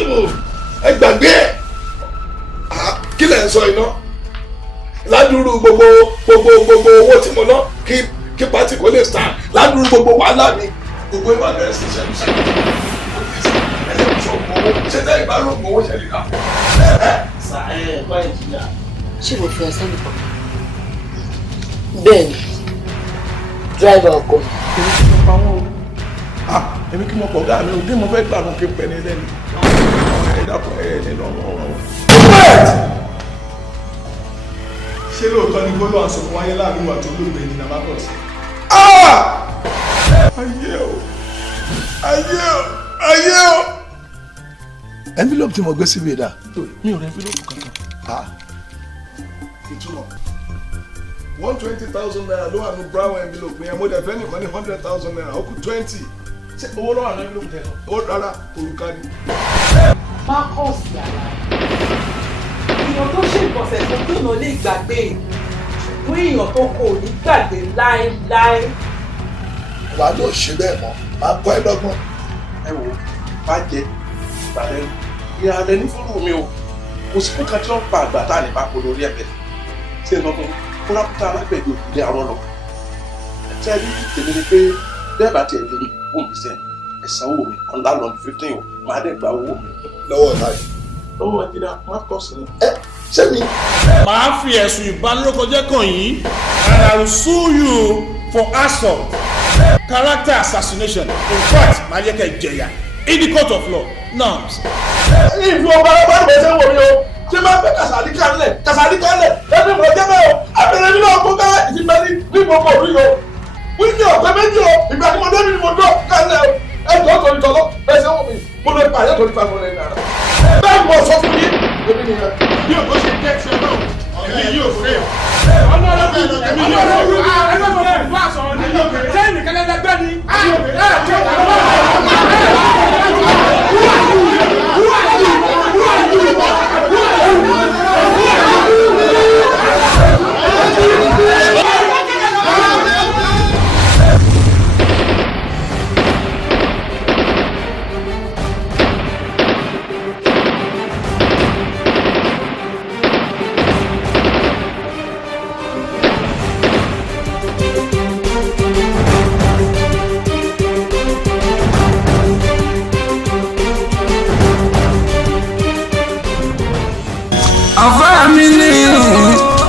ẹ gbàgbé ẹ̀ kí lẹ̀ ń sọ iná ládùúrú gbogbo owó tí mo ná kí pàtì kò lè stand ládùúrú gbogbo wàhálà mi gbogbo ìwà bẹ̀rẹ̀ sí ṣẹ́nu ẹ̀jẹ̀ kò sọ owó ṣé tẹ́ ìbá rògbò owó ṣẹlẹ̀ ká. ṣé mo fi ọsẹ nìkan bẹ́ẹ̀ ni dírẹ́bà ọkọ èmi kí mo pọ̀ ọ̀gá mi ò dé mo fẹ́ gbà mọ́ kí n pẹ̀ ní ẹlẹ́ni ẹ̀dàpọ̀ nínú ọ̀rọ̀ ṣé lóòótọ́ ni gbọ́dọ̀ àsopọ̀ wáyé láàrin wà tó lóògbé ní Damascus. ayé o. envelope tí mo gbé síbi ìdá mi ò rẹ envelope kankan. ìtumọ̀ 120,000 naira ló wà ní brown envelope yẹn mo dẹ̀ fẹ́ nìkan ní 100,000 naira ó kù 20 ṣé owó lọ́wọ́ àná envelope tẹ̀ ó rárá òrùka ni. Marcus yàrá èèyàn tó ṣe ìgbọ̀nsẹ̀ tó dùnà lè gbàgbé fún èèyàn tó kò ní gbàgbé láéláé. wà á lọ ṣe bẹ́ẹ̀ mọ́ máa kọ́ ẹ lọ́gbọ́n. ẹ wo bá jẹ ìbàdàn ìyá rẹ ní fúrú mi o kò sí fún kájọ pa àgbà tá a lè bá polo orí ẹ̀bẹ̀ ṣé ẹ lọ́gbọ́n kórápútà alágbẹ̀dẹ òkúlé àwọn lọ. ẹ̀tẹ́ rí tèmi ni pé bẹ́ẹ̀ bá tiẹ̀ lé mi wò mí sẹ́yìn ẹ̀sán wò mí ọ̀nà lọ́nà 15 o máa dẹ̀ gba owó mi. lọ́wọ́ ọ̀la yìí. lọ́wọ́ ìdílé Marcus ni. ṣé mi. màá fi ẹ̀sùn ìbanilórúkọjẹ́ kàn yín and I will sue you for assault character assassination in fact màá jẹ́ kẹ́ jẹ̀yà in the court of law norms. ìlú ọba ọba ìgbà ṣe ń wò mí o ṣé máa ń fẹ́ kàṣàdí kálẹ̀ lẹ́nu ìmọ̀ jẹ́ bẹ́ẹ̀ o abẹ́rẹ́ nínú ọkọ̀ ká ìfìmẹ́lì ní gbogbo òru yìí o wíńdí ọ̀pẹ méjì o ìgbà tí mo débi ni mo dọ̀ kálẹ̀ o ẹjọ́ torí tọ́lọ́ ẹsẹ̀ wọ̀ mí mo lè pààyàn torí pààyàn lẹ́nu náírà bẹ́ẹ̀ mo sọ fún yín èmi nìyẹn bí o tó ṣe jẹ́ ti ọlọ́run èmi yóò fẹ́ o.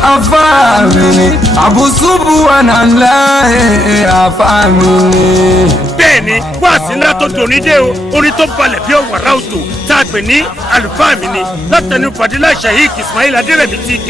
Afamini abusubu wananlae afamini. Bẹ́ẹ̀ni wáàsí ńlá tó dùn nídé o orin tó balẹ̀ bí ọ̀wàrà òjò tá a pè ní Alufamini látẹnu Fadila Sheikh Ismail Aderemi TK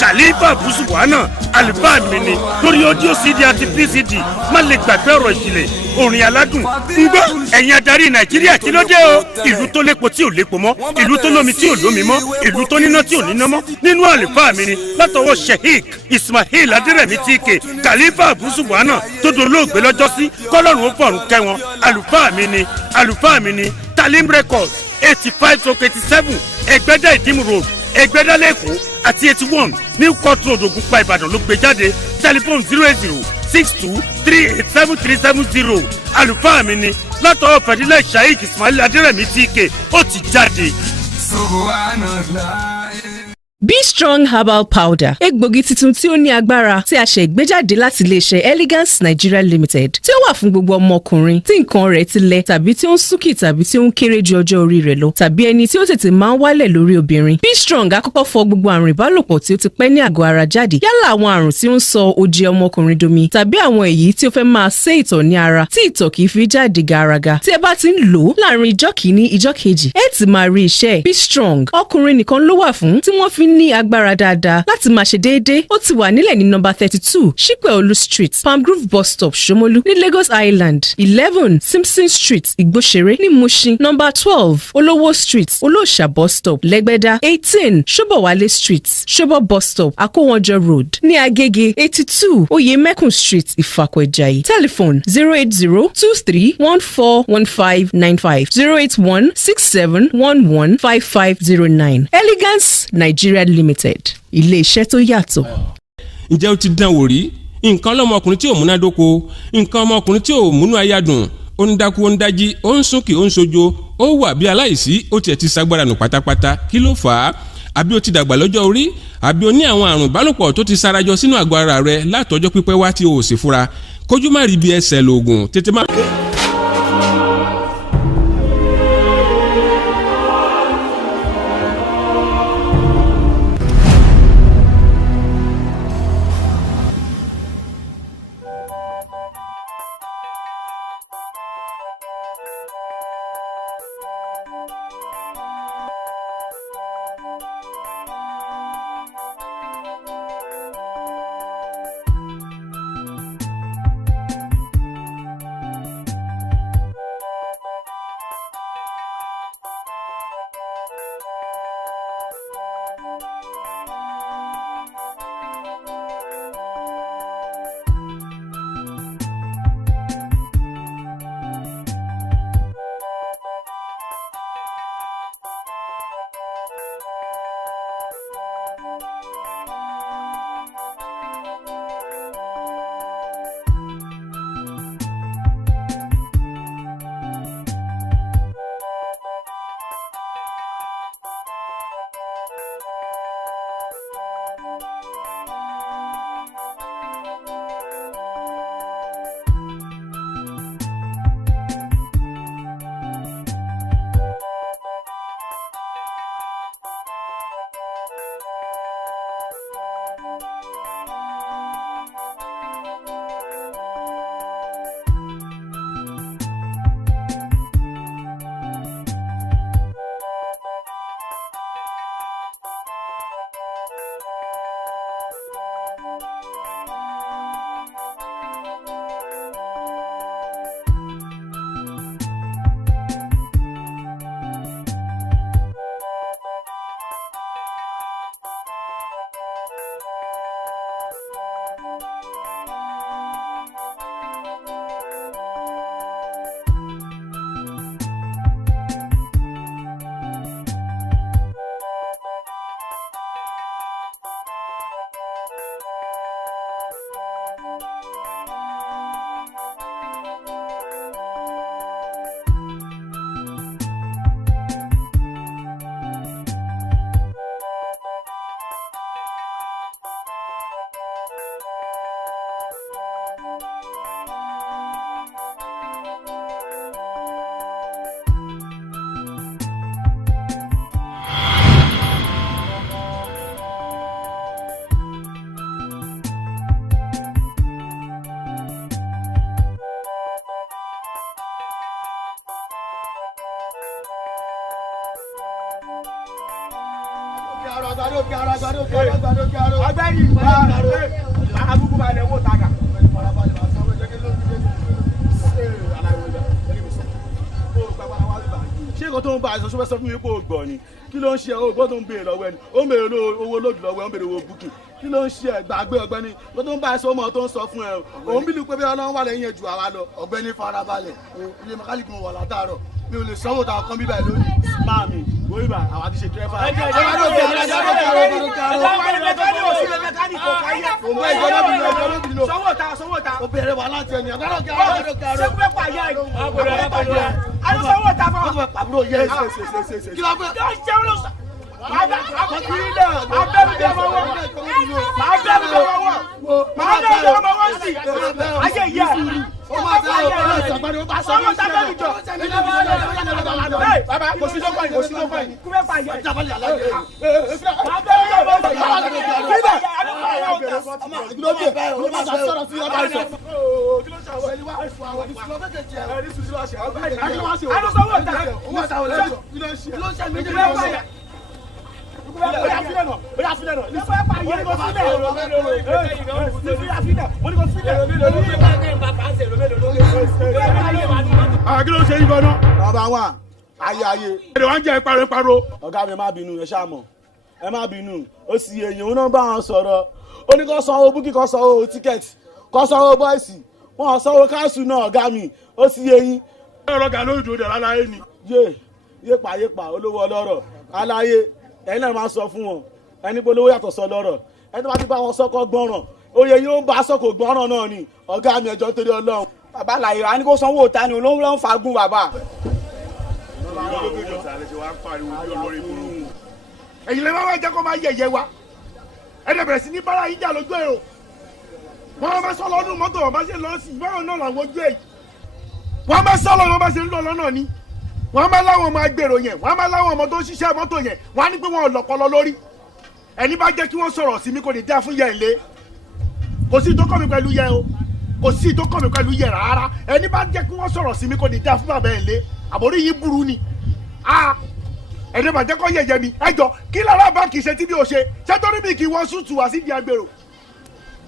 Khalifa Busuwana Alufamini lórí audio CD àti PCD má lè gbàgbé ọ̀rọ̀ ìjìnlẹ̀ orin aládùn ń gbọ́ ẹ̀yin adarí Nàìjíríà kí ló dé o ìlú tó lépo tí ò lépo mọ́ ìlú tó lómi tí ò lómi mọ́ ìlú tó níná tí ò níná mọ́ nínú Alufamini látọwọ́ Sheikh Ismail Aderemi TK Khalifa Busuwana tó dolóògbé lọ́jọ́sí kọ́lọ́run ó fọ̀run kẹ́ wọn Alufamini Talim Records 85-87 Ẹgbẹ́dá Ìdímù Road Ẹgbẹ́dá lẹ́kọ̀ọ́ àti 81 ní Court Road Ògùnpa Ìbàdàn ló gbé jáde tẹlifóònù 08062387370 Alufamini látọwọ́ Fadila Sheikh Ismail Aderemi TK ó ti jáde. Be Strong Herbal Powder egbògi tuntun tí ó ní agbára tí a ṣe ìgbéjáde láti iléeṣẹ́ Elegance Nigeria Limited tí ó wà fún gbogbo ọmọkùnrin tí nǹkan rẹ̀ ti lẹ̀ tàbí tí ó ń súnkì tàbí tí ó ń kéré ju ọjọ́ orí rẹ̀ lọ tàbí ẹni tí ó tètè máa ń wálẹ̀ lórí obìnrin. Be Strong àkọ́kọ́ fọ gbogbo àrùn ìbálòpọ̀ tí ó ti pẹ́ ní àgọ́ ara jáde yálà àwọn àrùn tí ó ń sọ oje ọmọkùnrin domi tàbí àwọn èyí tí ó fẹ́ máa sé ìtọ̀ ní ara tí ìtọ̀ kìí fi jáde garaga. Tí ẹ bá ti ń lò ó láàrin ìjọ́ kìíní ìjọ́ kejì ẹ ti máa rí iṣẹ́. Be Strong ọkùnrin nìkan ló wà fún tí wọ́n fi ní agbára dáadáa láti máa ṣe déédéé. Ó ti wà nílẹ̀ ní nọ́mbà 32 Ṣípẹ̀olú Street Palm Grove bus stop Ṣómólú ní Lagos Island 11 Simpson Street Ìgbóṣeré ní Mushin nọ́mbà 12 Olówó Street Olóòṣà bus stop Lẹ́gbẹ́dá 18 Ṣóbọ̀wálé Street Ṣóbọ̀ bus stop Akówọ́njọ Road ní Agége 82 Oyèmẹ́kùn Street Ìfàkọ̀ Ìjàyè telephone 08023141595 08167115509 Elegance Nigeria Limited ilé-iṣẹ́ tó yàtọ̀. Ǹjẹ́ o ti dán wò rí nǹkan ọlọ́mọkùnrin tí ò múnádóko nǹkan ọmọkùnrin tí ò múnú ayádùn ó ń dákú ó ń dájí ó ń súnkì ó ń sojo ó wà bí aláìsí ó tiẹ̀ ti sagbára nù pátápátá kí ló fà á àbí o ti dàgbà lọ́jọ́ orí àbí o ní àwọn àrùn ìbálòpọ̀ tó ti sarajọ sínú àgọ́ ara rẹ látọjọ́ pípẹ́ wá tí o ò sì fura kójú má rí bí ẹsẹ̀ lòògùn tètè má. ṣé kò tó ń bá aṣọ ṣọwọ́ sọ fún mi pé o gbọ́ ni kí ló ń ṣe owó gbọ́dọ̀ ń béèrè lọ́wọ́ ẹni ó ń béèrè owó lójú lọ́wọ́ ẹ̀ ń béèrè owó búkì kí ló ń ṣe gbàgbé ọ̀gbẹ́ni kó tó ń bá aṣọ ọmọ tó ń sọ fún ẹ òun bí lu pé bí ọlọ́run wà lẹ́yìn ẹ̀jù àwa lọ. ọ̀gbẹ́ni farabalẹ̀ ilé mẹkáníìkì mo wà látàárọ̀ mi ò lè sanwó ta ọkàn bíbá ẹ lónìí. máa mi wo ibà àwa ti ṣe dírẹ́fà. o bẹ̀rẹ̀ wà láti ẹni ọ̀gá àbúrò yẹ kí ló fẹ́. Kí ló ṣe yí gan-an? Bàbá wa ayé. Èdè wa ń jẹ́ ìparo. Ọ̀gá mi má bínú ẹ ṣáà mọ̀ ẹ má bínú ó sì èyàn òun náà bá wọn sọ̀rọ̀ ó ní kó sanwó búkì kó sanwó tíkẹ́ẹ̀tì kó sanwó bọ́ìsì wọn sanwó káàsù náà ọ̀gá mi ó sì eyín. ọlọ́gà ló dùn dẹ̀ láláyé ni. yépa olówó ọlọ́rọ̀ aláyé ẹ̀yin náà máa sọ fún wọn ẹni pé olówó yàtọ̀ sọ lọ́rọ̀ ẹni bá ti bá wọn sọ́kọ́ gbọ́ràn oyè yóò ń bá sọ́kò gbọ́ràn náà ni ọ̀gá mi ẹjọ́ torí ọlọ́run bàbá làyè wa ni kò sanwó ta ni olóhùn ló ń fagun bàbá. ẹ̀yin lè máa jẹ́ kó máa yẹ̀yẹ́ wa ẹ̀dẹ̀ bẹ̀rẹ̀ sí ní bára yín jà lójú ẹ̀ o wọ́n máa sọ lọ́dún mọ́tò wọn bá ṣe lọ sí báwọn náà làwọn ojú ẹ̀ yìí wọ́n máa sọ lọ́dún wọn bá ṣe ń lọ lọ́nà ni wọ́n máa láwọn ọmọ agbèrò yẹn wọ́n máa láwọn ọmọ tó ń ṣiṣẹ́ mọ́tò yẹn wọ́n á ní pé wọ́n ò lọ́pọlọ lórí ẹni bá jẹ́ kí wọ́n sọ̀rọ̀ sí mi kò ní dá fún yẹn lé kò sí tó kọ́ mi pẹ̀lú yẹ o kò sí tó kọ́ mi pẹ̀lú yẹ rárá ẹni bá jẹ́ kí wọ́n sọ̀rọ̀ sí mi kò ní dá fún bàbá ẹ̀ lé àbórí yìí burú ni ẹni bá jẹ́ kọ́ yẹ̀yẹ́ mi ẹjọ́ kí lára báńkì ṣe tí bí o ṣe ṣẹ́tọ́rí mi kì í wọ́n sútù wá sí di agbèrò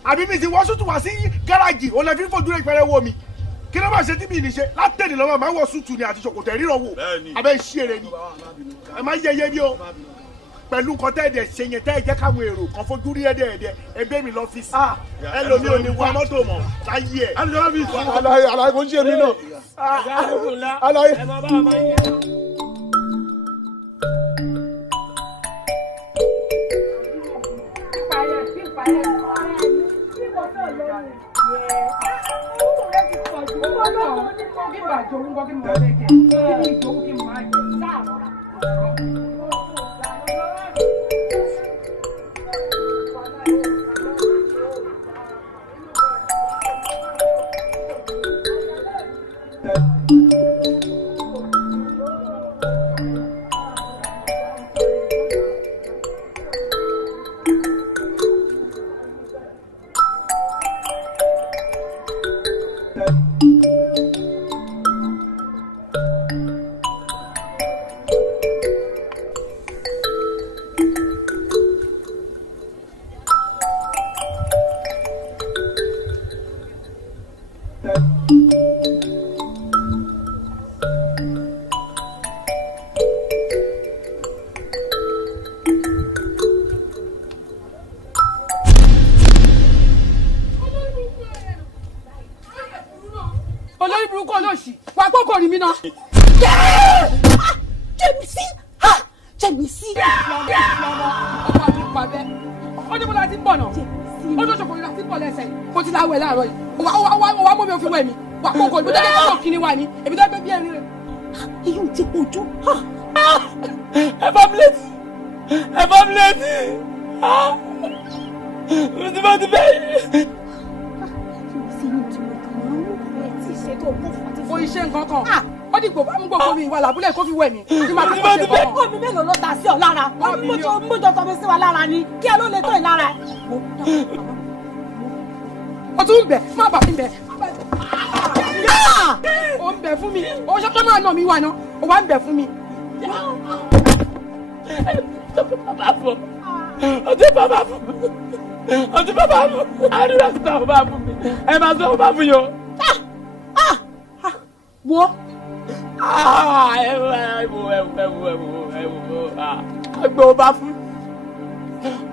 àbí mi ti wọ́n sútù wá sí gáràjì òun lè fi fojú rẹ̀ pẹ́rẹ́ wo mi kí ló bá ṣe tí mi ní ṣe látẹ̀lé lọ́wọ́ máa wọ sútù ni àti ṣòkòtò ẹ̀ríran wò abẹ́ ń ṣí èrè ni ẹ má yẹ̀yẹ́ mi o pẹ̀lú nǹkan tẹ́ ẹ̀dẹ̀ ṣe yẹn tẹ́ ẹ̀ jẹ́ káwọn èrò kan fojú rí ẹ̀dẹ̀ ẹgbẹ́ mi lọ́fíìsì ẹlòmíì ò ní wá mọ́tò mọ́ láyé ẹ̀. alaye kò ń ṣe mí náà alaye. Yemisi. ọdún bọ́lá ti ń bọ̀ náà ọdún ṣòkòrò láti ń bọ̀ lẹ́sẹ̀ kó ti láwẹ̀ láàárọ̀ yìí wà mọ́ mi ò fi wẹ̀ mí wà kókò ìbí tó dé kókò kíni wà ní èmi tó gbé bí ẹni rẹ̀. èyí ò ti kojú. ẹ bá mi létí ẹ bá mi létí mo ti bá ti bẹ́ẹ̀ yìí. o iṣẹ́ nǹkan kan ó dìgbò bá mú gbogbo mi ìwà làbúlẹ̀ kó fi wẹ̀ mí kí máa fi ṣe kọ́kọ́. ọkọ mi mélòó ló ta sí ọ lára ó ní mójọ tọ́ mi sí wa lára ni kí ẹ ló lè tó ì lára. o tún bẹ̀ má bà mí bẹ̀ o ń bẹ̀ fún mi o ṣe pé máa nà mí wà ná o wá ń bẹ̀ fún mi. bàbá fún ọtí bàbá fún ọtí bàbá fún àdúrà sí bàbá fún mi ẹ máa sọ bàbá fún yìí o. wo agbe ọba fún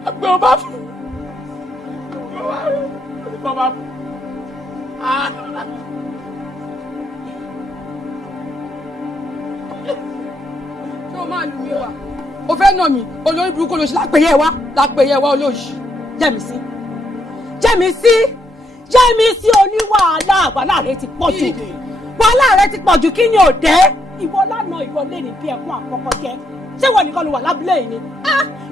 agbe ọba fún ọba fún. ṣé o máa lù mí wá o fẹ́ nà mí olórí burúkú lóṣù lápẹ̀yẹ wá olóṣù. Yẹ́misí Yẹ́misí oníwàhálà àgbàlá rẹ ti pọ̀ jù wàhálà rẹ ti pọ̀ jù kí ni ò dé ìwọ lánàá ìwọ lè ní bí ẹkún àkọ́kọ́ jẹ ṣé wọn nìkan ló wà lábúlé yìí ni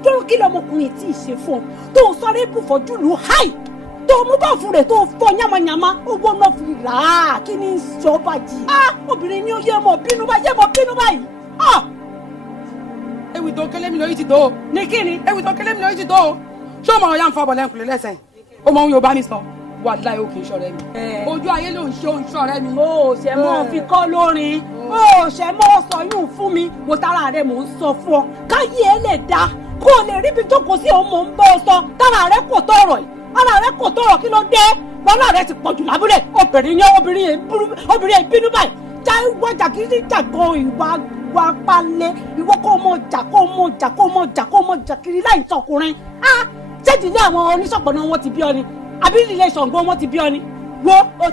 dúró kí lọmọkùnrin tí ì ṣe fún ọ tó ń sọ rébù fọjú lù háì tó mú bá fún rẹ tó fọ yamayama owó náà fi rà á kí ni ìṣọba jì obìnrin ni ó yé mọ bínú báyìí. ewì tó kélé mi lórí ti tó o. ní kí ni. ewì tó kélé mi lórí ti tó o. ṣé o mọ ọyá ń fọ ọbọ lẹ́nkùnlé lẹ́sẹ̀ o mọ ohun Yorùbá mi sọ wàláhì ó kì í ṣọ̀rẹ́ mi ojú ayé ló ń ṣe òun ṣọ̀rẹ́ mi. o ṣe mọ fi kọ́ lórin o ṣe mọ sọ yún fún mi mo tara rẹ mò ń sọ fún ọ káyé ẹ lè dá kó o lè ríbi jókòó sí òun mò ń bọ́ ọ sọ tara rẹ kò tọrọ yìí ara rẹ kò tọrọ kí ló dé wàhálà rẹ ti pọ̀jù lábúlé obìnrin yẹn bínú báyìí já ìwà jàkiri jàgọ ìwà wa palẹ̀ ìwọ kó mọ jà kiri láì sọkùnrin ṣé ìdílé àwọn oníṣọ̀pọ̀ náà wọ́n ti bí ọ ni àbí ilé ṣọ̀gbọ́n wọn ti bí ọ ni wo ó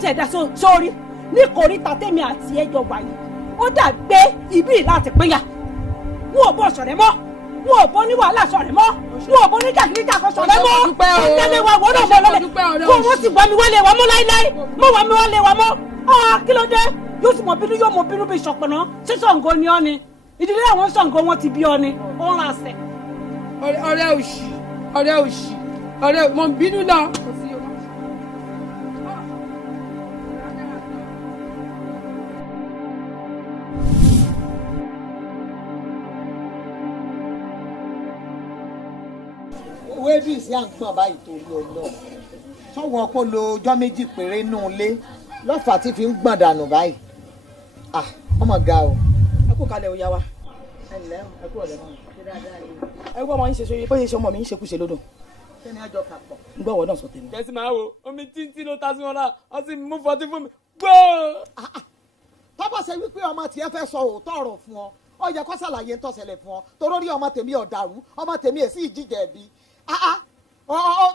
tiẹ̀ dá sórí ní kòríta tèmi àti ẹjọ́ wà yìí ó dà gbé ibi láti pínyà wọn ò bọ̀ ṣọ̀rẹ́ mọ́ wọn ò bọ́ ní wàhálà sọ̀rẹ́ mọ́ wọn ò bọ́ ní jàgídíjà kan sọ̀rẹ́ mọ́ ìdílé wa wọ́n náà mọ́ lọ́lẹ̀ kó wọ́n sì gbọ́ mi wọlé wa mọ́ láíláí mọ́ wà mí wọlé wa mọ́ kí ló dé yóò sì mọ bínú yóò mọ bínú bí ìṣọ̀pọ̀nà sí Ṣàngó ni ọ́ ni ìdílé àwọn Ṣàngó wọn ti bí ọ ni ó ń ra ṣẹ. ọ̀rẹ́ òṣì mọ̀ bínú náà. wéèdì sí à ń gbọ̀n báyìí torí ọlọ́run sọ́wọ́n kó lo ọjọ́ méjì péré nù lé lọ́fà tí fi ń gbọ̀n dànù báyìí ọmọ ga o. ẹ kú kalẹ̀ òyà wa. ẹ ǹlẹ́ ẹ kú ọ̀lẹ́ mọ́ ẹ gbọ́ ọmọ yín ṣe sóye bóyá ṣe ọmọ mi ń ṣekú ṣe lódò. kí ni ẹjọ́ kà pọ̀. ń gbọ́ ọ̀wọ́ náà sọ tèmi. kẹ́sì máa wo omi títí ló ta sí wọn náà wọ́n sì mú fọtí fún mi gbóò. tọ́bọ̀ ṣe wípé ọmọ tiẹ̀ fẹ́ sọ òótọ́ ọ̀rọ̀ fún ọ ó yẹ kó ṣàlàyé ń tọ́sẹ̀lẹ̀ fún ọ torí ọmọ tèmi ọ̀dàrú ọmọ tèmi èsì ìjíjẹ bí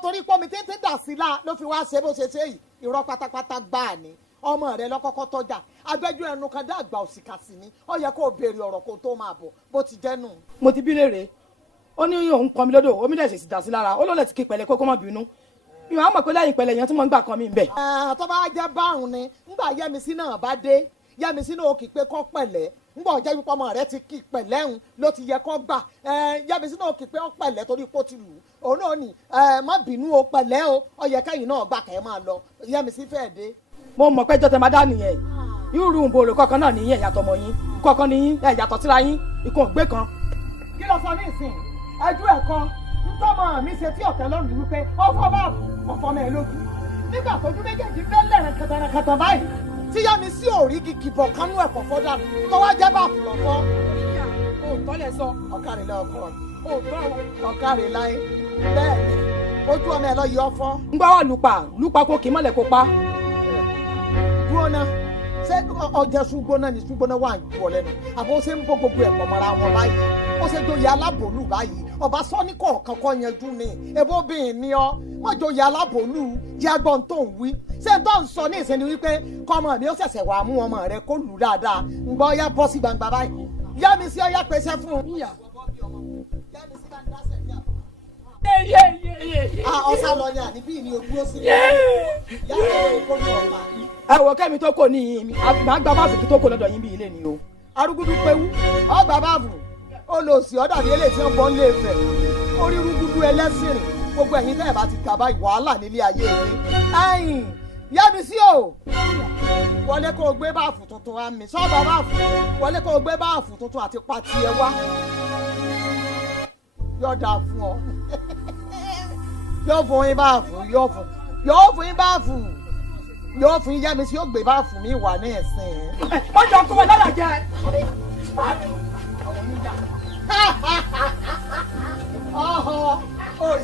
torí pé omi tètè dà sí la ló fi wá ṣe bó ṣe ṣe yìí irọ́ pátápátá gbáà ni ọmọ rẹ lọ́kọ́kọ́ tọ́jà agbẹ́jọ́ ẹnu kan dá àgbà òsìkà sí ni ó yẹ kó o béèrè ọ̀rọ̀ kó o tó máa bọ̀ bó ti jẹ́nu. mo ti bí léèrè ó ní òun pọn mi lódò omi dẹ̀ sì dà sí lára ó lọ́lẹ̀ ti kí pẹ̀lẹ́ kó má bínú mi wàá mọ̀ pé lẹ́yìn pẹ̀lẹ́ yẹn tí mo ń gbà kan mi bẹ̀. tó bá jẹ́ báwọn ni ńgbà Yẹ́misí náà bá dé Yẹ́misí náà ó kì í pé kọ́ pẹ̀lẹ́ ńgbà ọjọ́ wípé ọmọ rẹ ti kí pẹ̀lẹ́ ń ló ti yẹ kọ́ gbà Yẹ́misí náà ó kì í pé ó pẹ̀lẹ́ torí pé ó ti lù ú òun náà ní má bínú o pẹ̀lẹ́ o ó yẹ kẹ́yìn náà gbà kẹ́ máa lọ Yẹ́misí fẹ́ẹ́ dé. mo mọ̀ pé jọ́tẹ̀ máa dá nìyẹn irú ìbòrò kọ̀ọ̀kan náà nìyẹn ìyàtọ̀ mọ̀ yín kọ̀ọ̀kan nìyín ìyàtọ̀ síra yín ikùn ògbé kan. kí ló sọ ní ìsìn ẹjú ẹ̀kọ́ ntọ́mọ mi ṣe tí ọ̀tẹ̀ lọ́rùn ní wípé ọ̀fọ̀ bá ọ̀fọ̀ mẹ́ lójú nígbà tójú méjèèjì fẹ́ lẹ̀rẹ̀ kàtàkàtà báyìí tí Yẹ́misí ò rí kìkìbọ̀ kánú ẹ̀kọ́ fọ́dà tó wá jẹ́ bá fúlọ̀fọ́. òótọ́ lẹ sọ. ọ̀kàrẹ̀ ọkọ òótọ́ ọ̀kàrẹ̀ láyé bẹ́ẹ̀ ni ojú ọmọ ẹ lọ yọ fọ́. ń gbọ́ wà lùpà kó kì í mọ̀lẹ̀ kó pa. dúró náà ṣé ọjà ṣùgbọ́nà ni ṣùgbọ́nà wà wọ̀ lẹ́nu àbó ṣe ń bọ́ gbogbo ẹ̀pọ̀ mọ́ra wọn báyìí ó ṣe joyè alábòólù báyìí ọba sọ́ni kọ̀ọ̀kan kọ́ yanjú ni ebó bíi ní ọ wọ́n joyè alábòólù jẹ́ agbọ́n tó ń wí ṣé tó ń sọ ní ìsinmi wípé kọ́mọ mi ó ṣẹ̀ṣẹ̀ wàá mú ọmọ rẹ kó lù dáadáa ń gbọ́ ya bọ́ sí gbangba báyìí Yẹ́misí ọyá pèsè fún un. ọ̀sán lọ ni àníbí ni ojú ó sì yàtọ̀ kó ní ọ̀pá. ẹ wọ kẹ́mi tó kò ní yín mi àgbà báàbù kí tó kò lọ́dọ̀ yín bí ilé ni o. arúgbúdú pewu ọgbà báàbù olóòsì ọ̀dàbí eléyìí tí wọ́n bọ́ nílé Ifẹ̀ orí rúgúdú ẹlẹ́sìn rìn gbogbo ẹ̀yin tẹ́ ẹ̀ bá ti gàba wàhálà nílé ayé yín ẹ̀yìn Yẹ́misí o wọlé kó o gbé báàfù tuntun wá mi sọ́ọ̀bà báàfù wọlé kó o gbé báàfù tuntun àti pati ẹ wá yọ̀dà fún ọ yóò fún yín báàfù yóò fún yín báàfù yóò fún yín Yẹ́misí yóò gbé báàfù mi wà ní ẹ̀sìn. wọ́n jọ kọ́ ọ lọ́dọ̀ jẹ́.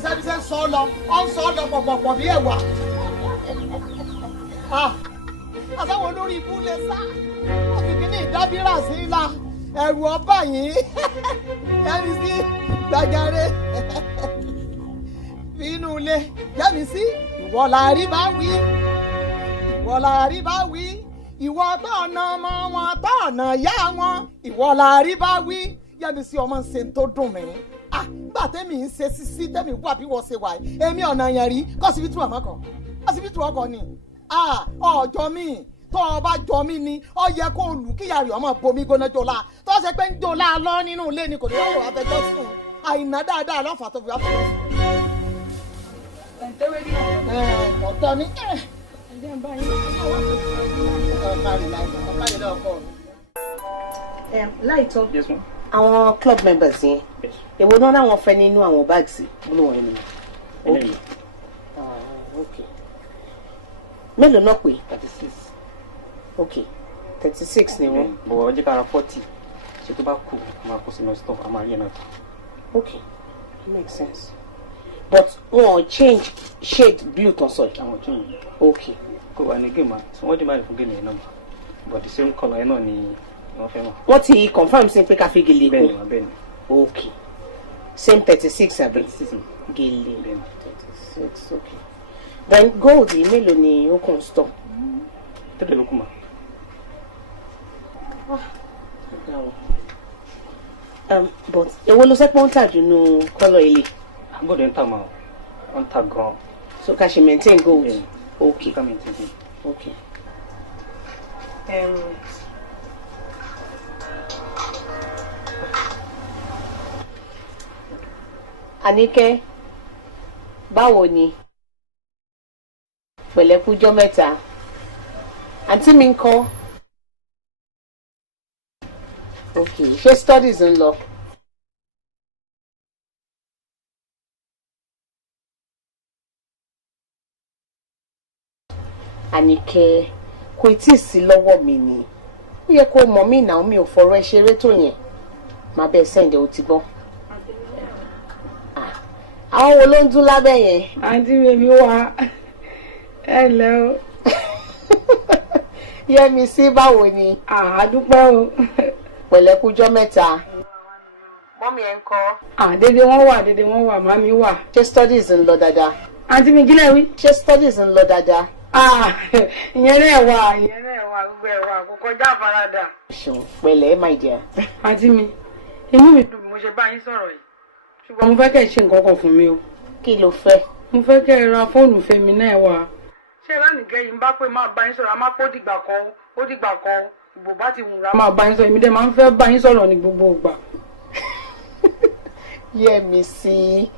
ìṣẹ́bíṣẹ́ sọ lọ ọ ń sọ lọ pọ̀pọ̀pọ̀ bí ẹ̀wà. àtàwọn olórí ibú lè sá òkìkí ní ìdábírà sí ńlá ẹ̀rù ọba yìí Yẹ́misí gbàjáre inú ilé Yẹ́misí ìwọ làárí bá wí ìwọ làárí bá wí ìwọ tọ̀nà ọmọ wọn tọ̀nà yá wọn ìwọ làárí bá wí Yẹ́misí ọmọ ń ṣe tó dùn mí gbà tẹ́mi ń ṣe sísí tẹ́mi wà bí wọ́n ṣe wà yìí èmi ọ̀nà yẹn rí kọ́sibítù àmọ́ kan kọ́sibítù ọkọ ni ọjọ́ mi tó o bá jọ mí ni ó yẹ kó o lù kíyà rẹ̀ ọmọ bomi gbóná jọlá tó ṣe pé ń jọlá lọ nínú ilé ni kò ní wáyé wàá fẹjọ́ sùn àìná dáadáa lọ́fà tó fi wá fẹjọ́ sùn. ọ̀tọ̀ ni láìtọ́ àwọn club members yẹn èwo náà láwọn fẹ́ nínú àwọn báàgì blue wọn ni ok mélòó náà pé 36 ok 36 ni wọn. bọ̀ ọjọ́ kára 40 ṣe tó bá kù máa kó sínú store a máa yẹ náà. ok makes sense but wọn change shade blue tó sọ. àwọn change. ok kò wà ní game tí wọ́n dì máa fún game yẹn náà but the same colour yẹn náà ni wọ́n fẹ́ mọ̀. wọ́n ti confirm sí pé ká fi gèlè kó. bẹ́ẹ̀ni bẹ́ẹ̀ni. ok same 36 àbí. 36 gèlè 36 ok then gold yìí mélòó ni ó kàn store. tẹ́lẹ̀ ló kù mà. But èwo ló sẹ́ pé ó ń tà jù nínú kọ́lọ̀ ilé? Gold ń tà máa ń tà gan. So ká ṣe maintain gold? Yeah. Okay. Ká maintain gold. Okay. Àníkẹ́, báwo ni? Pẹ̀lẹ́kújọ́ mẹ́ta. Àǹtí mi ńkọ́? Okay, ṣé studies ń lọ? Àníkẹ́, kò tí ì sí lọ́wọ́ mi ni. Ó yẹ kó mọ̀ mí náà, mi ò fọ̀rọ̀ ẹ ṣeré tó yẹn. Má bẹ́ẹ̀ sẹ́ǹdẹ̀ ó ti gbọ́. Àwọn wo ló ń dún lábẹ́ yẹn? Àǹtí mi wá. Ẹ ǹlẹ́ o. Yẹ́misí, báwo ni? Àdúpẹ́ o. Pẹ̀lẹ́kújọ́ mẹ́ta. Mọ́mí ẹ̀ ń kọ́? Dédé wọ́n wà, màmí wà. Ṣé studies ń lọ dáadáa? Àǹtí mi kílẹ̀ wí? Ṣé studies ń lọ dáadáa? Ìyẹn náà wà, gbogbo ẹ̀ wà, kò kọjá àfaradà. Ṣùn pẹ̀lẹ́, my dear. Àǹtí mi, inú mi dùn bí mo ṣe bá yín sọ̀rọ̀ yìí. Ṣùgbọ́n mo fẹ́ kẹ́ ẹ ṣe nǹkan kan fún mi o. Kí lo fẹ́? Mo fẹ́ kẹ́ ẹ ra fóònù Fẹ́mi náà wà. Ṣé lánìkẹ́ yìí ń bá pé máa bá yín sọ̀rọ̀, a máa kó dìgbà kan, ìbò bá ti wùrà máa bá yín sọ̀rọ̀, èmi dẹ̀ máa ń fẹ́ bá yín sọ̀rọ̀ ní gbogbo ìgbà. Yẹ́misí,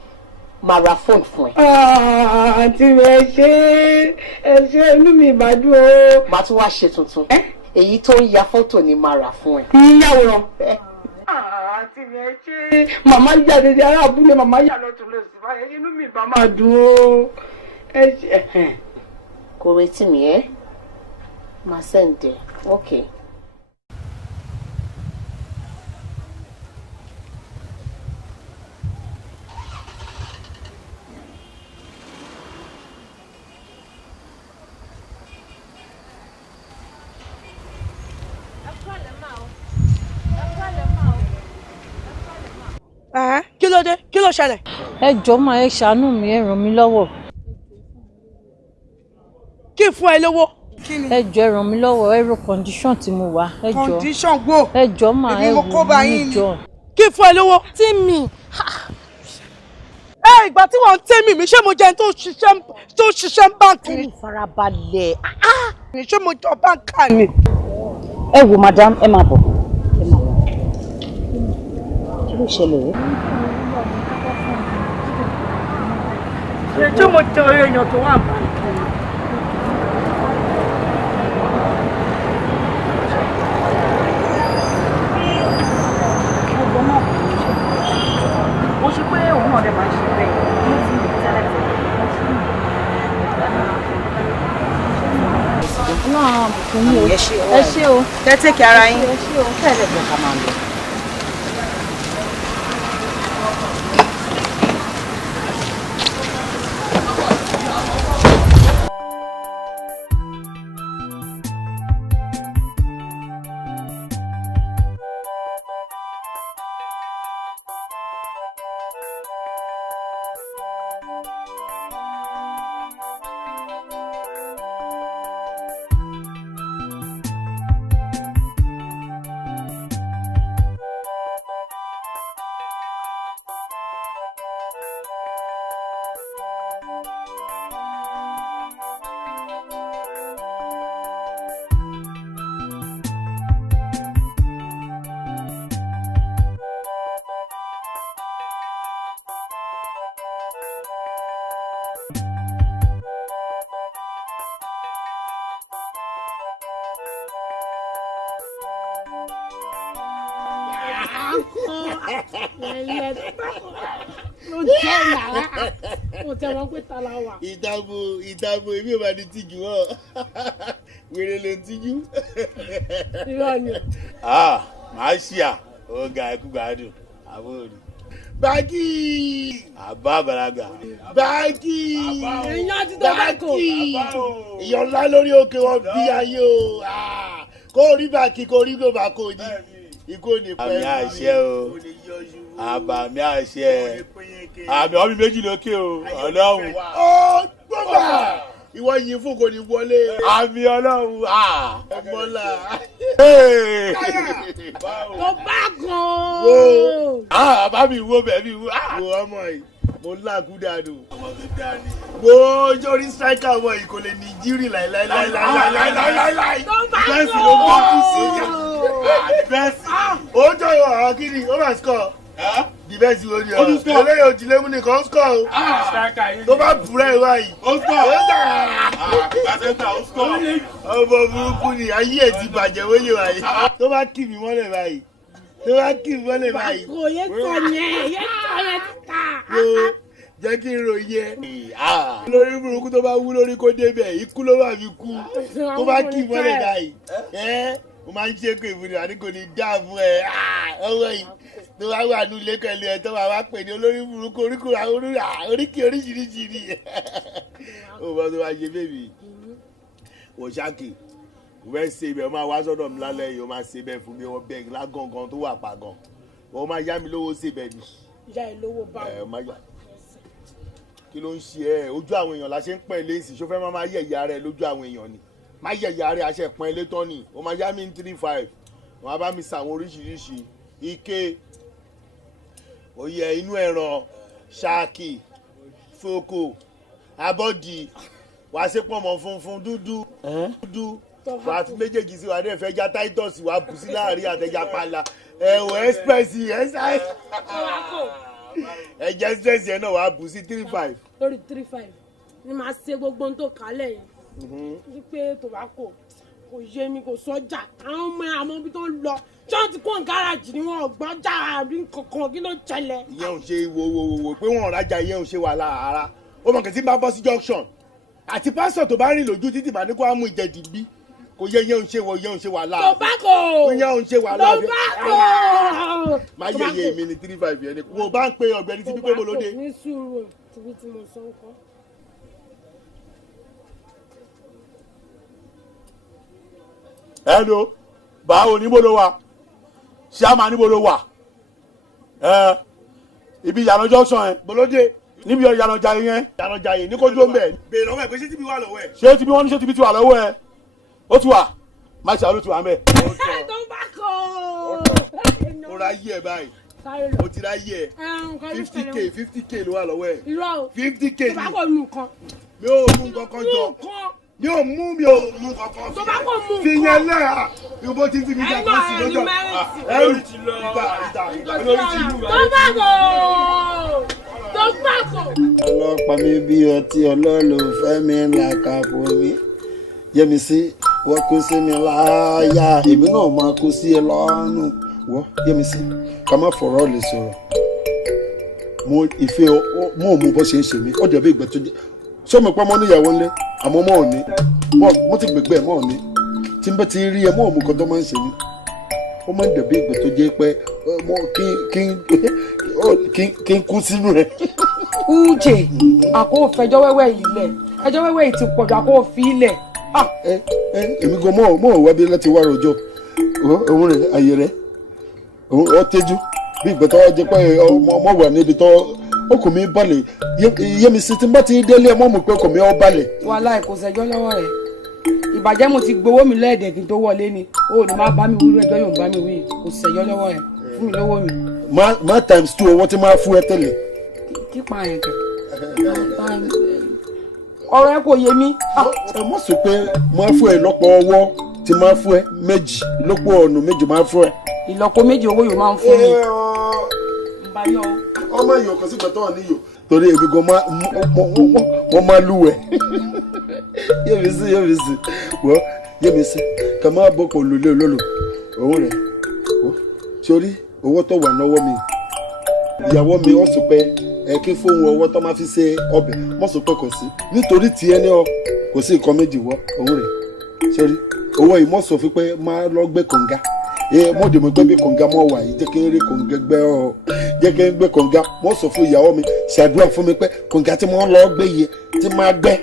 máa ra fóònù fún ẹ. Àǹtí mi ẹ ṣe inú mi ìbàdún o. Màá tún wá ṣe tuntun. Èyí tó ń ya fọ́tò ni máa rà fún ẹ. Yíyàwòrán. Àǹtí mi ẹ ṣe. Màmá yà dédé ará abúlé, màmá yà lọ́tún lọ́sì báyìí, inú mi ìbá máa dùn o. Ẹ ṣe. Kò retí mi ẹ́. Máa sẹ́ǹdẹ̀. Okay. Kí ló dé? Kí ló ṣẹlẹ̀? Ẹ jọ̀ọ́ mà, ẹ ṣàánú mi, ẹ ràn mí lọ́wọ́. Kí fún ẹ lówó? Ẹ jọ̀ọ́ ẹ ràn mí lọ́wọ́, ẹ ro condition tí mo wà. Ẹ jọ̀ọ́. Condition wo? Ẹ jọ̀ọ́ mà, ẹ wò mí jọ̀ọ́. Kí fún ẹ lówó? Tí mi. Ìgbà tí wọ́n ń tẹ́ mi, ṣé mo jẹ́ tó ṣiṣẹ́ báńkì ni? Farabalẹ̀. Ṣé mo jọ báńkà ni? Ẹ wò madam, ẹ máa bọ̀. Kí ló ṣẹlẹ̀ ẹ́? Ṣé mo jẹ èèyàn tó wà báńkì? Mo ṣe pé òun náà dẹ̀ máa ń ṣe bẹ́ẹ̀ ní ti tẹ́lẹ̀ náà bùkún mi o. Ẹ ṣé o. Tẹ́tẹ̀kì ara yín. Ẹ ṣé o. Kẹ́lẹ̀ bọ̀ ká máa lọ. ìdààmú èmi ò bá ní tìjú wọn wèrè ló ń tìjú. màá ṣí à ọgá ẹkú gbádùn àbórí. báàgì àbá àgbàlagbà báàgì ìyọ̀ ńlá lórí òkè wọn bí ayé o kó rí báàgì kó rí gbòbá kò ní ikú ò ní pẹ́. àmì àṣẹ o àbàmì àṣẹ àmì ọmọ méjì lókè o ọlọ́run ó gbọ́gbà ìwọ yìí fún kò ní wọlé àmì ọlọ́run ọmọlá. tó bá gan-an. bá mi wo bẹ́ẹ̀ mi wo ọmọ yìí mo láàkú dànù wo jórí striker ọmọ yìí kò lè ní jírí láìláìláìláìláìláìláìláì bẹ́ẹ̀sì ló bá kú sí bẹ́ẹ̀sì ó jọ ọ̀rọ̀ kí ni ó máa score dìbẹ́sì wo ni ọ eléyìí òjì lẹ́mú nìkan ó score o tó bá bùrẹ́ ìwà yìí ó score ọmọ burúkú ni ayé ẹ̀ ti bàjẹ́ wọ́n yẹ wáyé tó bá kì mí mọ́lẹ̀ báyìí tó bá kì mí mọ́lẹ̀ báyìí. kò yẹ tọ̀ yẹn ta. jẹ́ kí n ròyìn ẹ. lórí burúkú tó bá wú lórí kó débẹ̀ ikú ló wà fi kú tó bá kì í mọ́lẹ̀ báyìí mo máa ń ṣe kó ìbùdó àti kò ní dáàbò ẹ ọwọ́ yìí tó bá wà ní ilé pẹ̀lú ẹ tó bá wá pè ní olórí burúkú oríkì oríṣiríṣi ni ó bá tó bá ṣe bébì wò ṣáàkì wẹ́ẹ́ ṣe ibẹ̀ ó máa wá sọ́dọ̀ mi lálẹ́ yìí ó máa ṣe bẹ́ẹ̀ fún mi wọ́n bẹ́ẹ̀ lágàngàn tó wà pàgàn ó máa yá mi lówó ṣe bẹ́ẹ̀ ni. ìyá ẹ lówó báwo. kí ló ń ṣe ẹ ojú àwọn èèyàn la ṣe ń pẹ́ ilé ìsìn ṣó fẹ́ máa yẹ ìyá rẹ lójú àwọn èèyàn ni má yẹ ìyá rẹ àṣẹ pọ́n ilé tán ni ó máa yá mi ní 3-5 wọ́n á bá mi sàwọn oríṣiríṣi ike oyè inú ẹran ṣáàkì foko abọ́dì wàá ṣe pọ̀ mọ́ funfun dúdú wàá fi méjèèjì sí wàá dẹ̀ fẹ́ já titus wàá bù sí láàrin àtẹ̀já pala ẹ̀wọ̀ express ẹ̀jẹ̀ express yẹn náà wàá bù sí 3-5. lórí 3-5 ni màá ṣe gbogbo ohun tó kálẹ̀ yẹn wípé tobacco kò yé mi kò sọ́jà àwọn ọmọ àmọ́ bí tó ń lọ ṣọ́ọ̀tì kò ń gáràjì ni wọ́n gbọ́jà àbí kankan kí ló ṣẹlẹ̀. ìyẹn ò ṣe wo pé wọn ò rajà ìyẹn ò ṣe wàhálà ara ó mọ̀ kẹ́sì bá bọ́ sí junction àti pásítọ̀ tó bá rìn lójú títì bá ní kó á mú ìjẹ̀dì bí kò yẹ ìyẹn ò ṣe wàhálà. tobacco ìyẹn ò ṣe wàhálà. tobacco. má yẹ mi ní 3-5 yẹn ni mo bá ń pe ọ̀gbẹ́ni tí pípé mo lóde. ní sùúrù tìbí tí mo sọ ń kọ́. hello báwo níbo ló wà ṣáàmà níbo ló wà ibi ìyànà junction ẹ bolóde níbi ìyànà jàyè ní kójú ọmọ ẹ. bèèrè lọ́wọ́ ẹ pé ṣé tíbi wà lọ́wọ́ ẹ. ṣé tíbi wọ́n ní ṣé tíbi ti wà lọ́wọ́ ẹ ó ti wà má ṣe àlọ́ ti wà mẹ́. ó ra yí ẹ báyìí ó ti ra yí ẹ 50k ló wà lọ́wọ́ ẹ. 50k ni mi ò mú kankan jọ mi ò mú kankan fi yẹn lẹ́yà ibo ti fi mi jà kan sí lọ́jọ́ ẹrù ti lọ ìta lórí ti lù tobacco. ọlọ́pàá mi bí ọtí ọlọ́lùfẹ́ mi là kàpọ̀ mi Yẹ́misí wọ́n kó sí mi láyà èmi náà máa kó sí ẹ lọ́rùn wọ́n Yẹ́misí ká má fọ̀rọ̀ lè sọ̀rọ̀ mo ìfẹ́ mo ò mú bó ṣe ń ṣe mí ó dẹ̀ bí ìgbẹ́ tó jẹ́ sọmi pa mọ níyàwó ńlẹ àmọ́ mọ òní mo ti gbẹgbẹ mọ òní tí n bá ti rí ẹ mọ òmù kan tó máa ń ṣe mí ó máa ń dẹ̀bi ìgbẹ́ tó jẹ́ pé kí n kú sínú rẹ. Uche àkó fẹjọ́ wẹ́wẹ́ yìí lẹ̀ ẹjọ́ wẹ́wẹ́ yìí ti pọ̀jù àkó fi ilẹ̀. èmi gan mọ òwá bí láti wá rojọ́ òun rẹ ayé rẹ ọ tẹjú bí ìgbẹ́ tó jẹ́ pé ọmọ wà níbi tó okùn mi balẹ̀ Yẹ́misí tí n bá ti délé ẹ mọ́ mọ̀ pé okùn mi ọ balẹ̀. wàhálà kò sẹ́jọ́ lọ́wọ́ rẹ̀ ìbàjẹ́ mo ti gbowó mi lẹ́ẹ̀dẹ̀ kí n tó wọlé ni ó ní má bá mi wúlò ẹjọ́ yóò bá mi wí kò sẹ́jọ́ lọ́wọ́ rẹ̀ fún mi lọ́wọ́ mi. má times 2 owó tí máa fún ẹ tẹ́lẹ̀. kí pa yẹn kẹ ọ̀rọ̀ ẹ kò yé mi. ẹ mọ̀ sọ pé máa fún ẹ lọ́pọ̀ ọwọ́ tí máa fún ẹ méjì lọ́pọ̀ ọ̀nà méjì máa fún ẹ. ìlọ́po méjì owó yóò máa ń fún mi. ọmọ èèyàn kan sí gbẹ̀tọ́ níyò torí èmi gan wọ́n máa lúwẹ̀ Yẹ́misí wọ́n Yẹ́misí kà máa bọ́ pọ̀ lólè olólo òun rẹ̀ sórí owó tó wà lọ́wọ́ mi ìyàwó mi wọ́n sọ pé kí fóun ọwọ́ tó máa fi ṣe ọbẹ̀ wọ́n sọ pé kò sí nítorí tiẹ̀ ní ọ kò sí nǹkan méjì wọ́ òun rẹ̀ sórí owó yìí mọ̀ sọ fún pé máa lọ gbé kànga mo dì mọ̀ gbé bí kànga mọ̀ wà yìí jẹ́ kí n rí kànga gbẹ́ ọ jẹ́ kí n gbé kànga mo sọ fún ìyàwó mi ṣàdúrà fún mi pé kànga tí mo ń lọ gbé yìí tí máa gbẹ́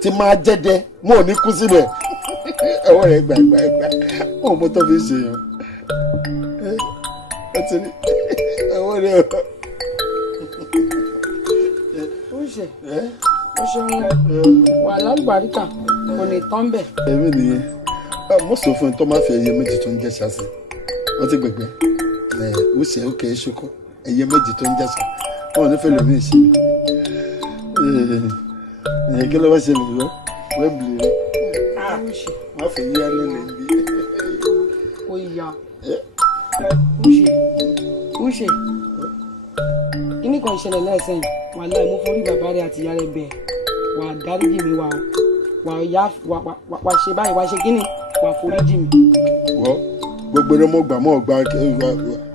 tí máa jẹ́dẹ́ mo ò ní kú síbẹ̀ ẹ̀wọ́ rẹ̀ gbà mo mọ tó fi ṣe yàn ẹ ti ní ẹ̀wọ́ rẹ̀ ó ṣeun wà lálùbáríkà kò ní tán bẹ̀. èmi nìyẹn mo sọ fún un tó máa fi ẹyẹ méjì tó ń jẹ ṣáṣí wọ́n ti gbẹ̀gbẹ́ ó ṣe ó kẹ́ ẹ́ ṣokọ́ ẹyẹ méjì tó ń jásà wọn ò ní fẹ́ lómi ìṣe kí ló bá ṣe lè lọ wọ́n bìlì rẹ̀ wọ́n fẹ́ yí alẹ́ lè bí. ó yà Uche kíní kan ìṣẹ̀lẹ̀ lẹ́sẹ̀ wàhálà mo forí bàbá rẹ̀ àti ìyá rẹ̀ bẹ̀ wà á dáríjì mi wà ṣe báyìí wà ṣe kíní wà foríjì mi. wọ́n gbogbo rẹ̀ mo gbà mọ́ ọ̀gbà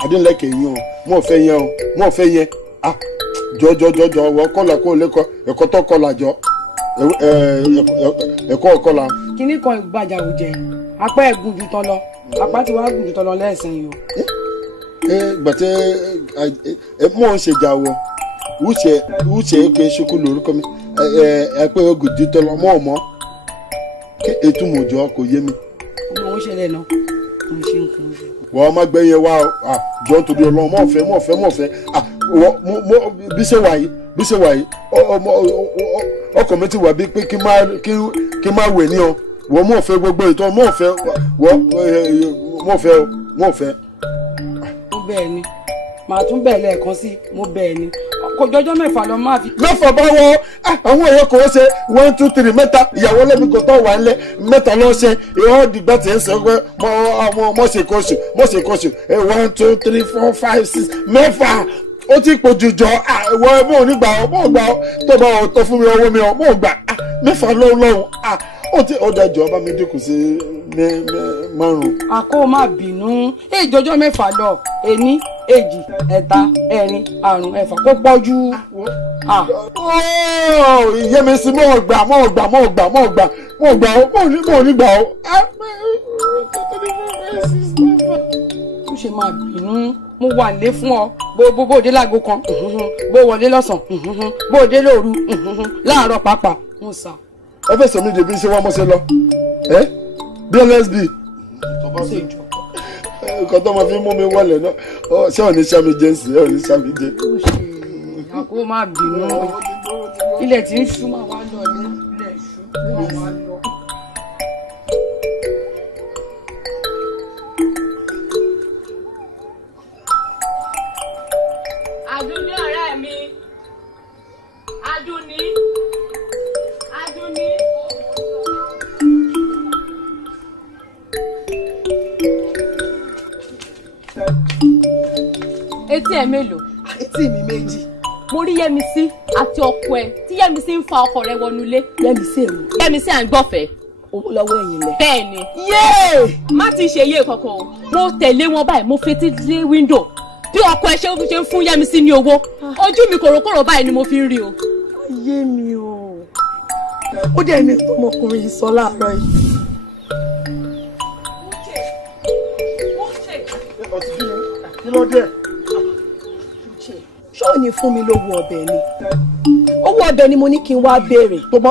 adínlẹ̀kẹ̀ yín o mo fẹ́ yẹn o mo fẹ́ yẹn jọjọjọjọ wọ́n kọ́là kó lẹ́kọ̀ọ́ ẹ̀kọ́ tó kọ́là jọ ẹ̀kọ́ ọ̀kọ́là. kíní kan ìgbàjà ò jẹ apá ẹ̀gùn ju tán lọ apá tí wàá gùn ju tán lọ lẹ́sẹ̀ yìí o. gbàtẹ́ mò ń ṣèjà wọ wúṣẹ pé ṣokú lórúkọ mi pé ogun ju tán lọ mọ́ ọ̀mọ́ ètò mọ̀jọ́ kò yé mi. ọmọ òun ṣẹlẹ̀ náà mo ṣe nǹkan oṣù. wọ́n má gbẹ́yẹ wá jọ nítorí ọlọ́run mọ̀ọ́fẹ́ bí ṣe wà yìí ọkọ̀ mi ti wà bí pé kí n má wẹ̀ ní ọ wọ́n mọ̀ọ́fẹ́ gbogbo ìtọ́ mọ̀ọ́fẹ́. mo bẹ́ẹ̀ ni màá tún bẹ́ẹ̀ lẹ́ẹ̀kan sí mo bẹ́ẹ̀ ni kò jọjọ́ mẹ́fà lọ máa fi. mẹ́fà bá wọ àwọn èèyàn kò ṣe 1 2 3 mẹ́ta ìyàwó lẹ́mi kò tọ́ wà ńlẹ̀ mẹ́ta lọ́ ṣe ìwọ́n dìgbà tí ń sọ pé mọ̀ṣẹ̀kọ̀ṣù 1 2 3 4 5 6 mẹ́fà ó ti pọ̀ jù jọ ìwọ mọ̀ ò ní gbà ọ́ mọ̀ gbà ọ́ tó bá ọ̀ tọ́ fún mi ọwọ́ mi ọ̀ mọ̀ gbà mẹ́fà lọ́wọ́ ó ti ọjà jọ bá mi dínkù sí 5. àkó má bínú ìjọjọ́ mẹ́fà lọ 1 2 3 4 5 6 kó pọ̀ jù. Yemisi mọ̀ gbà ó mọ̀ ní gbà ó. ó ṣe má bínú mo wà lé fún ọ bó dé láago kan bó wọlé lọ́sàn-án bó dé lóru láàárọ̀ pàápàá mo sà. ẹ fẹ́ sọ mí débi ṣé wọ́n mọ̀ ṣe lọ bnsb nǹkan tó máa fi mú mi wọlé náà ṣé ò ní sàmì jẹ́ sí ò ní sàmì jẹ́. àkó má bínú ilẹ̀ tí ń ṣú máa wá lọ ní ilẹ̀ ṣú máa wá lọ. Adúní ọ̀rẹ́ mi Adúní. etí ẹ mélòó. etí mi méjì. mo rí Yẹmisí àti ọkọ ẹ tí Yẹmisí ń fa ọkọ rẹ̀ wọnú ilé. Yẹmisí èwo. Yẹmisí à ń gbọ́fẹ̀ẹ́. owó lọ́wọ́ ẹ̀yìn lẹ̀. bẹ́ẹ̀ni. yéè. má ti ṣe yé kankan o mo tẹ̀lé wọn báyìí mo fetí lé wíńdò bí ọkọ ẹ ṣe ń fún Yẹmisí ní owó ojú mi kòròkòrò báyìí ni mo fi ń rí o. ayé mi o ó dẹ̀ ní ọmọkùnrin yìí sọ láàárọ̀ yìí. kí ló dé. ṣé ò ní fún mi lówó ọbẹ̀ ni owó ọbẹ̀ ni mo ní kí n wá béèrè. tó bá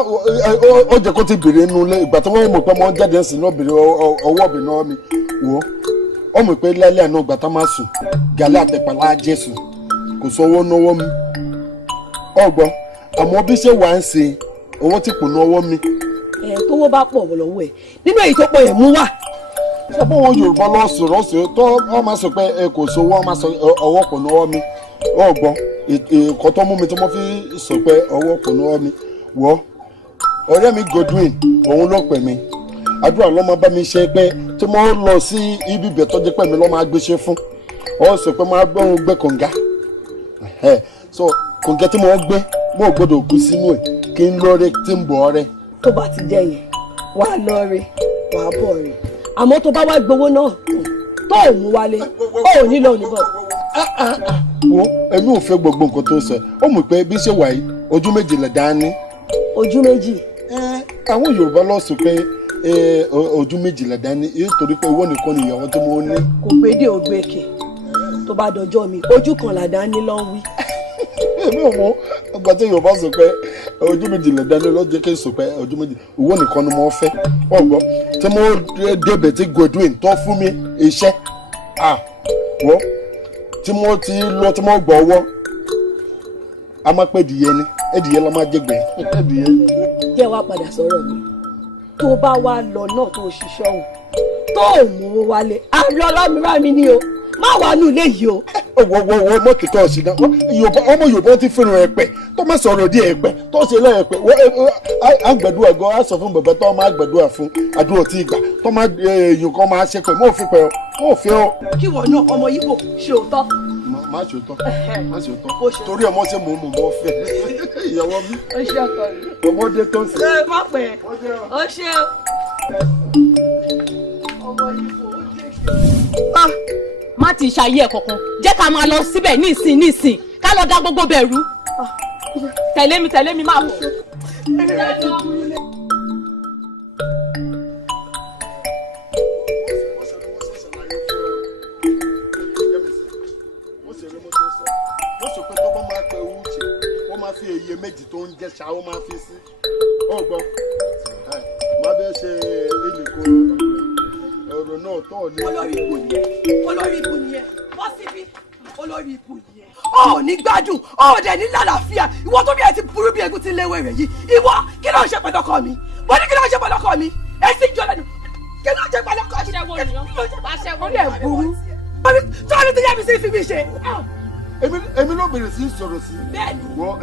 ó jẹ́ kó ti béèrè nínú ilé ìgbà tí wọ́n mọ̀ pé wọ́n jáde ẹ̀sìn náà béèrè ọwọ́ ọbẹ̀ náà mi wò ó mọ̀ pé lálẹ́ àná ìgbà tá máa sùn gàlẹ́ àtẹ̀pàlà jésù kò sọ owó náwó mi ọgbọ́n àmọ́ bí ṣe wà ń ṣe owó tí kò náwó mi. tówó bá pọ̀ lọ́wọ́ ẹ̀ nínú èyí tó pọ̀ yẹn mú wá. ṣé bó wọn Yorùbá lọ sọ̀rọ̀ tó wọ́n máa sọ pé kò sọ owó máa sọ ọwọ́ kò náwó mi ọgbọ́n ẹ̀kọ́ tó mú mi tí wọ́n fi sọ pé ọwọ́ kò náwó mi wọ́ ọ̀rẹ́ mi Godwin òun ló pè mí àdúrà ló máa bá mi ṣe pé tí mo lọ sí ibi ibẹ̀ tó jẹ́ pé mi ló máa gbéṣẹ́ fún ọ sọ pé máa gbé òun gbé kànga so kànga tí mo gbé mo gbọ́dọ̀ kú sínú ẹ̀ kí n lọ́ọ́rẹ́ tí ń bọ̀ ọ́rẹ́. tó bá ti jẹ́ yẹn wà á lọ́ọ́rẹ́ wà á bọ̀ rẹ̀ àmọ́ tó bá wá gbowó náà tó ò mú wálé ó ò nílò oníbọ̀. wo èmi ò fẹ́ gbogbo nǹkan tó sọ ó mọ̀ pé bí ṣe wà yìí ojú méjì lè dání. ojú méjì. àwọn Yorùbá lọ sọ pé ojú méjì lè dání nítorí pé owó nìkan ni ìyàwó tí mo ní. kò gbédè ògbékè tó bá dọjọ́ mi ojú kan là dání ló ń wí. èmi ò mọ ọgbà tí Yorùbá sọ pé ojú méjì lè dání ló jẹ́ kí n sọ pé ojú méjì owó nìkan ni mo fẹ́ ọgbọ́n tí mo débẹ̀ tí Godwin tó fún mi iṣẹ́ wọ́n tí mo ti lọ tí mo gbọ́ ọwọ́ a máa pẹ́ ẹ̀dìyẹ ni ẹ̀dìyẹ la máa jẹ́gbẹ́ ẹ̀dìyẹ. jẹ́ wá padà sọ̀rọ̀ mi tó bá wá lọ náà tó ṣiṣẹ́ ọ̀hún tó mú owó wálé àrí ọlọ́mìíràn mi ni o má wà nù ilé yìí o. wọ́n mọ̀ kíkọ́ ọ̀sìn náà ọmọ Yorùbá ti fẹ́ràn ẹ̀pẹ̀ tó má sọ̀rọ̀ di ẹ̀pẹ̀ tó ṣe lẹ́ẹ̀pẹ̀ àgbàdua gan á sọ fún bàbá tó máa gbàdúrà fún àdúrà tí ìgbà tó máa èèyàn kan máa ṣe pẹ̀ mọ́ òfin pẹ̀ mọ́ òfin ọ́. kí wọ́n náà ọmọ Yíbò ṣe òótọ́. má ṣe òótọ́ torí ọmọ ṣe mò ń mọ̀ fẹ́ ìyàwó mi. ó ṣe ọkọ mi. ọmọdé tó ń sè. ẹ má pẹ́ ó ṣe ọmọ Yíbò ó dé. má ti ṣàyè ẹ̀ kankan jẹ́ ká máa lọ síbẹ̀ nísìn ká lọ dá gbogbo bẹ̀ rú tẹ̀lé mi máa bọ̀. fi èyí méjì tó ń jẹ ṣá ó máa fi sí ọgbọ́n má bẹ́ẹ̀ ṣe ìlẹ̀kùn ọ̀rọ̀ náà tọ̀ ní. olórí ikú nìyẹn wọ́n síbí olórí ikú nìyẹn. ó ní gbádùn ó dẹ̀ ní lálàáfíà ìwọ tó bí ẹ ti burú bí egun ti léwé rẹ̀ yìí ìwọ kí ló ń ṣe pẹ̀lú ọkọ mi mo ní kí ló ń ṣe pẹ̀lú ọkọ mi ẹ sì jọ lẹ́nu kí ló ń ṣe pẹ̀lú ọkọ mi. ó lè burú. tí wọ́n ti yá mi sí fi mi ṣe. èmi ló bẹ̀rẹ̀ sí sọ̀rọ̀ sí wọ́n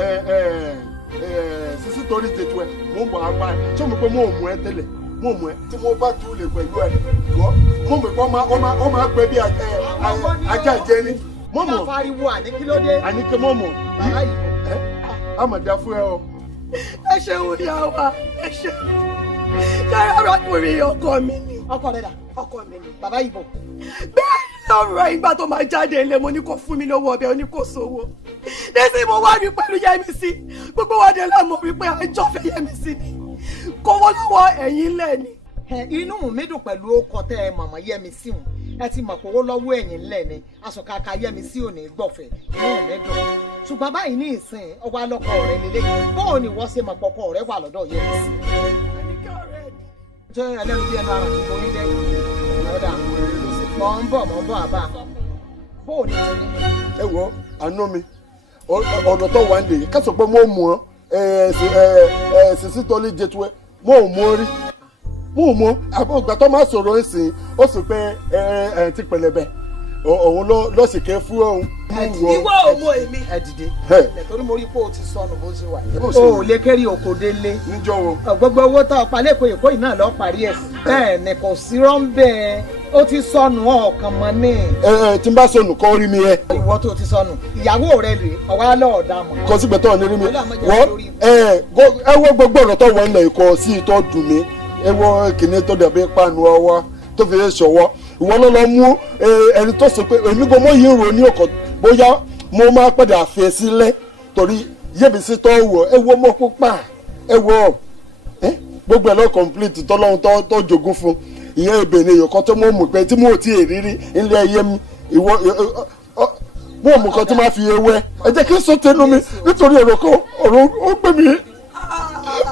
sísí torí tètè ẹ̀ mo mọ̀ apá ẹ̀ ṣé mo pé mo ò mú ẹ tẹ́lẹ̀ mo mú ẹ tí mo bá tún lè pẹ̀lú ẹ̀ wọ́n mo mọ̀ pé ọ máa pẹ́ bí ajá ìjẹ́ ni mo mọ̀ àníkẹ́ mo mọ̀ àmọ̀dá fún ẹ o. ẹ ṣeun ìyá wa ẹ ṣe ṣáà arákùnrin ọkọ mi ni. ọkọ rẹ dà ọkọ mi ni bàbá ìbò. bẹ́ẹ̀ lọ́rọ̀ ìgbà tó máa jáde ilé mo ní kó fún mi lówó ọbẹ̀ oní kò sówó lẹ́sìn mo wá rí pẹ̀lú Yẹ́misí gbogbo wa dé lámọ̀ wípé àjọfẹ́ Yẹ́misí ni kówó lọ́wọ́ ẹ̀yìn lẹ̀ ni. inú mi dùn pẹ̀lú ọkọ̀ tẹ́ ẹ mọ̀mọ́ Yẹ́misí hùn ẹ ti mọ̀ kówó lọ́wọ́ ẹ̀yìn lẹ̀ ni aṣọ̀kàkà Yẹ́misí ò ní gbọ̀fẹ́ inú mi dùn ṣùgbọ́n báyìí ní ìsìn ọwọ́ alọ́kọ̀ rẹ lélẹ̀ bóun ni wọ́n ṣe mọ̀ pọ̀kọ̀ rẹ wà lọ́dọ̀ Yẹ́misí. ṣé ẹlẹ́nu bí ẹnu ara ti mo ní dẹ́yìn ọ̀dà mọ̀ ń bọ̀ àbá bóò ní ti ní. ẹ wọ àánú mi ọ̀nà tó wà ń lè yìí ká sọ pé mo mú ọ sísí tọ́lé jẹtu ẹ mo ò mú ọ rí mo ò mú ọ àbọ̀ ìgbà tó máa sọ̀rọ̀ ẹ̀ sìn ó sì pé ti pẹlẹbẹ òun ló sì ké fún òun. ìwọ òmò èmi. ẹ dìde torí mo rí pé o ti sọnù bó ṣe wà yìí. o ò lè kéré oko délé. níjọ́ wo. gbogbo owó tó ọ̀pá lẹ́kọ̀ọ́ èkó yìí náà lọ́ọ́ parí ẹ̀ bẹ́ẹ̀ ni kò sí rọ́ńbẹ́ ó ti sọnù ọ̀kan mọ́ ní. tí n bá sọnù kọ́ rí mi ẹ. ìwọ tó ti sọnù ìyàwó rẹ rèé ọwọ́ alọ́ọ̀dà mọ̀. kò sí gbẹ̀tọ̀ ní rí mi ẹ wo gbogbo ọ̀rọ̀ tó wọ́n ń lẹ̀ ikọ̀ sí ìtọ́ dùn mí ẹ wo kìnìún tó dàbí pàánù ọwọ́ tó fi ṣọwọ́ ìwọ ló lọ mú ẹni tó sọ pé èmi kò mọ yìí rò ní ọkọ̀ bóyá mo máa padà fẹ́ sílẹ̀ torí Yẹ́misí tó wọ̀ ẹ wo mọ́ pupa ẹ wọ gbogbo ẹ̀ lọ complete tọ́lọ́hún tó jogún fún ìyẹn ìbẹ̀rẹ̀ èèyàn tó mọ̀ mọ̀ pé tí mo ti rírí ilé ẹyẹ mi ìwọ mo mọ̀ kan tí máa fi ewé ẹ jẹ́ kí n sọ tẹnu mi nítorí ọ̀rọ̀ ó gbé mi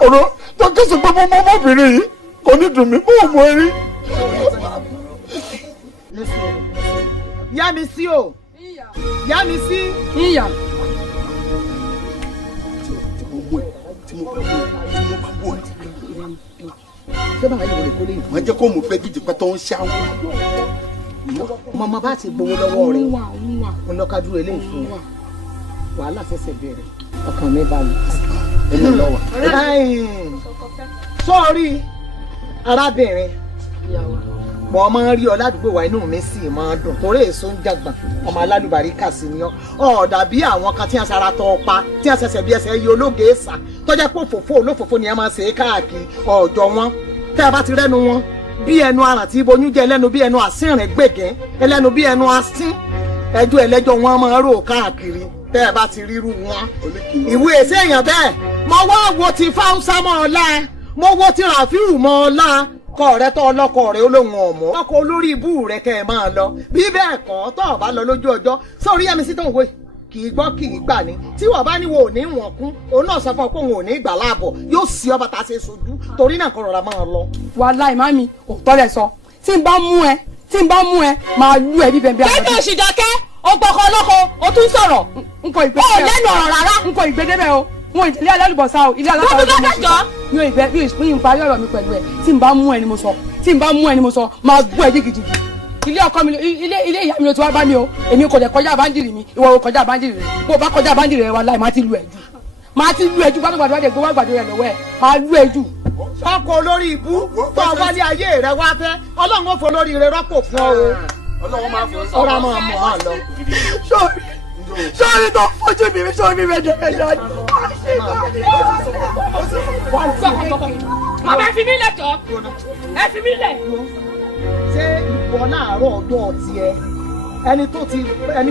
ọ̀rọ̀ tó kí n sọ pé mo mọ ọmọbìnrin yìí kò ní dùn mí mo mọ̀ ẹ rí. Yẹ́misí o Yẹ́misí. ìyá. ṣé bàbá yìí wọlé kó lè yìí. wọ́n jẹ́ kó mú pé gidi pẹ́ tó ń ṣáwó. mọ̀mọ́ bá ti gbowó lọ́wọ́ rẹ̀ ń lọ́kájú eléyìí fún wa wàhálà ṣẹ̀ṣẹ̀ bẹ̀rẹ̀ ọkàn mi balẹ̀. ẹni lọ́wọ́. sọ́ọ̀rí arábìnrin mo máa ń rí ọ ládùúgbò wa inú mi sì máa ń dùn torí èso ń jàgbà ọmọ alálùbáríkà sí ni ọ dàbí àwọn kan tí wọn sara tọ ọpa tí wọn ṣẹ̀ṣẹ̀ bí ẹsẹ̀ yìí ológe èsà tọjá pé òfófó olófòfó ni ẹ máa ṣe é káàkiri ọjọ́ wọn tẹ ẹ bá ti rẹnu wọn bí ẹnu aràn tí iboyún jẹ ẹlẹ́nu bí ẹnu àsìnrìn gbẹgẹ ẹlẹ́nu bí ẹnu asín ẹjọ́ ẹlẹ́jọ́ wọn máa rò káàkiri tẹ ẹ bá ti ríru wọn. ìwé èsì èèyàn bẹ́ẹ̀ mo wá wo ti fáwùsá mọ́ ọ lá mo wo ti ràfíù mọ́ ọ lá kọ rẹ tọ ọlọkọ rẹ olóhùn ọmọ ọkọ olórí ibú rẹ kẹ ẹ máa lọ bí bẹ́ẹ̀ kọ́ tọ ọ bá lọ lójú ọjọ́ sórí Yẹ́misí tó ń wé kì í gbọ́ kì í gbà ní tí wọ́n bá ní wo ò ní wọ̀n kún òun náà sọ fún ọ pé òun ò ní gbà láàbọ̀ yóò sí ọba tá a ṣe sojú torí náà kọ rọra máa lọ. wàláì màmí òótọ́ lẹ sọ tí n bá mú ẹ máa lù ẹ bíbẹ̀ bí i. kẹ́kẹ́ òṣìdàkẹ́ ọgbọ̀kọ̀ ọlọ́kọ̀ o tún sọ̀rọ̀ ó lẹ́nu ọ̀rọ̀ rárá. n kò ìgbédébẹ̀ o wọn ilé alálùbọ̀sá o ilé alálùbọ̀sá mi ò ìgbẹ́ mi ò ìpín parí ọ̀rọ̀ mi pẹ̀lú ẹ tí n bá mú ẹ ni mo sọ máa gbọ́ ẹ jìgìjìgì ilé ọkọ mi ilé ìyá mi ló ti wá bá mi o èmi kò dẹ̀ kọjá báńdìrì mi ìwọ ò kọjá báńdìrì rẹ bó o bá kọjá báńdìrì rẹ wà láì má ti lu ẹ̀jú gbàdúgbàdú wà dé gbowó àgbàdo rẹ lọ́wọ́ ẹ̀ má lu ẹ̀jú. ọkọ olórí ibú tó wálé ayé rẹ wá fẹ́ ọlọ́run ó fọ lórí rẹ rọ́pò fún ọ o. ọlọ́run máa fọ ọ̀rọ̀ àmọ́ àmọ́ à lọ. sọ́ọ́rí tó fojú mi sọ́ọ́rí mi dẹ̀dẹ̀ bàbá ẹ fi mí lẹ̀ jọ ẹ fi mí lẹ̀. ṣé ìwọ láàárọ̀ ọjọ́ tiẹ̀ ẹni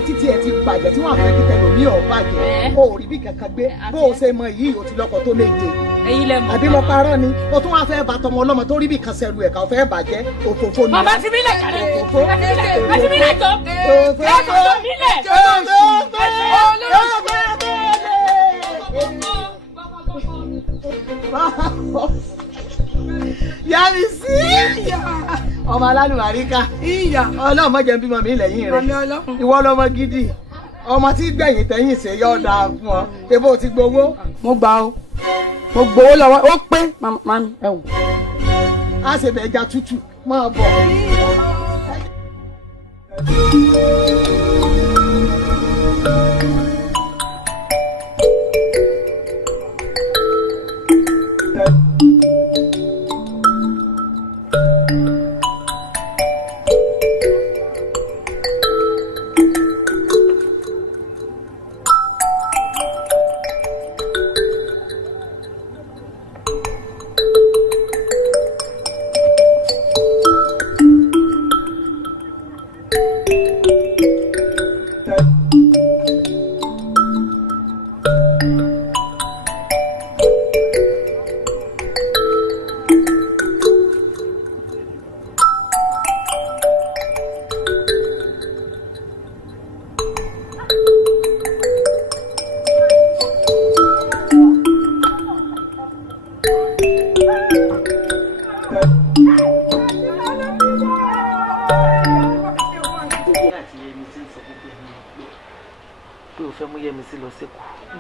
títí ẹ ti bàjẹ́ tí wọ́n fẹ́ kí tẹlòmíì ọ̀ bàjẹ́ o ò rí bí kankan gbé bó o ṣe mọ yìí o ti lọ́kọ tó méje ẹ̀yin lẹ mọ̀ àbí mo parọ́ ni o tún wá fẹ́ bàtọ́ ọmọ ọlọ́mọ tó rí bí kan ṣẹlú ẹ̀ka o fẹ́ bàjẹ́ òfófó ni. bàbá fi mí lẹ̀ jáde ẹ fi mí lẹ̀ jọ ẹ fi mí lẹ̀. Yemisi ọmọ alálùbáríkà ọlọ́mọ jẹ́ bímọ mi lẹ́yìn rẹ̀ ìwọ lọmọ gidi ọmọ tí gbẹ̀yìn tẹ̀yìn ṣe yọ̀ dáa fún ọ ebo ti gbowó. mo gbà ó mo gbowó lọ́wọ́ ó pé mami ẹ wò. a ṣe bẹ̀ ẹja tútù máa bọ̀.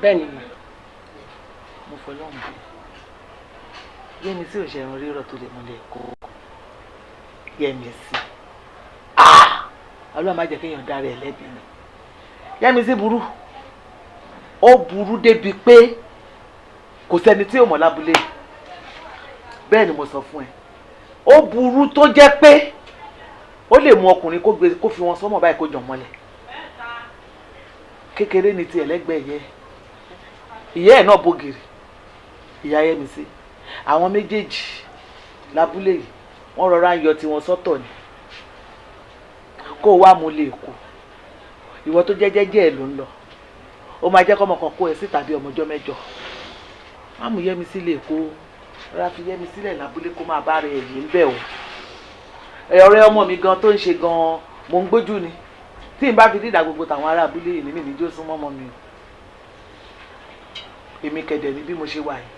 bẹ́ẹ̀ni mà mo fọlọ́run bí Yẹ́misí ò ṣe ẹran rírọ̀ tó lè múlẹ̀ kó Yẹ́misí Ọlọ́run má jẹ́ kéèyàn dára ẹ̀ lẹ́bi ni Yẹ́misí burú ó burú débi pé kò sẹ́ni tí ò mọ̀ lábúlé bẹ́ẹ̀ ni mo sọ fún ẹ ó burú tó jẹ́ pé ó lè mú ọkùnrin kó fi wọn sọ́mọ̀ báyìí kó jàn mọ́lẹ̀ kékeré ni ti ẹlẹ́gbẹ̀ẹ́ yẹ ìyá ẹ̀ náà bògiri ìyá Yẹ́misí àwọn méjèèjì lábúlé yìí wọ́n rọra ń yọ tiwọn sọ́tọ̀ ni kó o wá mú lè kú ìwọ tó jẹ́jẹ́jẹ́ ẹ̀ ló ń lọ ó máa jẹ́ kọ́mọ kan kó ẹ sí tàbí ọmọjọ́ mẹ́jọ má mú Yẹ́misí lè kó rárá fi Yẹ́misí lẹ̀ lábúlé kó máa bá rẹ̀ yìí ń bẹ̀ o ọ̀rẹ́ ọmọ mi gan tó ń ṣe gan mo ń gbójú ni tí n bá fi dídà gbogbo tàwọn ará abúlé yìí ní mi níjó súnmọ́ ọmọ mi o èmi kẹ̀dẹ̀ ní bí mo ṣe wà yìí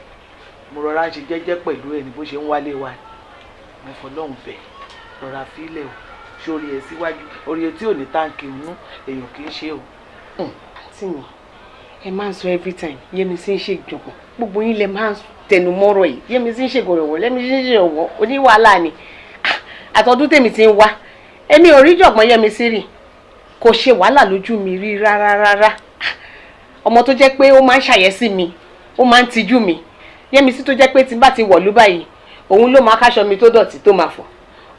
mo rọra ń ṣe jẹ́jẹ́ pẹ̀lú ẹ̀ ní bó ṣe ń wálé wa mo fọlọ́hún bẹ̀ rọra fílẹ̀ o ṣe orí ẹ̀ síwájú orí ẹ̀ tí ò ní táǹkì inú èèyàn kì í ṣe o. àǹtí mi ẹ máa ń sọ every time Yẹ́misí ń ṣèjọba gbogbo yín lẹ máa ń tẹnu mọ́rọ̀ yìí Yẹ́misí ń ṣègòròwò Yẹ́misí ń ṣèwọ̀ oníwàhálà ni àtọ́dún tèmi ti ń wá èmi ò rí jọ̀gbọ́n Yẹ́misí rí kò ṣe wàhálà lójú mi rí rárá ọmọ tó jẹ́ pé ó máa ń ṣàyẹ́sí mi ó máa ń tijú mi Yẹ́misí tó jẹ́ pé tí n bá ti wọ̀lú báyìí òun ló máa káṣọ mi tó dọ̀tí tó máa fọ̀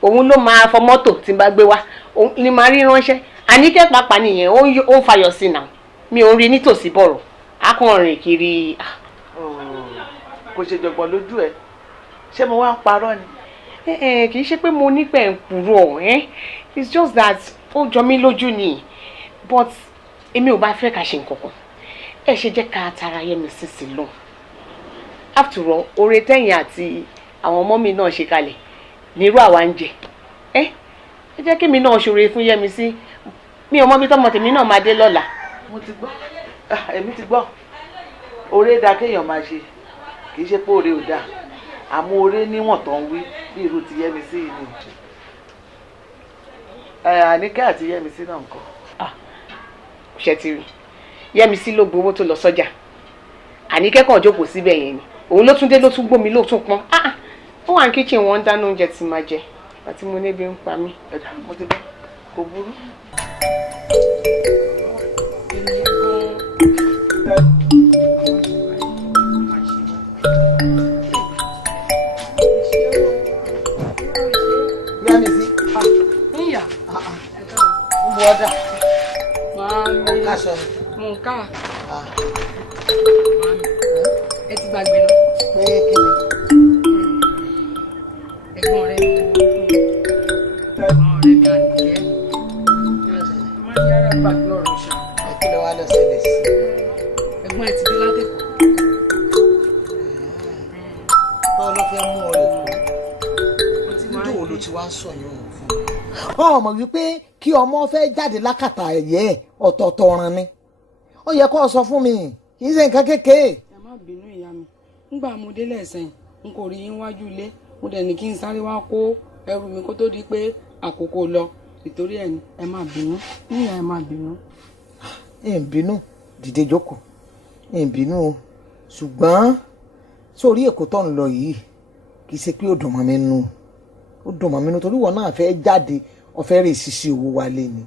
òun ló máa fọ mọ́tò tí n bá gbé wá òun ni máa rí ránṣẹ́ Àníkẹ́ pàápàá nìyẹn ó ń fayọ̀ sí náà mi ò rí nítòsí bọ̀rọ̀ á kàn rìn kiri. kò ṣe jọ̀gbọ́n lójú ẹ ṣé mo wá ń parọ́ ni. kì í ṣe pé mo nípẹ̀ ń purọ́ it's just that ó jọ mí lójú ni but èmi ò bá fẹ́ ká ṣe nǹkan kan ẹ ṣe jẹ́ ká tara Yẹ́misí sí lọ after all oore tẹ̀yìn àti àwọn ọmọ mi náà ṣe kalẹ̀ nírú àwa ń jẹ ẹ jẹ́ kí mi náà ṣoore fún Yẹ́misí mi ò mọ bí tọmọ tèmi náà máa dé lọ́la. mo ti gbọ́ èmi ti gbọ́ oore da kéèyàn máa ṣe kì í ṣe pé oore ò dáa àmọ́ oore níwọ̀n tó ń wí bí irú ti Yẹ́misí yìí ni Àníkẹ́ àti Yẹ́misí náà ń kọ́. ṣe ti rí Yẹ́misí ló gbowó tó lọ sọ́jà Àníkẹ́ kàn jókòó síbẹ̀ yẹn ni òun ló tún dé ló tún gbómi ló tún pọ́n ó wà ní kíchìn wọn ń dáná oúnjẹ tí máa jẹ àti mo níbi ń pa mí. mo ti gbọ́ kò burú. Yemisi. Níyà. Bọ́dà. Màámi. Ọ̀kasọ̀. Nǹka. Màámi. Ẹ ti gbàgbé lọ. Pé kí ni? Ẹ̀gbọ́n rẹ̀ mi. Ẹ̀gbọ́n rẹ̀ mi àníkẹ́. Má ní ara gbàgbé ọ̀rọ̀ ṣá. Kí ló wá lọ ṣẹlẹ̀ sí? Ẹ̀gbọ́n ẹ̀ ti dé látẹ̀kọ̀. Báwo ló fẹ́ mú ọ rẹ̀ kú? Níjọ́ wo ló ti wá sọ yín òun fún mi? Ọmọ wípé kí ọmọ fẹ́ jáde lákàtà ẹ̀yẹ́ ọ̀tọ̀ọ̀tọ̀ ọ̀ràn ni. Ó yẹ kó sọ fún mi, kì í ṣe nǹkan kékeré. Ẹ má bínú ìyá mi. Nígbà mo délẹ̀ sẹ́yìn, n kò rí yín wájú ilé. Mo dẹ̀ ní kí n sáré wá kó ẹrù mi kó tó di pé àkókò lọ. Ìtorí ẹ̀ ni ẹ má bínú. Níyà ẹ má bínú. Ẹ ń bínú, dìde jókòó. Ẹ ń bínú o. Ṣùgbọ́n sórí Èkó tó ń lọ yìí kì í ṣe pé ó dùn mọ́ mi nú. Ó dùn mọ́ mi nú torí wọn náà fẹ́ jáde ọ̀fẹ́ rè ṣiṣẹ́ owó wálé ni.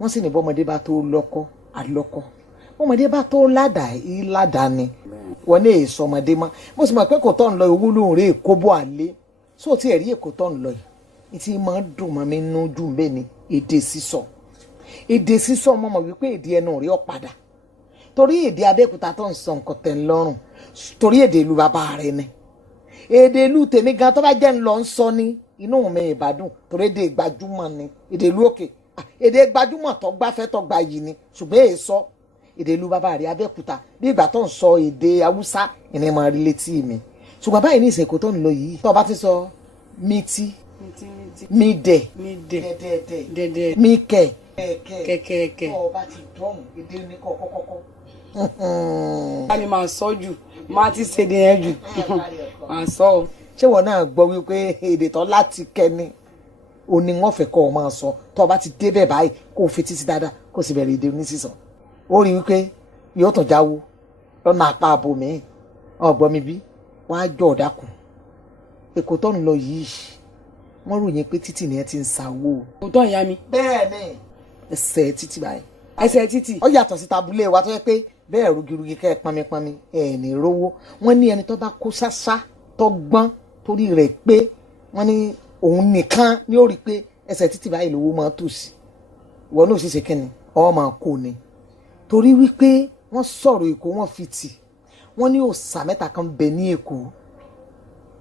Wọ́n sì ní bọ́mọdé bá tó lọ́kọ́ àlọ́kọ́. Bọ́mọdé bá tó ládàá ìládàá ni. Wọ́n ní èso ọmọdé mọ́. Mo sì mọ̀ pé Èkó tó ń lọ owó lóhùn rè kó bọ́ àlé. Só tí ẹ̀rí Èkó tó ń lọ yìí. Ìtì máa ń dùn mọ́ mi nú jù ń bẹ́ẹ̀ ni èdè sísọ. Èdè sísọ mo mọ̀ wípé èdè ẹnu rí ọ padà. Torí èdè Abẹ́òkúta tó ń sọ nǹkan tẹ̀ ń lọ́rùn. Torí èdè ìlú bàbá rẹ ni. Èdè ìlú tèmi gan tó bá jẹ́ ń lọ ń sọ ní inú mi ìbàdàn torí èdè gbajúmọ̀ ni èdè ìlú òkè èdè gbajúmọ̀ tó gbáfẹ́ tó gba yìí ni ṣùgbọ́n èè sọ èdè ìlú bàbá rẹ Abẹ́òkúta bí ìgbà tó ń sọ èdè Haúsá ìní máa rí létí mi ṣùgbọ́n báyìí ní ìsìnkú tó ń lọ yìí tó bá ti sọ mítí mídẹ dẹ̀dẹ̀ míkẹ kẹ̀kẹ̀kẹ̀. tó bá ti dọ̀hùn èdè ní kọ́kọ́kọ́kọ́. Bá mi máa sọ jù máa ti ṣèdè yẹn jù máa sọ o. Ṣé wọn náà gbọ́ wípé èdè tó láti kẹ́ni òní wọn fẹ́ kọ́ ọ máa sọ tó bá ti débẹ̀ báyìí kó o fetí sí dáadáa kó o sì bẹ̀rẹ̀ èdè onísìsọ ó rí wípé yóò tún jáwó lọ́nà apá àbò mi ọ̀gbọ́n mi bí wàá jọ ọ̀dàkùn Èkó tó ń lọ yìí wọ́n ròyìn pé títì ni ẹ ti ń sanwó. Òótọ́ ìyá mi. Bẹ́ẹ̀ ni ẹsẹ̀ títì báyìí. Ẹsẹ̀ títì. Ó yàtọ̀ sí tabulé wa tó yẹ pé bẹ́ẹ̀ rugirugi kẹ́ ẹ pọnmipọnmi ẹ̀ ní rówó wọ́n ní ẹni tó bá kó sásá tó gbọ́n torí rẹ̀ pé wọ́n ní òun nìkan ni ó rí pé ẹsẹ̀ títì báyìí lówó máa tò sí ìwọ náà sì ṣe kí ni ọ máa kó ni torí wípé wọ́n sọ̀rọ̀ Èkó wọ́n fi tì wọ́n ní òòṣà mẹ́ta kan bẹ ní Èkó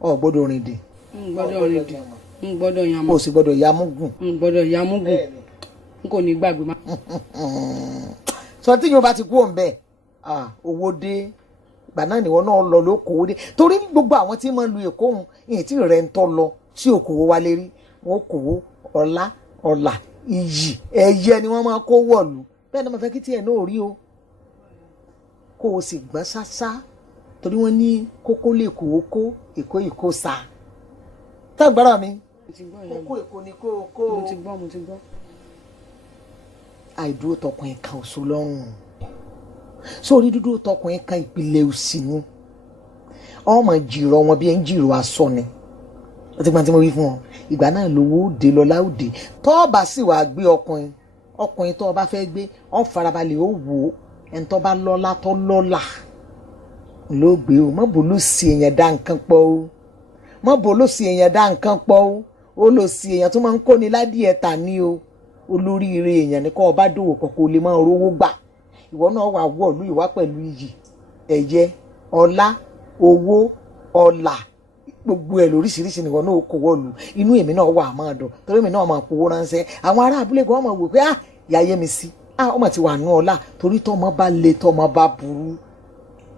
ọ gbọ́dọ̀ rìn dè. n gbọ́dọ̀ rìn dè n gbọ́dọ̀ yamú. o sì gbọ́dọ̀ yamúgùn. n gbọ́dọ̀ yamúgùn n kò ní gbàgbé má. sọ tí yóò bá ti kú òun bẹ́ẹ̀ owó dé ìgbà náà ni wọn náà lọ ló kówó dé torí gbogbo àwọn tí máa ń lu Èkó òun ìyẹn tí rẹ̀ ń tọ́ lọ tí òkòwò wálé rí wọn kówó ọlá iyì ẹ̀yẹ ni wọ́n máa kó wọ̀lú bẹ́ẹ̀ ni mo fẹ́ kí tiẹ̀ náà rí o kó o sì gbọ́n ṣáṣá torí wọ́n ní kókó lè kó o kó Èkó ìkó sa tágbára mi kókó Èkó ni kó o kó o. mo ti gbọ́. àìdúró tọkùnrin kan òṣù lọ́rùn sórí dúdú tọkùnrin kan ìpìlẹ̀ òsì ni ọmọ jìrọ̀ wọn bí ẹ ń jìrọ̀ aṣọ ni ó ti gbọ́n tí mo wí fún ọ ìgbà náà lówó òde lọ́lá òde tọ́ọ̀bà sì wàá gbé ọkùnrin tó o bá fẹ́ gbé ọ farabalẹ̀ ó wò ó ẹni tó bá lọ́lá tó lọ́lá ló gbé o mọ́ bò ló sì èèyàn dá nǹkan pọ̀ o mọ́ bò ló sì èèyàn dá nǹkan pọ̀ o ó lọ sí èèyàn tó máa ń kóni ládìẹ ta ní o olóríire èèyàn ní kọ́ ọ bá dòwò kọ̀ọ̀kan ó lè máa rówó gbà ìwọ náà wà wọ̀lú ìwá pẹ̀lú iyì ẹ̀yẹ ọlá owó ọlà gbogbo ẹ̀ lóríṣiríṣi nìwọ náà kó wọ̀lú inú èmi náà wà máa dùn torí èmi náà máa powó ránṣẹ́ àwọn ará abúlé kan máa wò pé ìyá Yẹ́misí ọmọ ti wà nù ọlá torí tọmọ bá le tọmọ bá burú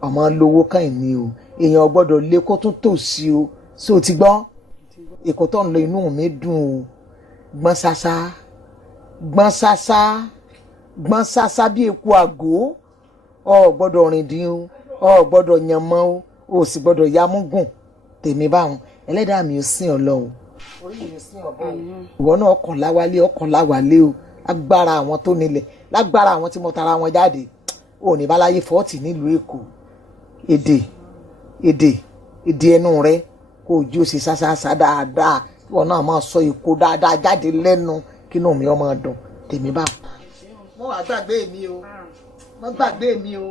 ọmọ lówó kàn ní o èèyàn gbọ́dọ̀ lé kó tún tò sí o sí o ti gbọ́ Èkó tó ń lọ inú mi dùn o gbọ́n ṣáṣá bí eku àgó ọ gbọ́dọ̀ rìn dín o ọ gbọ́dọ̀ yàn mọ́ o o sì gbọ́dọ̀ yamúgùn tèmi báwọn ẹlẹ́dàá mi ò sìn ọ lọ o orí mi ò sìn ọ bọ ìwọ náà ọkàn láwálé o lágbára àwọn tó nílẹ̀ lágbára àwọn tí mo tara wọn jáde ò ní báláyé fọ́ọ̀tì nílùú Èkó èdè ẹnu rẹ kó o jí o sì ṣáṣáṣá dáadáa ìwọ náà máa sọ Èkó dáadáa jáde lẹ́nu kí inú mi ọmọ dùn tèmi bá. mo wá gbàgbé mi o mo gbàgbé mi o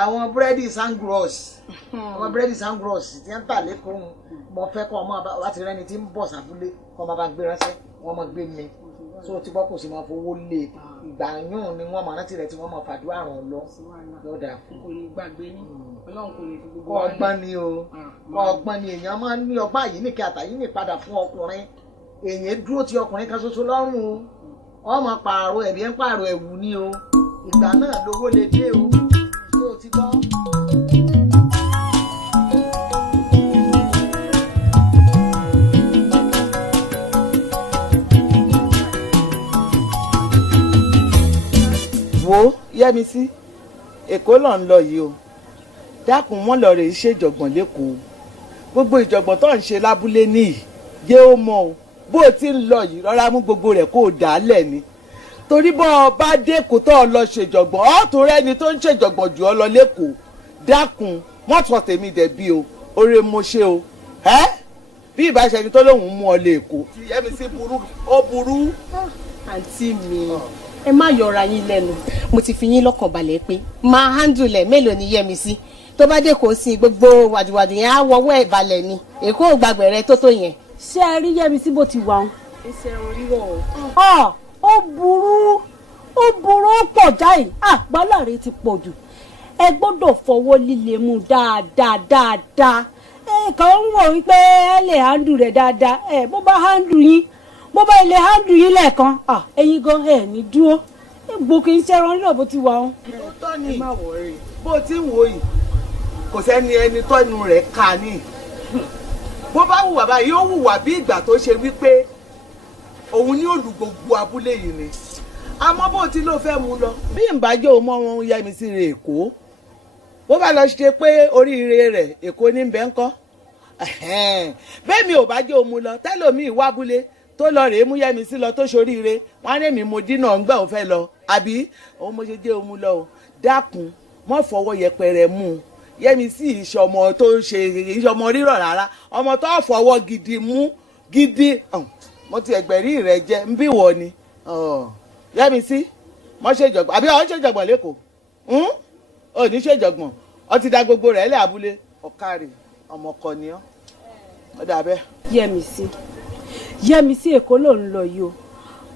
àwọn búrẹ́dì sangros àwọn búrẹ́dì sangros tí ń tà lẹ́kọ̀ọ́ mo fẹ́ kọ́ ọmọ láti rẹ́ni tí ń bọ̀ sábúlé kọ́ ọmọ bá gbé ránṣẹ́ wọ́n mọ̀ gbé mi so tí bọ́ kò sí máa fowó lé ìgbà yún ni wọ́n mọ̀ rántí rẹ̀ tí wọ́n mọ̀ fàdúrà ràn lọ lọ́dà fún. kò ní gbàgbé ní ọlọ́run kò ní fi gbogbo kọ́ ọgbọ́n ni o kọ́ ọgbọ́n ni èèyàn máa ń ní ọgbà yìí nìkẹ́ àtàyí ní padà fún ọkùnrin èèyàn dúró ti ọkùnrin kan ṣoṣo lọ́rùn o ọmọ pààrọ̀ ẹ̀bí ń pààrọ̀ ẹ̀wù ni o ìgbà náà lówó lè dé o tí o ti gbọ́. wo Yẹ́misí Èkó lọ ń lọ yìí o dákun mọ́ lọ rè é ṣèjọ̀gbọ̀n lẹ́kọ̀ọ́ gbogbo ìjọ̀gbọ̀n tó ń ṣe lábúlé níyì jẹ́ ó mọ̀ o bó o ti ń lọ yìí rọra mú gbogbo rẹ̀ kó o dà á lẹ̀ ni torí bọ́ ọ bá dẹ́kun tó ọ lọ ṣèjọ̀gbọ̀n ọ̀tún rẹ́ni tó ń ṣèjọ̀gbọ̀n jù ọ lọ lẹ́kọ̀ọ́ dákun mọ́tò tèmi dẹ̀ bí o oore mo ṣe o bí ìbáṣẹni tó lóun mú ọ lé Èkó. Yẹ́misí burú ó burú. àǹtí mi ẹ má yọra yín lẹ́nu mo ti fi yín lọ́kàn balẹ̀ pé máa handle ẹ̀ mélòó ni Yẹ́misí tó bá dé kò sí gbogbo wàdìwàdì yẹn á wọwọ́ ẹ̀ balẹ̀ ni Èkó ò gbàgbé rẹ tó yẹn. ṣé ẹ rí Yẹ́misí bó ti wà ọ́n. ẹsẹ̀ oríwọ̀ o. ó burú ó pọ̀ jáì àgbálàre ti pọ̀ jù ẹ gbọ́dọ̀ fọwọ́ líle mú dáadáa ẹ kàn ń wò wípé ẹ lè handle rẹ̀ dáadáa ẹ bó bá handle yín bó bá ilé handle yín lẹ́ẹ̀kan ẹ̀yin gan ẹ̀ ní dúró gbò kì í ṣe ẹran rírọ̀ bó ti wà ọ́n. tó ní bó ti ń wò yìí kò sẹ́ni ẹni tọ́nu rẹ̀ ká ní bó bá hùwà báyìí ó hùwà bí ìgbà tó ṣe wípé òun ní olùgbogbo abúlé yìí ni àmọ́ bó ti ló fẹ́ mú lọ. bí ìbájọ́ ọmọ wọn Yẹ́misí rẹ̀ Èkó bó bá lọ ṣe pé oríire rẹ̀ Èkó ní bẹ́ẹ̀ ń kọ́ bẹ́ẹ̀ mi ò bá jẹ́ òmu lọ tẹ́lómi ìwà abúlé tó lọ rèé mú Yẹ́misí lọ tó ṣoríire wọn á ní mi mo dínà ń gbà ó fẹ́ lọ àbí òun mo ṣe jẹ́ òmu lọ o dákun mọ́ fọwọ́ yẹpẹrẹ mú un Yẹ́misí ìṣọmọ tó ṣe ìṣọmọ rírọ̀ rárá ọmọ tó fọwọ́ gidi mú gidi mo ti ẹgbẹ̀rí rẹ̀ jẹ́ ń bí wọ ni Yẹ́misí mọ́ ṣèjọ̀gbọ̀n àbí ọ̀ ń ṣèjọ̀gbọ̀n lẹ́kọ̀ọ́ ò ní ṣèjọ̀gbọ̀n ọ ti da gbogbo rẹ̀ lẹ́ abúlé ọ̀kárì ọmọkọ ni ọ́ ó dà bẹ́ẹ̀. Yẹ́misí Èkó ló ń lọ yìí o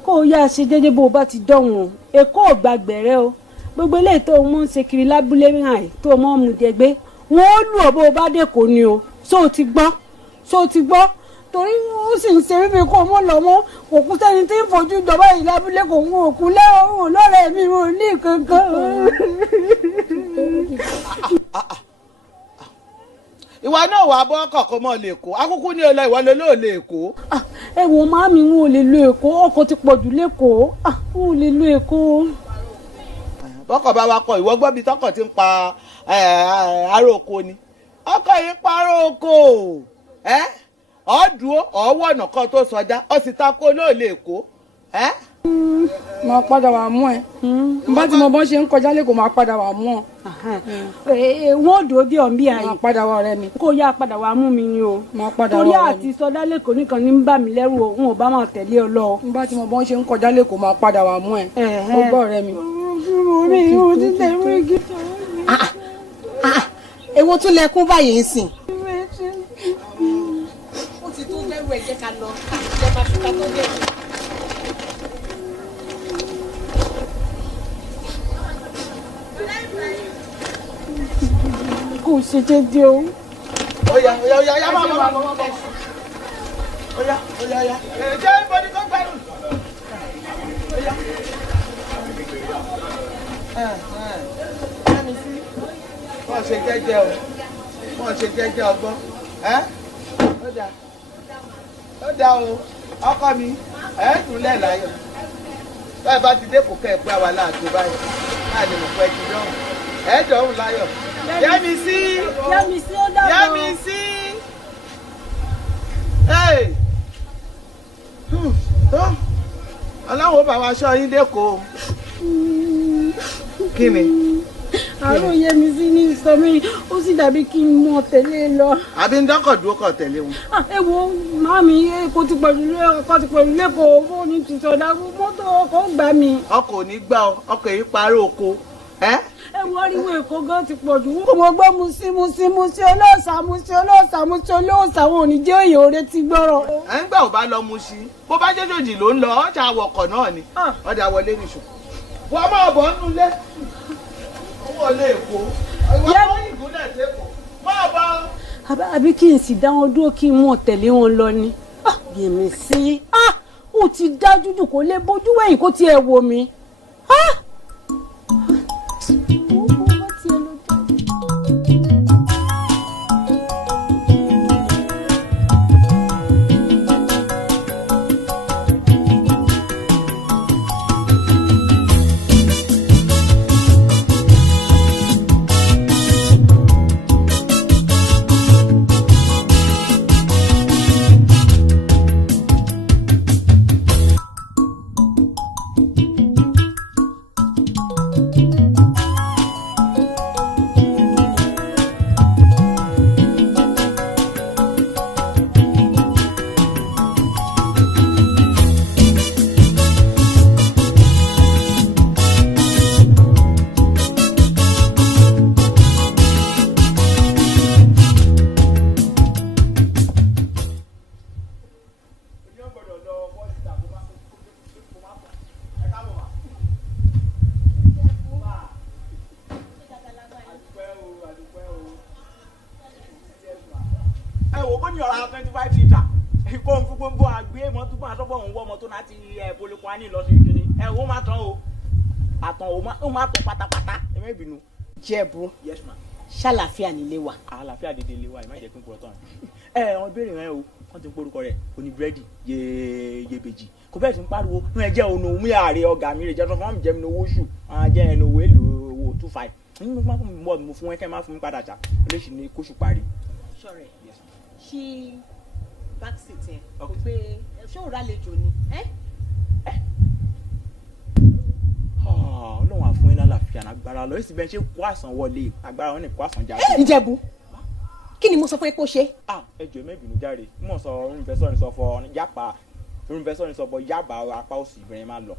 kó o yá ṣe déédéé bó o bá ti dọ̀hún o Èkó ò gbàgbẹ̀rẹ́ o gbogbo eléyìí tó o mọ̀ ń ṣe kiri lábúlé hàn tó o mọ̀ ń mu jẹgbé wọn ó lù ọ́ bó o bá dé kò ní o ṣó o ti gbọ́ torí ó sì ń ṣe wípé kó o mọ̀ lọ́mọ́ òkú sẹ́ni tí ń fojú jọba yìí lábúlé kò ń òkú lẹ́wọ̀n lọ́rẹ̀ mi ò ní kankan. ìwà náà wà bọ́ kọ̀ọ̀kan mọ́ lè kó akúkú ní ọlọ ìwọ ló lè kó. ẹ wo màámi wọn ò lè lo Èkó ọkọ̀ ti pọ̀ jù lẹ́kọ̀ọ́ wọn ò lè lo Èkó. bọ́kọ̀ bá wa kọ ìwọ gbọ́ bí tọkọ̀ ti ń pa ará oko ni ọkọ̀ yìí pa ará oko ọ̀ọ́dúró ọ̀ọ́wọ́ ọ̀nà kan tó sọjá ọ sì ta kó ló lè kó. máa padà wà mú ẹ bá tí mo bọ́ ṣe ń kọjá lẹ́kọ̀ọ́ máa padà wà mú ọ. wọ́n ò dò bí ọ̀nbí àyè. máa padà wà ọ̀rẹ́ mi. kó yá padà wà mú mi ni o. máa padà wà ọ̀rẹ́ mi. torí àti sọdá lẹ́kọ̀ọ́ nìkan ní ń bà mí lẹ́rù o n ò bá máa tẹ̀lé ọ lọ. bá tí mo bọ́ ṣe ń kọjá lẹ́kọ̀ọ́ máa padà wà mú ẹ. ó gbọ́ ọ̀rẹ́ mi. èwo tún lẹkún báyìí ń sìn. ó ti tó lẹ́rù ẹ̀ jẹ́ ká lọ ká ìjọba fi ká tó dé. kò ṣe déédéé o. Oya máa bọ̀. Oya. Ṣé ìbọ̀dí tó gbẹ́rù? Oya. Yẹ́misí, wọ́n ṣe jẹ́jẹ́ o, wọ́n ṣe jẹ́jẹ́ ọgbọ́n. Ó dá o, ọkọ mi, dùnlẹ̀ láyọ̀. Báyìí bá ti dé kò kẹ́ ẹ̀ pé àwa láàtó báyìí, láì lè mọ̀ pé ti dọ̀hùn. Dọ̀hùn láyọ̀. Yẹ́misí ó dàbọ̀. Yẹ́misí. Ọlọ́run ó bá wa ṣọ́ yín dẹ́kọ̀ọ́. Kí ni? àárò Yẹmisí ní sọ mí ó sì dàbí kí n mọ tẹ̀lé lọ. àbí ń dọ́kọ̀ dúró kọ̀ tẹ̀lé wọn. ẹ wo màmí èkó ti pẹ̀lú lẹ́kọ̀ọ́ fóònù ti sọ̀dá mọ́tò ọkọ̀ gbà mí. ọkọ̀ ò ní gbà ọ ọkọ̀ èyí parí oko. ẹ wo ariwo èkó gan ti pọ̀ jù. mo gbọ́ musi olóòsà wọn ò ní jẹ́ èèyàn oore ti gbọ́rọ̀. ẹ ń gbà ò bá lọ musi bó bá jẹ́ jòjì ló ń lọ ọjà àwọ̀kọ̀ náà ni ọjà wọlé nìṣó. wọ́n máa bọ̀ nínú ilé owó ilé èkó ìwọ́n ìgúnlẹ̀ tẹ́kọ̀ọ́ máa bọ̀. àbí kí n sì dá wọn dúró kí n mọ̀ tẹ̀lé wọn lọ ni. Yẹmisí ó ti dájú jù kó lè bójú wẹ̀yìn kó tiẹ̀ wò mí. Jẹ̀bú ṣàlàfíà nílé wa. àlàáfíà dédé ilé wa ẹ má jẹ́ pín pọ̀ tán. wọn béèrè rẹ o wọn ti ń porúkọ rẹ oní búrẹ́dì yebèjì kò bẹ́ẹ̀ sì ń pariwo ní ẹ jẹ́ ònà òmùyà ààrẹ ọ̀gá mi rè jẹ́ sọ fún mi jẹ́ mi ní owó ṣù jẹ́ ẹnu owó èlò owó 25 ní mo máa fún mi mọ́ mo fún ẹ kẹ́ máa fún mi padà ṣá olóṣì ní kóṣù parí. sọ̀rọ̀ ṣí backseat yẹn kò pé ṣé òun rálejò ni. ọlọ́run àfún ẹ lálàáfíà agbára lọ èsì bẹ́ẹ̀ ṣe kó àsán wọlé agbára wọn ní kó àsán jáde. Ìjẹ̀bú kí ni mo sọ fún ẹ kó ṣe. ẹ jọ̀ọ́ mẹ́bìnú járe mo sọ orúnfẹ́sọ̀ ní sọ fọ yàpá orúnfẹ́sọ̀ ní sọ fọ yàbá apá òsì ìbẹ̀rẹ̀ máa lọ.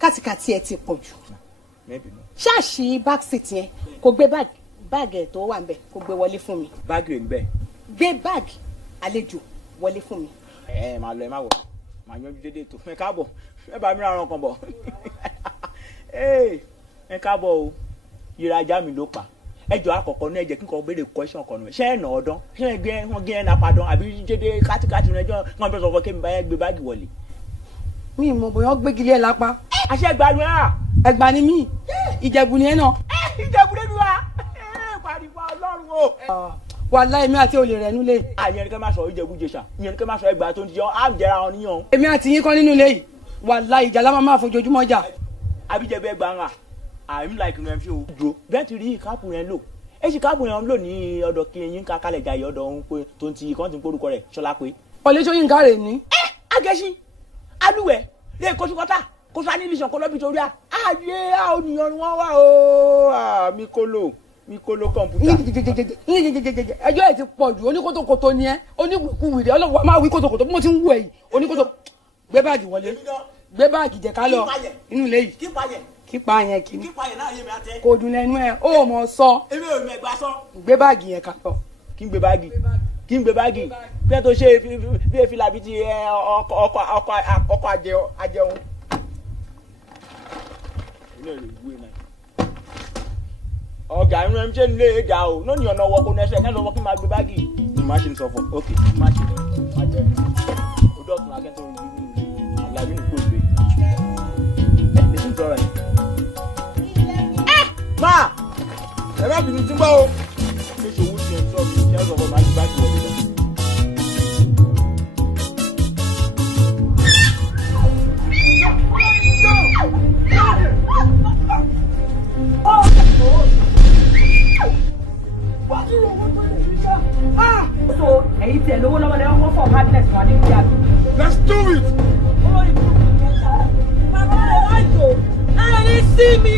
kátìkátì ẹ ti pọ̀ jù. mẹ́bìnú. ṣáàṣì backseat yẹn kò gbé báàgì tó wà nbẹ kò gbé wọlé fún mi. báàgì rẹ̀ níbẹ̀. gbé báàgì àlejò wọlé fún mi. máa lọ ẹ má wọ máa yanjú dédé tó fún ẹ káàbọ̀ ẹ bá mi ra ọ̀ràn kan bọ̀ ẹ káàbọ̀ o ìrajà mi ló pa ẹjọ́ àkọ́kọ́ ní ẹ̀jẹ̀ kíkọ́ béèrè question kan nù ṣé ẹ̀ nà ọdán ṣé ẹ̀ gbé wọn gé ẹ̀ náà padàn àbí dédé kátikáti ní ẹjọ́ wọn bẹ sọ fún kémi báyẹn gbé báàgì wọlé. mi mọ̀ bóyá gbégilé ẹ lápá. àṣẹ ẹgbàá ẹ. ẹgbàá ni mí Ìjẹ̀bú ni ẹ náà. Ìjẹ̀bú lé mi wá pariwo Ọlọ́run o. wàláhì èmi àti olè rẹ̀ nulẹ̀. ìyẹn ni kẹ́ máa sọ Ìjẹ̀bú jẹ̀ṣà ìyẹn ni kẹ́ máa sọ ẹgbàá tó ń jẹun á jẹra wọn níyàn. èmi àti yín kọ́ nínú ilé yìí wàláhì ìjà lámà máa fojoojúmọ́ jà. àbíjẹ̀bẹ̀ gbàngà I'm like rẹ̀ fi o. jo bẹ́ẹ̀ ti rí ìkápù yẹn lò èsì káàbù yẹn lò ní ọ̀dọ̀ kí eyín ká kálẹ̀ jayé ọ̀dọ̀ òun pé tó ń ti kàn ti ń porúkọ rẹ̀ ṣọlá pé. ọ̀lẹ́sọ̀yìn ká rè ní. agẹ́sí alúwẹ̀ lè kóṣùkọ́tà kó sá nílùú ìṣàn kó lọ́bì torí à àyè ònìyàn ni wọ́n wà o mi kó ló kọ̀ǹpútà. ẹjọ́ ẹ̀ ti pọ̀ jù oníkótókótó ni ẹ́ oníwìkúwìrì ọlọ́wọ́ máa wí kótókótó bí mo ti ń wù ẹ̀ yìí oníkótó gbé báàgì wọlé gbé báàgì jẹ ká lọ inú ilé yìí kípa yẹn kì í kò dùn lẹ́nu ẹ̀ ó mọ̀ sọ gbé báàgì yẹn ká lọ. kí n gbé báàgì bí ẹ tó ṣe bí efi làbí ti ọkọ̀ àjẹun. ọjà irun ẹni ṣe ń lé e dà o lónìí ọ̀nà ọwọ́ kò nẹ́sẹ̀ kẹ́sọ̀ ọwọ́ kí n máa gbé báàgì. machine sọ fọ ok machine má jẹ o dọ̀tun akẹ́tọ̀ orí nínú àlàyé nìkó ìgbé ẹ lè tún sọ̀rọ̀ yìí. máa ẹ má bínú tí ń bọ́ o ṣé ṣòwò ti ẹ̀ ń sọ mi ṣé ẹ sọ fọ máa gbé báàgì wọlé lọ. So, èyí tẹ̀ lówó lọ́wọ́ lẹ́wọ́n wọ́n fọ̀ madness wà ní ìdí àgbẹ̀. Let's do it! Bàbá rẹ̀ wá jò, ẹ̀rọ ní sí mi.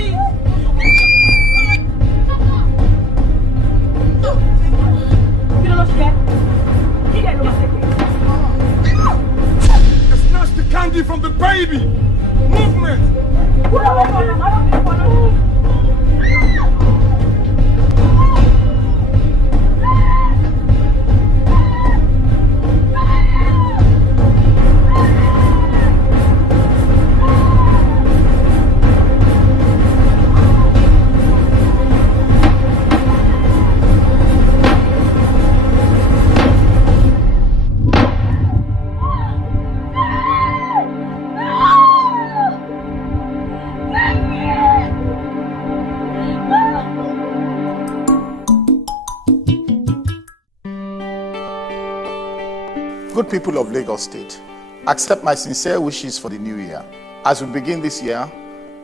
Good people of Lagos State, accept my sincere wishes for the new year. As we begin this year,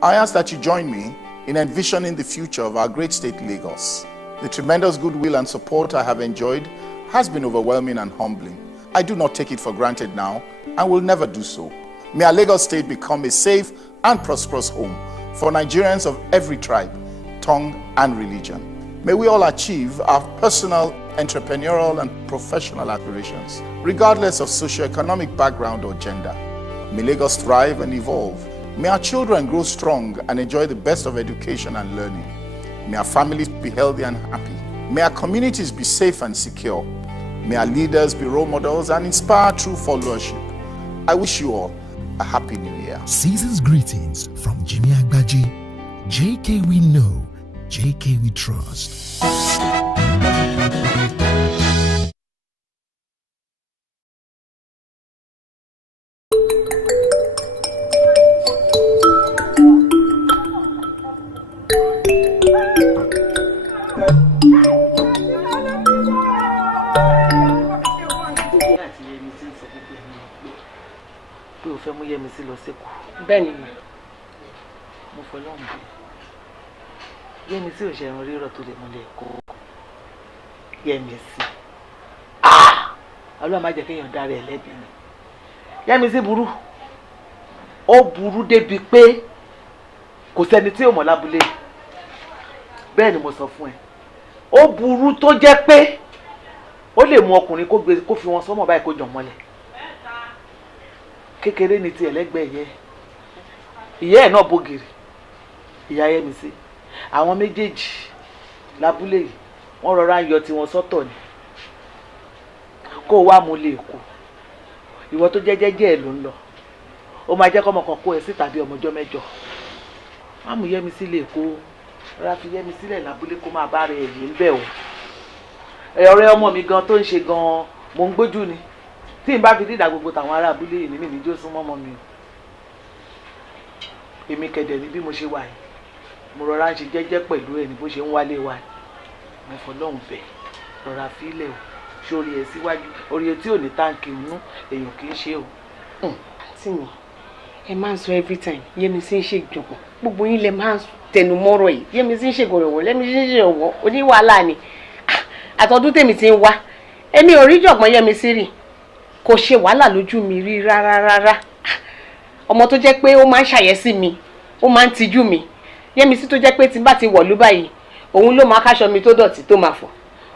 I ask that you join me in envisioning the future of our great state Lagos. The tremendous goodwill and support I have enjoyed has been overwhelming and humbling. I do not take it for granted now and will never do so. May our Lagos State become a safe and prosperous home for Nigerians of every tribe, tongue, and religion. May we all achieve our personal, entrepreneurial, and professional aspirations, regardless of socioeconomic background or gender. May Lagos thrive and evolve. May our children grow strong and enjoy the best of education and learning. May our families be healthy and happy. May our communities be safe and secure. May our leaders be role models and inspire true followership. I wish you all a happy new year. Season's greetings from Jimmy Agbaji. JK we know, JK we trust. Yemisi lọ sẹ́kù. Bẹ́ẹ̀ni ma. Mo fọlọ́run bí. Yemisi ò ṣe ẹran rírọ̀ tó lè múlẹ̀ kó. Yemisi. Ọlọ́run má jẹ́ kéèyàn dára ẹ̀ lẹ́bi ni. Yemisi burú. Ó burú débi pé kò sẹ́ni tí ò mọ̀ lábúlé. Bẹ́ẹ̀ ni mo sọ fún ẹ. Ó burú tó jẹ́ pé ó lè mú ọkùnrin kó fi wọn sọ́mọ̀ báyìí kó jàn mọ́lẹ̀. Kékeré ni ti ẹlẹ́gbẹ́ yẹ ìyá ẹ̀ náà bògiri ìyá Yemisi àwọn méjèèjì lábúlé yìí wọ́n rọra ń yọ tiwọn sọ́tọ̀ ni kó wá mú lè kú ìwọ tó jẹ́jẹ́jẹ́ ẹ̀ ló ń lọ ó máa jẹ́ kọ́mọ kan kó ẹ sí tàbí ọmọjọ́ mẹ́jọ má mú Yemisi lè kó rárá fi Yemisi lẹ̀ lábúlé kó máa bá rẹ̀ èyí ń bẹ̀ o ọ̀rẹ́ ọmọ mi gan tó ń ṣe gan mò ń gbójú ni tí n bá fi dídà gbogbo tàwọn ará abúlé yìí ní mi níjó súnmọ́ mọ́ mi o èmi kẹ̀dẹ̀ ní bí mo ṣe wà yìí mo rọra ń ṣe jẹ́jẹ́ pẹ̀lú ẹ̀ ní bó ṣe ń wálé wa mo fọlọ́hún bẹ̀ rọra fílẹ̀ o sórí ẹ̀ síwájú orí etí ò ní táǹkì inú èèyàn kì í ṣe o. àǹtí mi ẹ máa ń sọ every time Yemisi ń ṣe ìjọ̀gbọ̀n gbogbo yín lẹ máa ń tẹnu mọ́rọ̀ yìí Yemisi ń ṣe gọ̀rọ̀wọ̀ Yemisi ń ṣe ọ̀wọ́ oníwàhálà ni àtọ́dún tèmi ti ń wá èmi ò rí jọ̀gbọ́n Yemisi rí kò ṣe wàhálà lójú mi rí rárá ọmọ tó jẹ́ pé ó máa ń ṣàyẹ́sí mi ó máa ń tijú mi Yemisi tó jẹ́ pé tí n bá ti wọ̀lú báyìí òun ló máa káṣọ mi tó dọ̀tí tó máa fọ̀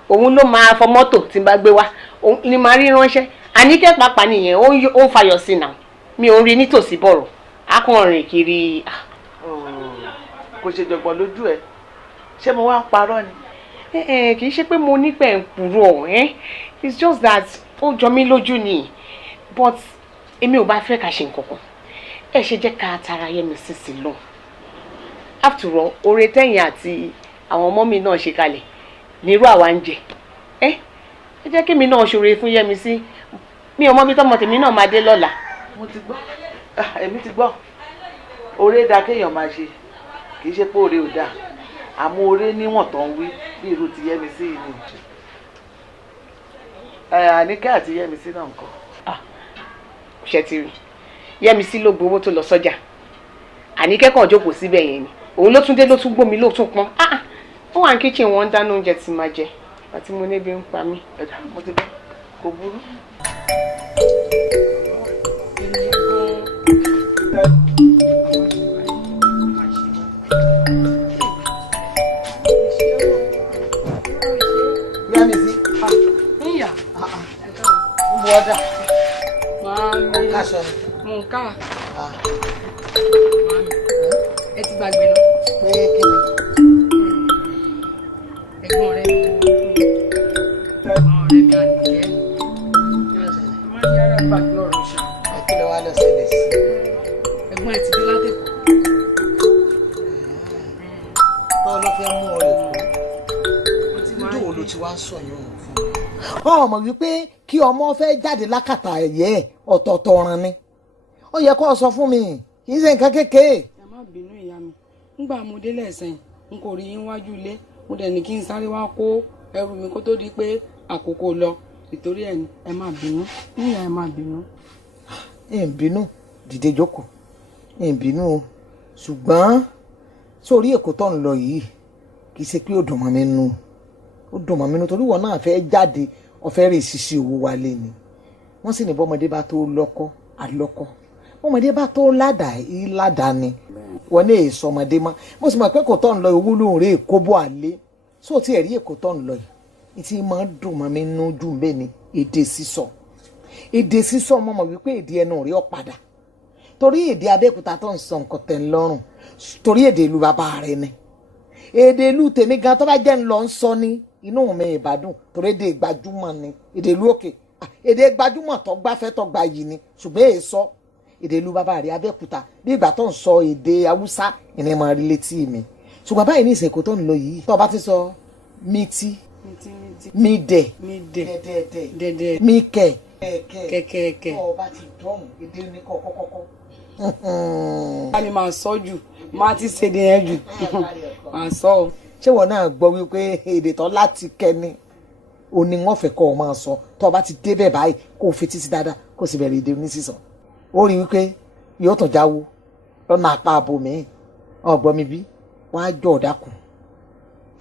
òun ló máa fọ mọ́tò tí n bá gbé wá òun ni máa rí ránṣẹ́ Àníkẹ́ pàápàá nìyẹn ó ń fayọ̀ sí náà mi ò ń rí nítòsí bọ̀rọ̀ á kàn rìn kiri. kò ṣe jọ̀gbọ́n lójú ẹ ṣé mo wá ń parọ́ ni. kì í ṣe pé mo nípẹ̀ ń purọ́ it's just that ó jọ mí lójú ni but èmi ò bá fẹ́ ká ṣe nǹkan kan ẹ ṣe jẹ́ ká tara Yemisi sí lọ after all oore tẹ̀yìn àti àwọn ọmọ mi náà ṣe kalẹ̀ nírú àwa ń jẹ ẹ jẹ́ kí mi náà ṣoore fún Yemisi mi ò mọ bí tọmọ tèmi náà máa dé lọ́la. mo ti gbọ́ èmi ti gbọ́ oore dáa kéèyàn máa ṣe kì í ṣe pé oore ò dáa àmọ́ oore níwọ̀n tó ń wí bí irú ti Yemisi yìí ni. Àníkẹ́ àti Yemisi náà ń kọ́. ṣe ti rí Yemisi ló gbowó tó lọ sọ́jà Àníkẹ́ kàn jókòó síbẹ̀ yẹn ni òun ló tún dé ló tún gbómi ló tún pọ́n ó wà ní kíchìn wọn ń dáná oúnjẹ tí máa jẹ àti mo níbi ń pa mí. ẹ̀dá mo ti bọ́ kò burú. Yemisi níyà wọ́dà màámi káṣọ nǹkan màámi ẹ ti gbàgbé lọ pé kí ni ẹ̀gbọ́n rẹ mi Àníkẹ́ máa ń yára gbàgbé ọ̀rọ̀ ṣá. kí ló wá lọ ṣẹlẹ̀ sí. ẹ̀gbọ́n ẹ ti dé látẹ̀kọ́. báwo ló fẹ́ mú ọ rẹ̀ kú níjó wo ló ti wá sọ yín òun fún mi. ọmọ wípé kí ọmọ fẹ́ jáde lákàtà ẹ̀yẹ́ ọ̀tọ̀ọ̀tọ̀ ọ̀ràn ni ó yẹ kó o sọ fún mi kì í ṣe nǹkan kékeré. ẹ má bínú ìyá mi ńgbà mo délé ẹ̀sìn n kò rí yín wájú ilé mo dẹ̀ ní kí n sáré wá kó ẹrù mi kó tó di pé àkókò lọ ìtorí ẹ má bínú níyà ẹ má bínú. ẹ ń bínú dìde jókòó ẹ ń bínú o ṣùgbọ́n sórí èkó tó ń lọ yìí kì í ṣe pé ó dùn mọ́ mi nù ó dùn mọ́ mi nù torí wọn náà fẹ́ jáde ọ̀fẹ́ rè ṣiṣẹ́ owó wálé ni wọ́n sì ní bọ́mọdé bá tó lọ́kọ́ àlọ́kọ́ bọ́mọdé bá tó ládàá ìládàá ni wọn ní èso ọmọdé mọ́ mo sì mọ̀ pé kò tó ń lọ owó lóhùn rè kó bọ́ àlé sóò tí ẹ̀rí èkó tó ń lọ yìí tí máa ń dùn mọ́ mi nù jù bẹ́ẹ̀ ni èdè sísọ ọmọ mọ̀ wípé èdè ẹnu rí ọ padà torí èdè Abẹ́òkúta tó ń sọ nǹkan tẹ̀ ń lọ́rùn torí èdè ìlú bàbá rẹ ni èdè ìlú tèmi gan tó bá jẹ́ ń lọ ń sọ ní inú mi ìbàdàn torí èdè gbajúmọ̀ ni èdè ìlú òkè èdè gbajúmọ̀ tó gbáfẹ́ tó gba yìí ni ṣùgbọ́n èyí sọ èdè ìlú bàbá rẹ Abẹ́òkúta bí ìgbà tó ń sọ èdè Haúsá ìní máa rí létí mi ṣùgbọ́n báyìí ní ìsèkó tó ń lọ yìí tó bá ti sọ mítí Mide dẹdẹ Mike kẹkẹkẹ ọba ti dọ̀hún èdè ní kọ́kọ́kọ́. bá mi máa sọ jù máa ti ṣèdè yẹn jù máa sọ o. ṣé wọn náà gbọ́ wípé èdè tó láti kẹ́ni òní wọn fẹ́ kọ́ ọ máa sọ tó o bá ti débẹ̀ báyìí kó o fetí sí dáadáa kó o sì bẹ̀rẹ̀ èdè onísìsọ ó rí wípé yóò tún jáwó lọ́nà apá abo mi ọ̀gbọ́n mi bí wàá jọ ọ̀dàkùn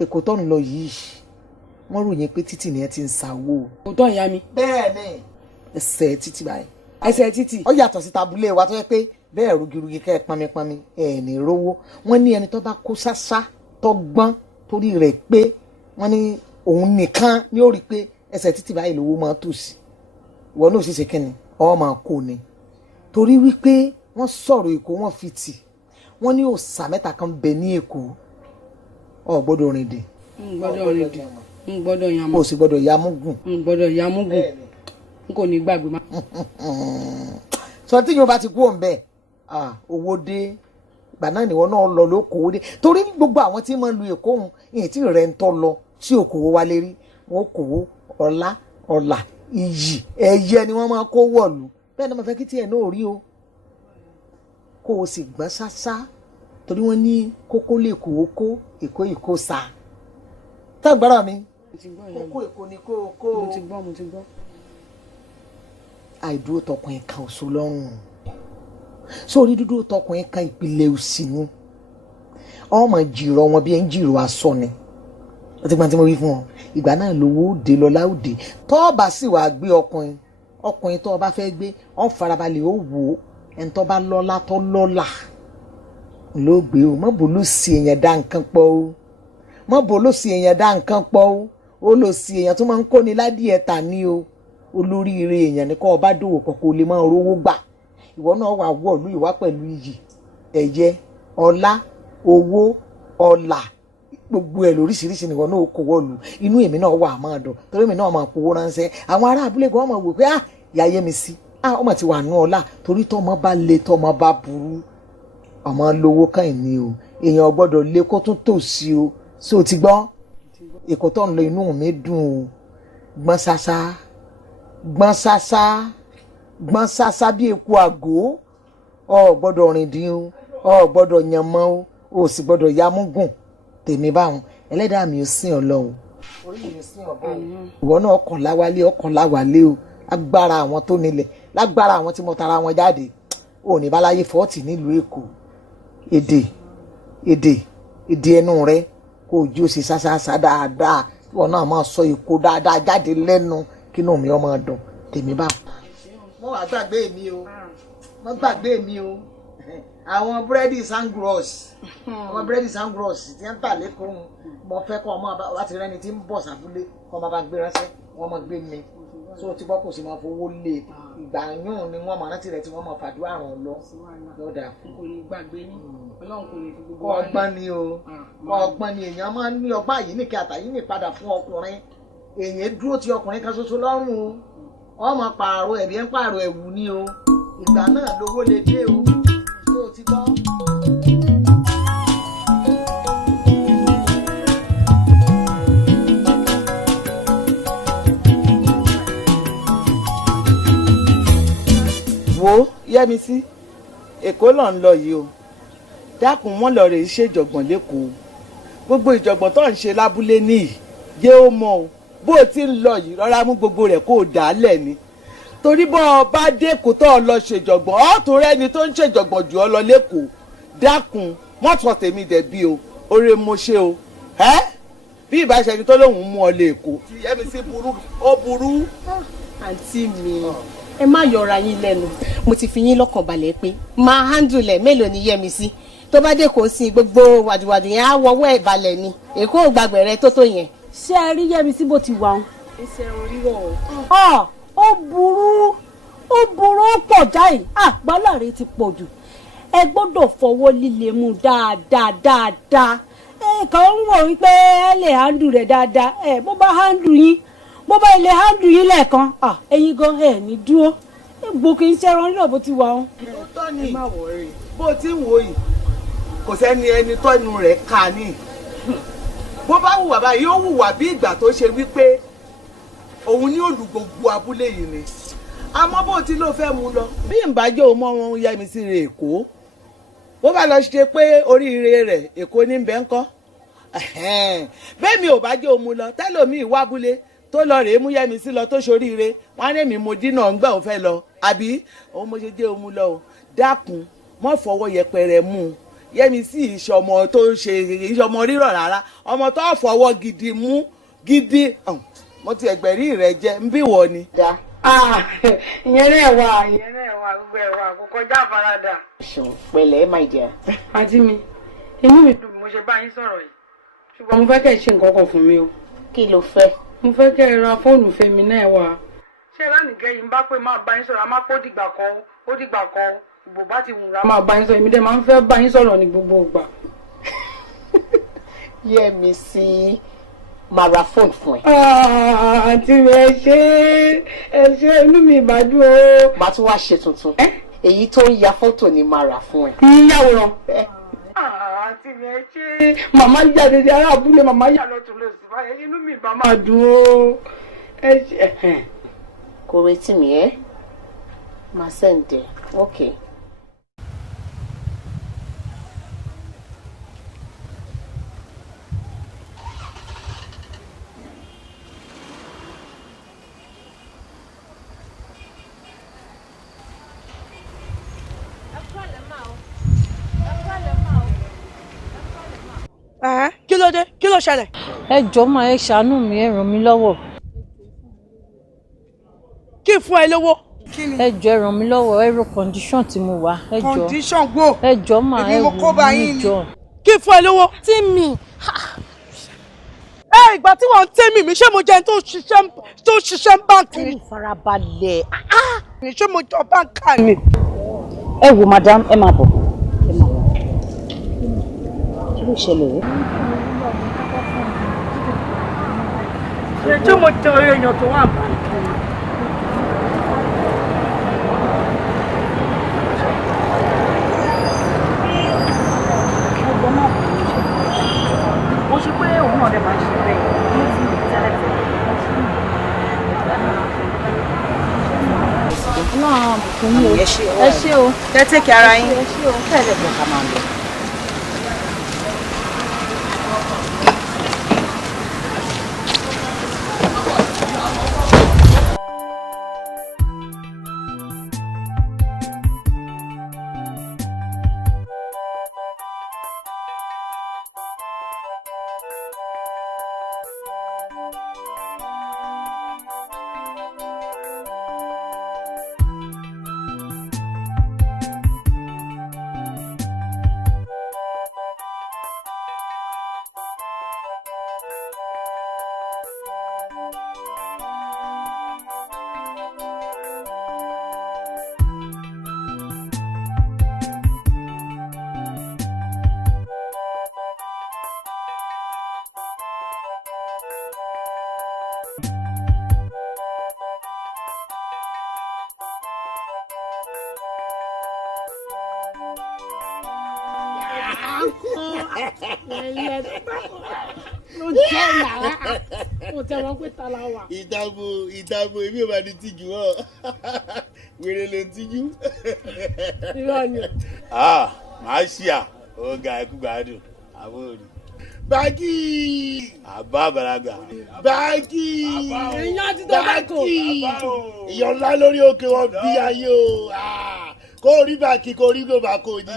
èkó tó ń lọ yìí wọ́n ròyìn pé títì ni ẹ ti ń sanwó. òótọ́ ìyá mi. bẹ́ẹ̀ ni ẹsẹ̀ títì báyìí. ẹsẹ̀ títì. ó yàtọ̀ sí tabulé wa tó yẹ pé bẹ́ẹ̀ rugirugi kẹ́ ẹ pọnmipọnmi ẹ̀ ní rówó wọ́n ní ẹni tó bá kó sásá tó gbọ́n torí rẹ̀ pé wọ́n ní òun nìkan ni ó rí i pé ẹsẹ̀ títì báyìí lówó máa tò sí ìwọ náà sì ṣe kínni ọ máa kó ni torí wípé wọ́n sọ̀rọ̀ èkó wọ́n fi tì wọ́n ní òòṣà mẹ́ta kan bẹ ní èkó ọ gbọ́dọ̀ rìn dè. gbọ́dọ̀ rìn dè n gbọ́dọ̀ yamú. o sì gbọ́dọ̀ yamúgùn. n gbọ́dọ̀ yamúgùn n kò ní gbàgbé má. sọ tí yóò bá ti kú òun bẹ́ẹ̀ owó dé ìgbà náà nìwọ náà lọ ló kówó dé torí gbogbo àwọn tí máa ń lu èkó òun èyí tí rẹ̀ ń tọ́ lọ tí òkòwò wálé rí wọn kòwó ọlá ọlà iyì ẹ̀yẹ ni wọ́n máa kó wọ̀lú bẹ́ẹ̀ ni wọ́n fẹ́ kí tiẹ̀ náà rí o kó o sì gbọ́n ṣáṣá torí wọ́n ní kókó lè kó o kó èkó ìkó sa tá gbára mi kókó èkó ni kó o kó o. mo ti gbọ́. àìdúró tọkùnrin kan òṣù lọ́rùn sórí dúdú tọkùnrin kan ìpìlẹ̀ òsì ni ọmọ jìrọ̀ wọn bí ẹ ń jìrọ̀ aṣọ ni ó ti gbọ́n tí mo wí fún ọ ìgbà náà lówó òde lọ́lá òde tọ́ọ̀bà sì wàá gbé ọkùnrin tó o bá fẹ́ gbé ọ farabalẹ̀ ó wò ó ẹni tó bá lọ́lá tó lọ́lá ló gbé o mọ́ bò ló sì èèyàn dá nǹkan pọ̀ o mọ́ bò ló sì èèyàn dá nǹkan pọ̀ o ó lọ sí èèyàn tó máa ń kóni ládìẹ ta ní o olóríire èèyàn ní kọ́ ọ bá dòwò pọ̀ kó lè máa rówó gbà ìwọ náà wà wọ̀lú ìwá pẹ̀lú iyì ẹ̀yẹ ọlá owó ọlà gbogbo ẹ̀ lóríṣiríṣi nìwọ náà kó wọ̀lú inú èmi náà wà máa dùn torí èmi náà máa powó ránṣẹ́ àwọn ará abúlé gan máa wò pé ìyá Yẹ́misí ọmọ ti wà nú ọlá torí tọmọ bá le tọmọ bá burú ọmọ lówó káyìn ni o èèyàn gbọ́dọ̀ lé kó tún tò sí o sí o ti gbọ́ èkó tó ń lọ inú mi dùn o gbọ́n ṣáṣá bí eku àgó ọ gbọ́dọ̀ rìn dín o ọ gbọ́dọ̀ yàn mọ́ o o sì gbọ́dọ̀ yamúgùn tèmi báwọn ẹlẹ́dàá mi ò sìn ọ lọ o orí mi ò sìn ọ báyìí ìwọ náà ọkàn láwálé o agbára àwọn tó nílẹ̀ lágbára àwọn tí mo tara wọn jáde ò ní báláyé fọ́ọ̀tì nílùú Èkó èdè ẹnu rẹ kó o jí o sì ṣáṣáṣá dáadáa ìwọ náà máa sọ Èkó dáadáa jáde lẹ́nu kínú mi ọmọ dùn tèmi báwọn. mo wà gbàgbé mi o àwọn búrẹ́dì sangros tí wọ́n ń tà lẹ́kọ̀ọ́ mo fẹ́ kọ́ ọmọ láti rẹ́ni tí ń bọ̀ sábúlé kọ́ ọmọ bá gbé ránṣẹ́ wọ́n máa gbé mi so tí bọ́ kò sí máa fowó lé ìgbà yún ni wọ́n máa rántí rẹ̀ tí wọ́n máa fàdúrà ràn lọ lọ́dà fún. kò ní gbàgbé ní ọlọ́run kò ní fi gbogbo wa lẹ̀. ọgbọ́n ni èèyàn máa ń ní ọgbà yìí nìkẹ́ àtàyí ní padà fún ọkùnrin èèyàn dúró ti ọkùnrin kan ṣoṣo lọ́rùn o wọ́n máa pààrọ̀ ẹ̀bí ń pààrọ̀ ẹ̀wù ni o ìgbà náà lówó lè dé o tó ti gbọ́. wo Yẹ́misí Èkó ló ń lọ yìí o dákun mọ́ lọ rè ṣèjọ̀gbọ̀n lẹ́kọ̀ọ́ gbogbo ìjọ̀gbọ̀n tó ń ṣe lábúlé níyì jẹ́ ó mọ̀ o bó o ti ń lọ yìí rọra mú gbogbo rẹ̀ kó o dà á lẹ̀ ni torí bọ́ ọ bá dẹ́kun tó ọ lọ ṣèjọ̀gbọ̀n ọ̀tún rẹ́ni tó ń ṣèjọ̀gbọ̀n jù ọ lọ lẹ́kọ̀ọ́ dákun mọ́tò tèmi dẹ̀ bí o oore mo ṣe o bí ìbáṣẹni tó lóun mú ọ lé èkó. Yẹ́misí burú ó burú. àǹtí mi ẹ má yọra yín lẹ́nu mo ti fi yín lọ́kàn balẹ̀ pé máa handle ẹ̀ mélòó ni Yẹ́misí tó bá dé kó sí gbogbo wàdùwàdù yẹn á wọwọ́ ẹ̀ balẹ̀ ni èkó ò gbàgbẹ̀rẹ̀ tó yẹn. ṣé ẹ rí Yẹ́misí bó ti wà ń. iṣẹ́ orírọ̀ o. ó burú ó pọ̀ jáì gbálàrí ti pọ̀ jù ẹ gbọ́dọ̀ fọwọ́ líle mú dáadáa kàn ń wò wípé ẹ lè handle rẹ̀ dáadáa bó bá handle yín bó bá ilé handle yín lẹ́ẹ̀kan ẹ̀yin gan ní dúró gbòkè ń ṣẹ́ran nílò bó ti wà ń. tó ní bó ti ń wò yìí kò sẹ́ni ẹni tọ́nu rẹ̀ ká ní bó bá hùwà báyìí yóò hùwà bí ìgbà tó ṣe wípé òun ní olùgbogbo abúlé yìí ni àmọ́ bó ti ló fẹ́ mú lọ. bí ìbàjẹ́ òun mọ́ wọn Yẹ́misí rẹ̀ èkó bó bá lọ ṣe pé oríire rẹ̀ èkó ní bẹ́ẹ̀ ń kọ́ bẹ́ẹ̀ mi ò bá jẹ́ òun mú lọ tẹ́lòmíì wábúlé tó lọ rèé mú Yẹ́misí lọ tó ṣoríire wọn á ní mi mo dínà ń gbà ó fẹ́ lọ àbí òun mo ṣe jẹ́ òun mú lọ o dákun mọ́ fọwọ́ yẹpẹrẹ mú un Yẹ́misí ìṣọmọ tó ṣe ìṣọmọ rírọ̀ rárá ọmọ tó fọwọ́ gidi mú gidi mo ti ẹgbẹ̀rí rẹ jẹ́ ń bí wọ ni. ìyẹn náà wà gbogbo ẹ̀ wà kò kọjá àfaradà. ṣùgbọ́n pẹ̀lẹ́ my dear. àǹtí mi inú mi dùn mo ṣe bá yín sọ̀rọ̀ yìí ṣùgbọ́n mo fẹ́ kẹ́ ẹ ṣe nǹkan kan fún mi o. kí ló fẹ́. mo fẹ́ kẹ́ ẹ ra fóònù fẹ́mi náà wá. ṣé lánìkẹ́ yìí ń bá pé máa bá yín sọ̀rọ̀ a máa kó dìgbà kan ó dìgbà kan ìbò bá ti wùrà máa bá yín sọ̀rọ̀ èmi dẹ̀ máa ń fẹ́ bá yín sọ̀rọ̀ ní gbogbo ìgbà. Yẹ́misí máa ra fóònù fún ẹ. àǹtí mi ẹ ṣe inú mi ìbádùn o. màá tún wá ṣe tuntun èyí tó ń ya fọ́tò ni máa rà fún ẹ. yíyàwòrán. àǹtí mi ẹ ṣe màmá jáde ní ará abúlé màmá yà lọ́tún lọ́sùn báyẹn inú mi ìbá máa dùn o. ẹ ṣe. kò retí mi ẹ máa sẹ́ǹdẹ̀ okay. kí ló dé kí ló ṣẹlẹ̀. ẹ jọ̀ọ́ máa ẹ ṣàánú mi ẹ ràn mí lọ́wọ́. kí fún ẹ lówó. ẹ jọ̀ọ́ ẹ ràn mí lọ́wọ́ ẹ ro condition tí mo wà. ẹ jọ̀ọ́ condition gbò. ẹ jọ̀ọ́ máa ẹ wò mí jọ. kí fún ẹ lówó. tí mi. ìgbà tí wọ́n ń tẹ́ mi ṣé mo jẹ́ tó ṣiṣẹ́ báńkì ni. ẹ farabalẹ̀. ṣé mo jọ báńkà ni. ẹ wò madam ẹ máa bọ̀ kí ló ṣẹlẹ̀ ẹ́. ṣé mo jẹ èèyàn tó wà bá. mo ṣe pé òun náà dẹ̀ máa ṣe bẹ́ẹ̀ ní ti tẹ́lẹ̀ náà bùkún mi o ẹ ṣé o ẹ tẹ́kì ara yín. ẹ ṣé o tẹ́lẹ̀ bọ̀ ká máa lọ. ìdààmú èmi ò bá ní tìjú ọ wèrè ló ń tìjú. màá ṣí à ọgá ẹkú gbádùn àbórí. báàgì àbá àbàràgà. báàkì èèyàn ti tobacco. èèyàn ńlá lórí òkè wọn bí ayé o kó rí báàkì kó rí tobacco ni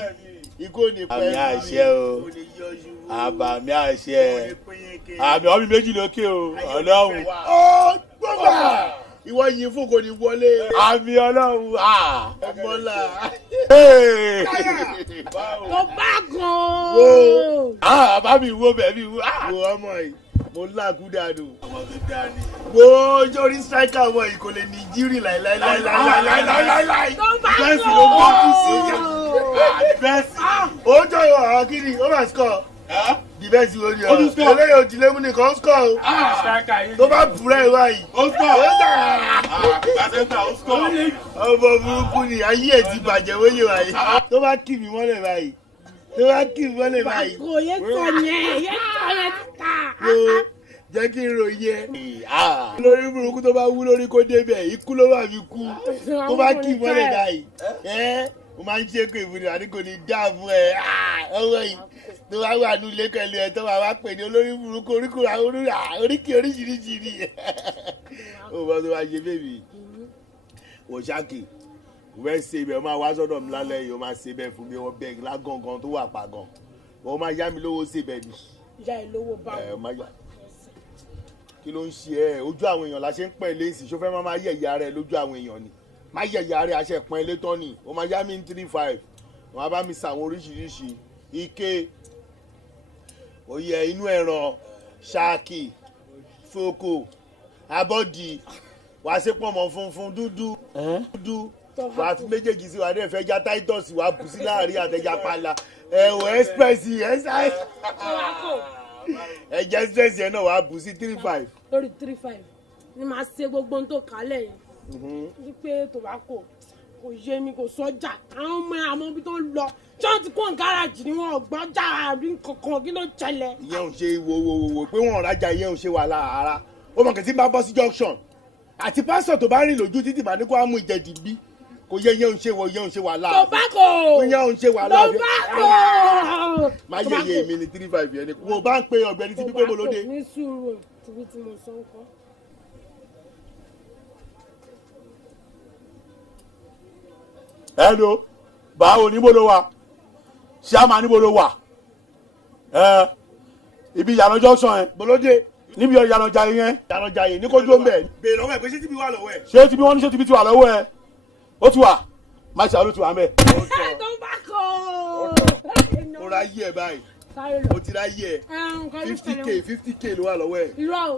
ikú ò ní pẹ́. àmì àṣẹ o àbàmì àṣẹ àmì ọmọ méjì lókè o ọlọ́run. ó gbọ́dọ̀ ìwọ yìí fún kò ní wọlé. àmì ọlọ́run ọmọlá. tobacco. bá mi wo bẹ́ẹ̀ mi wo. wo ọmọ yìí mo láàkú dànù. wo jórí striker ọmọ yìí kò lè ní jírí láìláìláìláìláìláìláì. bẹ́ẹ̀sì ló bọ́ kú sí bẹ́ẹ̀sì. ó jọ ìwà kí ni ó máa score. dìbẹ́sì wo ni ọ eléyìí ò tilẹ̀ mú nìkan ó score o. tó bá búrẹ́ ìwà yìí. ó score. ọmọ burúkú ni ayé ẹ̀ ti bàjẹ́ wọ́yẹ̀ wáyé. tó bá kì mí mọ́lẹ̀ báyìí. kò yẹ tọ̀ yẹn ta. jẹ́ kí n ròyìn ẹ. lórí burúkú tó bá wú lórí kó débẹ̀ ikú ló wà mí kú. tó bá kì mọ́lẹ̀ báyìí. mo máa ń ṣe kó ìbùdó àní kò ní dáàbò ẹ ọwọ́ yìí tó wá wà ní ilé pẹ̀lú ẹ tó wà wá pè ní olórí burúkú oríkì oríṣiríṣi ni. ó bá tó wá ṣe bébì wò ṣáàkì wẹ́ẹ́ ṣe ibẹ̀ máa wá sọ́dọ̀ mi lálẹ́ yìí ó máa ṣe bẹ́ẹ̀ fún mi wọ́n bẹ́ẹ̀ lágàngàn tó wà pàgàn wọ́n máa yá mi lówó ṣe bẹ́ẹ̀ ni. ìyá ẹ lówó báwo. kí ló ń ṣe ẹ ojú àwọn èèyàn la ṣe ń pẹ́ ilé ìsìn ṣó fẹ́ máa yẹ̀ ìyá rẹ lójú àwọn èèyàn ni má yẹ̀ ìyá rẹ àṣẹ pọ́n ilé tán ni ó máa yá mi ní 3-5 wọ́n á bá mi sàwọn oríṣiríṣi ike oyè inú ẹran ṣáàkì foko abọ́dì wàá ṣe pọ̀ mọ́ funfun dúdú wàá fi méjèèjì sí wàá dẹ̀ fẹ́ já titus wàá bù sí láàrin àtẹ̀já pala ẹ̀wọ̀ express ẹ̀jẹ̀ express yẹn náà wàá bù sí 3-5. lórí 3-5 ni màá ṣe gbogbo ohun tó kálẹ̀ yẹn wípé tobacco kò yé mi kò sọ́jà àwọn ọmọ àmọ́ ibi tó ń lọ ṣọ́ọ̀tì kó gáràjì ni wọ́n gbọ́jà àbí kankan kí ló ṣẹlẹ̀. ìyẹn ò ṣe wo pé wọ́n rajà ìyẹn ò ṣe wàhálà ara ó mọ̀ kẹ́tí bá bọ́ sí junction àti pásítọ̀ tó bá rìn lójú títì bá ní kó á mú ìjẹ̀dì bí kò yẹ ìyẹn ò ṣe wàhálà. tobacco ìyẹn ò ṣe wàhálà. tobacco. má yẹ iye mi ní 3-5 yẹn ni mo bá ń pe ọ̀gbẹ́ni tí pípé mo lóde. ní sùúrù tìbí tí mo sọ ń kọ́. hello báwo níbo ló wà ṣáàmà níbo ló wà ibi ìyànà junction yẹn bolóde níbi ìyànà jayé yẹn ìyànà jayé ní kó dúró ń bẹ̀. bẹ́ẹ̀ lọ́wọ́ ẹ̀ pé ṣé tíbi wà lọ́wọ́ ẹ̀. ṣé tíbi wọ́n ní ṣé tíbi ti wà lọ́wọ́ ẹ̀ ó ti wà má ṣe àlọ́ ti wà mẹ́. ó ra yí ẹ báyìí ó ti ra yí ẹ 50k ló wà lọ́wọ́ ẹ̀.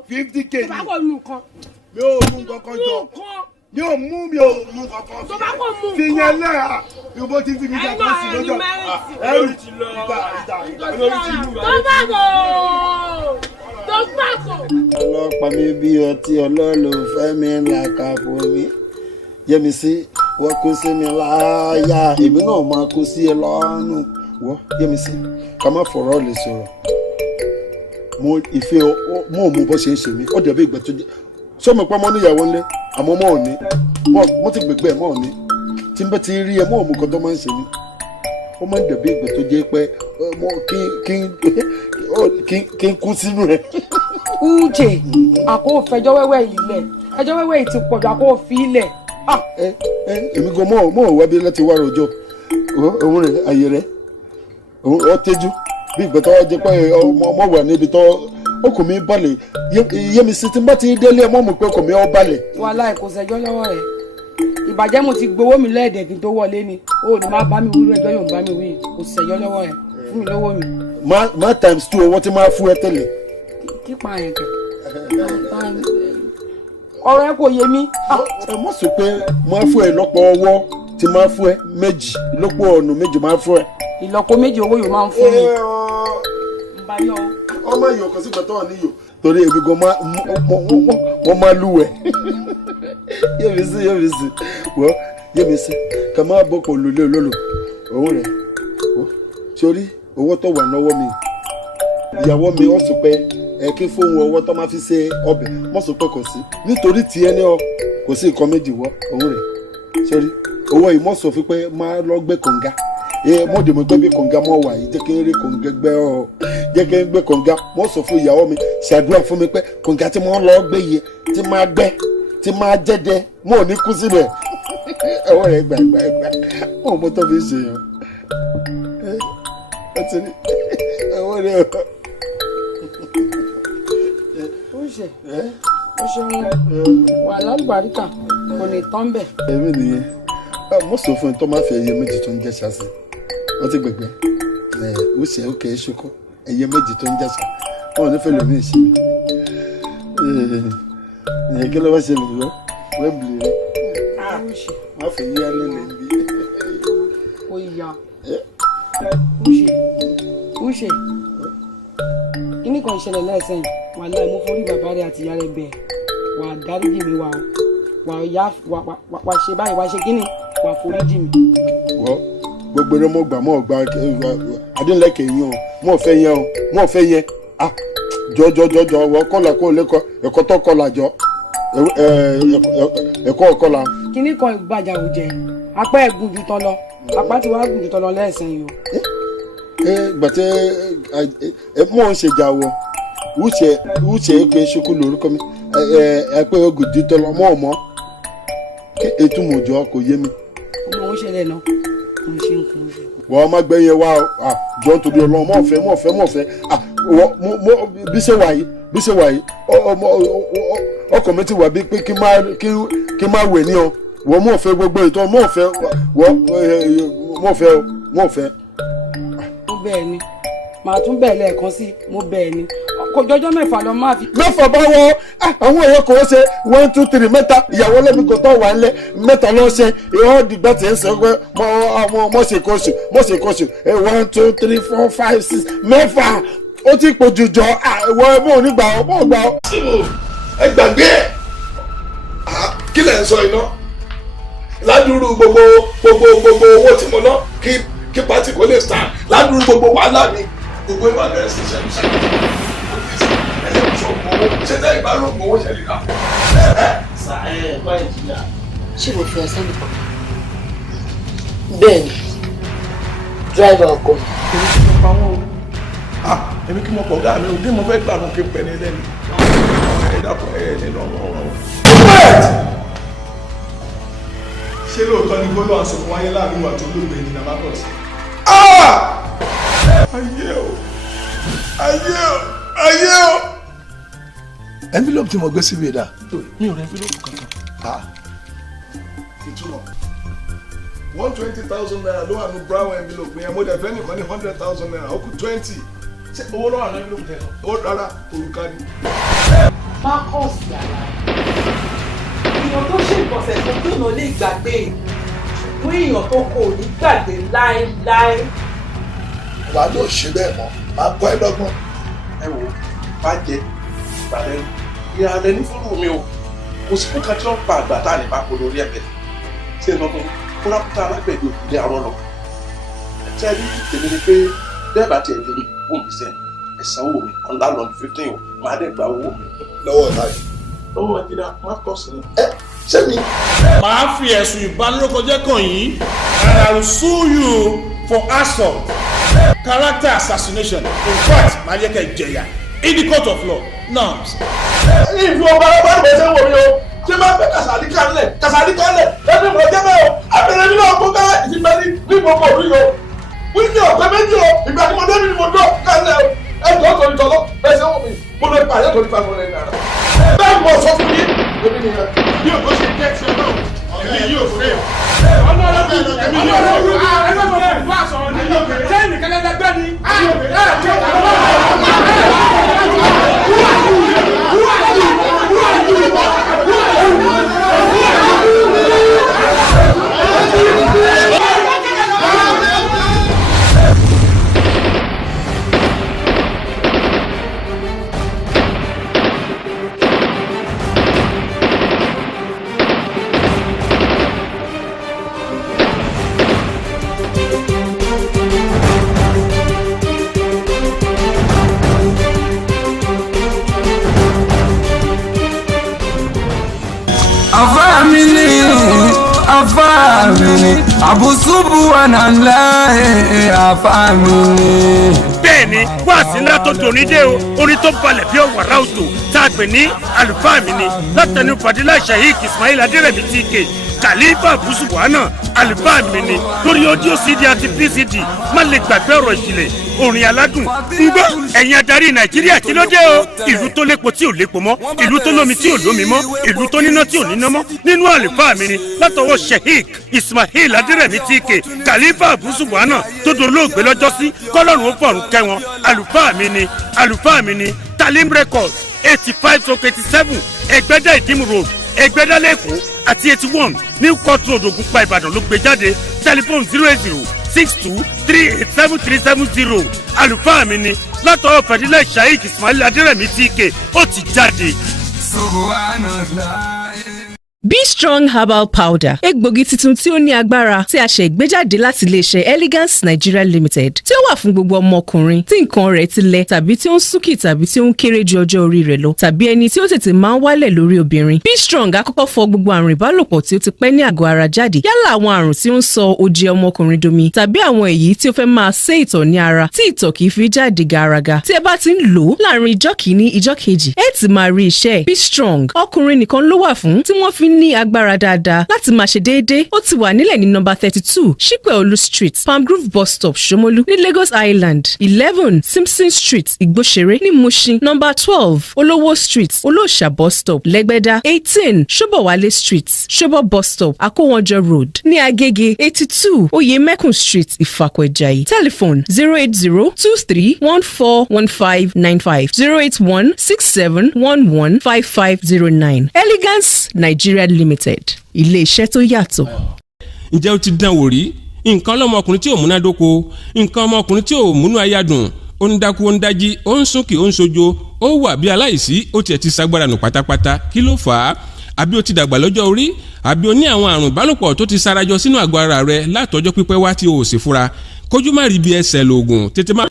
50k ni mi ò mú nǹkan jọ mi ò mú kankan fi yẹn lẹ́yà ibo tí fi mi jà kó sí lọ́jọ́ ẹrù ìta lórí ti lù. tobacco. ọlọ́pàá mi bí ọtí ọlọ́lùfẹ́ mi làkàfọ́ mi Yẹ́misí wọ́n kó sí mi láyà èmi náà máa kó sí ẹ lọ́rùn wọ́n Yẹ́misí ká má fọ̀rọ̀ lè sọ̀rọ̀ mo ìfẹ́ mọ́ ò mú bó ṣe ń ṣe mí ó dẹ̀ bí ìgbà tó jẹ́ sọmọ pé ọmọ níyàwó ńlẹ àmọ́ ọmọ òní mo ti gbẹgbẹ ẹ mọ òní tí n bá ti rí ẹ mọ òmù kan tó máa ń ṣe mí ó máa ń dàbí ìgbà tó jẹ́ pé kí n kú sínú rẹ. Uche àkó fẹjọ́ wẹ́wẹ́ yìí lẹ̀ ẹjọ́ wẹ́wẹ́ yìí ti pọ̀jù àkó fi ilẹ̀. èmi gan mọ òwá bí láti wá rọjò òun rẹ àyè rẹ ọ tẹjú bí ìgbà tó jẹ́ pé ọmọ wà níbi tó ọkùn mi balẹ̀ Yẹ́misí tí n bá ti délé ọmọ mi pé ọkùn mi ọ balẹ̀. wàhálà kò sẹ́jọ́ lọ́wọ́ rẹ̀ ìbàjẹ́ mo ti gbowó mi lẹ́ẹ̀dẹ̀ kí n tó wọlé ni ó ní má bá mi wúrú ẹjọ́ yóò bá mi wí kò sẹ́jọ́ lọ́wọ́ rẹ̀ fún mi lówó mi. má times 2 owó tí máa fún ẹ tẹ́lẹ̀. kípa yẹn kẹ ọ̀rọ̀ ẹ kò yé mi. ẹ mọ̀ sọ pé máa fún ẹ lọ́pọ̀ ọwọ́ tí máa fún ẹ méjì lọ́pọ̀ ọ̀nà méjì máa fún ẹ. ìlọ́po méjì owó yóò máa ń fún mi. ọmọ yìí ọkọ sí gbẹtọ níyò torí ebi gan wọn máa lúwẹ̀. Yẹ́misí wọ Yẹ́misí ká máa bọ pọ lólè olólo òun rẹ sórí owó tó wà lọ́wọ́ mi ìyàwó mi ọ sọ pé ẹ kí fóun ọwọ́ tó máa fi ṣe ọbẹ̀ mọ sọ pé kò sí nítorí tiẹ̀ ní ọ kò sí nǹkan méjì wọ òun rẹ sórí owó yìí mọ sọ fún pé máa lọ gbẹ́ kànga mọ̀dé mo gbẹ́ bí kànga mọ̀ wà yìí jẹ́ kí n rí kànga gbẹ́ ọ jẹ́ kí n gbé kànga mo sọ fún ìyàwó mi ṣàdúrà fún mi pé kànga tí mo ń lọ gbé yẹ tí máa gbẹ́ tí máa jẹ́dẹ́ mo ò ní kú síbẹ̀ ẹ̀wọ̀n rẹ̀ gbà mo mọ tó fi ṣe yàn ẹ̀wọ̀n rẹ̀ ó ṣe wà lálùbáríkà kò ní tán bẹ̀. èmi nìyẹn mo sọ fún ẹ tó máa fi ẹyẹ méjì tó ń jẹ ṣáṣí wọ́n ti gbẹ̀gbẹ́ ó ṣe ó kẹ́ ẹ́ ṣokọ́ ẹyẹ méjì tó ń jẹ ṣá wọn ò ní fẹ́ lómi ìṣe kí ló wá ṣe lè lọ wẹ́ẹ̀bìlì rẹ má fi yí alẹ́ lè bí. ó yà ó ṣe kíní kan ìṣẹ̀lẹ̀ lẹ́sẹ̀ yìí wàláhì mo forí bàbá rẹ̀ àti ìyá rẹ̀ bẹ̀ wà á dáríjì mi wà ṣe báyìí wà ṣe kíní wà á foríjì mi. wọ́n gbogbo rẹ mo gbà mọ́ ọgbà adínlẹ̀kẹ̀ yẹn o mọ́ fẹ́ yẹn o mọ́ fẹ́ yẹn jọjọjọjọ wọ́n kọ́là kó lẹ́kọ̀ọ́ ẹ̀kọ́ tó kọ́là jọ ẹ̀kọ́ ọ̀kọ́là. kíní kan ìgbàjà ò jẹ apá ẹ̀ gùn jù tán lọ apá tí wàá gùn jù tán lọ lẹ́sẹ̀ yìí o. gbàtẹ́ mọ̀ ń ṣèjà wọ wúṣẹ́ pé ṣokú lórúkọ mi pé ogun jù tán lọ mọ́ ọ̀mọ́ ètò mọ̀jọ́ kò yé mi. ọmọ òun ṣẹlẹ̀ náà mo ṣe nǹkan oṣù. wọ́n má gbẹ́ yẹn wá jọ torí ọlọ́run mọ̀ọ́fẹ́ bí ṣe wà yìí ọkọ̀ mi ti wà bí pé kí n má wẹ̀ ní ọ wọ́n mọ̀ọ́fẹ́ gbogbo ètò mọ̀ọ́fẹ́. mo bẹ́ẹ̀ ni màá tún bẹ́ẹ̀ lẹ́ẹ̀kan sí mo bẹ́ẹ̀ ni kò jọjọ́ mẹ́fà lọ máa fi. mẹ́fà bá wọ àwọn èèyàn kò ṣe 1 2 3 mẹ́ta ìyàwó lẹ́bi kò tọ́ wà ńlẹ̀ mẹ́ta lọ ṣe ìhọ́ dìgbà tí ń sọ pé mọ̀ṣẹ̀kọ̀ṣù 1 2 3 4 5 6 mẹ́fà ó ti pọ̀ jù jọ ìwọ ẹ̀mọ́ onígbà ọmọ ọgbà. ẹ gbàgbé ẹ kí lẹ̀ ń sọ iná ládùúrú gbogbo owó tí mo ná kí pátì kò lè stand ládùúrú gbogbo wàhálà mi gbogbo ìwà bẹ̀rẹ̀ sí ṣe ṣe tẹ́ ìbálò owó ṣe lè ká. ṣé mo fi ọsẹ nìkan bẹ́ẹ̀ ni dráìvà ọkọ èmi kí mo pọ̀ gáà mi ò dé mo fẹ́ gbà mọ́ kí n pẹ́ ní ẹlẹ́ni ẹ̀dàpọ̀ ẹ̀ nínú ọ̀rọ̀. ṣé lóòótọ́ ni gbọ́dọ̀ àṣọ fún wáyé láàrin wà tó lóògbé ní Damascus. ayé o. envelope tí mo gbé síbi ìdá. mi ò rẹ envelope kankan. ìtumọ̀ 120,000 naira ló wà ní brown envelope yẹn mo dẹ̀ fẹ́ nìkan ní 100,000 naira ó kù 20. ṣé owó lọ́wọ́ àná envelope tẹ̀ ó rárá òrùka ni. Marcus yàrá èèyàn tó ṣe ìkọ̀sẹ̀ tó dùnà lè gbàgbé fún èèyàn tó kò ní gbàgbé láéláé. wà á lọ ṣe bẹ́ẹ̀ mọ́ máa kọ́ ẹ lọ́gbọ́n. ẹ wo bá jẹ ìbàdàn ìhàlẹ̀ ní fúlù mi o kò sí fúnka tí wọ́n pa àgbà tá a lè bá kó lórí ẹ̀bẹ̀ ṣé ẹ lọ́gbọ́n kórápútà alágbẹ̀dẹ òkúlé àrọ́ lọ. ṣé ẹ rí tèmi ni pé bẹ́ẹ̀ bá tiẹ̀ lé mi wò mí sẹ́yìn ẹ̀sán owó mi ọ̀nà lọ́nà 15 o máa dẹ̀ gba owó mi. lọ́wọ́ láyé. lọ́wọ́ ẹ̀dínà Marcus ni. ṣé mi. màá fi ẹ̀sùn ìbanilórúkọjẹ́ kàn yín and I will sue you for assault character assassination in fact màá jẹ́ kẹ́ ẹ jẹ̀yà in the court of law now. ìfi ọba ọba ìgbà ṣe ń wò mí o ṣé máa ń fẹ́ kàṣàdí kálẹ̀ lẹ́nu ìmọ̀ jẹ́ bẹ́ẹ̀ o abẹ́rẹ́ nínú ọkọ̀ ká ìfimẹ́ni ní gbogbo òru yìí o wíńdí ọ̀pẹ méjì o ìgbà tí mo débi ni mo dọ̀ kálẹ̀ o ẹjọ́ torí tọ́lọ́ bẹ́ẹ̀ ṣe wò mí mo lọ pàdé torí 500 naira. bẹ́ẹ̀ mo sọ fún yín èmi nìyẹn bí o tó ṣe jẹ́ ti ọlọ́run èmi yóò fẹ́ o. ọlọ́run èmi yóò fẹ́ o. ẹgbẹ́ mi ò bá sọ̀rọ̀ ní yóò fẹ́. ṣé nìkan lẹ́gbẹ́ ni. Afamini, abusubu wananla afamini. bẹ́ẹ̀ ni wáàsí ńlá tó tòní dé o orin tó balẹ̀ bí ọ̀wàrà òjò tá a pè ní àlùfáà mi ni látẹnu fàdílà Sheikh Ismail Adérẹ̀mí TK Khalifa Busuwana àlùfáà mi ni lórí audio CD àti PCD má lè gbàgbé ọ̀rọ̀ ìjìnlẹ̀ orin aládùn ń gbọ́ ẹ̀yin adarí Nàìjíríà kí ló dé o ìlú tó lépo tí ò lépo mọ́ ìlú tó lómi tí ò lómi mọ́ ìlú tó níná tí ò níná mọ́ nínú àlùfáà mi ni látọwọ́ Sheikh Ismail Adérẹ̀mí TK Khalifa Busuwana tó dolóògbé lọ́jọ́sí kọ́lọ́run ó fọ̀run kẹ́ wọn àlùfáà mi ni Talim Records 85-87 Ẹgbẹ́dá Ìdímù Road Ẹgbẹ́dá lẹ́kọ̀ọ́ àti 81 New Court Road Ògùnpa Ìbàdàn ló gbé jáde tẹlifóònù 08062387370 àlùfáà mi ni látọwọ́ fàdílà Sheikh Ismail Adérẹ̀mí TK ó ti jáde. Be Strong Herbal Powder egbògi tuntun tí ó ní agbára tí a ṣe ìgbéjáde láti iléeṣẹ́ Elegance Nigeria Limited tí ó wà fún gbogbo ọmọkùnrin tí nǹkan rẹ̀ ti lẹ̀ tàbí tí ó ń súnkì tàbí tí ó ń kéré ju ọjọ́ orí rẹ̀ lọ tàbí ẹni tí ó tètè máa ń wálẹ̀ lórí obìnrin. Be Strong á kọ́kọ́ fọ gbogbo àrùn ìbálòpọ̀ tí ó ti pẹ́ ní àgọ́ ara jáde yálà àwọn àrùn tí ó ń sọ oje ọmọkùnrin domi tàbí àwọn èyí tí ó fẹ́ máa sé ìtọ̀ ní ara tí ìtọ̀ kìí fi jáde garaga. Tí ẹ bá ti ń lò ó láàrin ìjọ́ kìíní ìjọ́ kejì ẹ ti máa rí iṣẹ́. Be Strong ọkùnrin nìkan ló wà fún tí wọ́n fi ní agbára dáadáa láti máa ṣe déédéé. Ó ti wà nílẹ̀ ní nọ́mbà 32 Ṣípẹ̀olú Street Palm Grove bus stop Ṣómólú ní Lagos Island 11 Simpson Street Ìgbóṣeré ní Mushin nọ́mbà 12 Olówó Street Olóòṣà bus stop Lẹ́gbẹ́dá 18 Ṣóbọ̀wálé Street Ṣóbọ̀ bus stop Akówọ́njọ Road ní Agége 82 Oyèmẹ́kùn Street Ìfàkọ̀ Ìjàyè telephone 08023141595 08167115509 Elegance Nigeria Limited ilé-iṣẹ́ tó yàtọ̀. ǹjẹ́ o ti dán wò rí nǹkan ọlọ́mọkùnrin tí ò múnádóko nǹkan ọmọkùnrin tí ò múnú ayádùn ó ń dákú ó ń dájí ó ń súnkì ó ń sojo ó wà bí aláìsí ó tiẹ̀ ti ságbára nù pátápátá kí ló fà á àbí o ti dàgbà lọ́jọ́ orí àbí o ní àwọn àrùn ìbálòpọ̀ tó ti sarajọ sínú àgọ́ ara rẹ látọjọ́ pípẹ́ wá tí o ò sì fura kójú má rí bí ẹsẹ̀ lóògùn tètè má.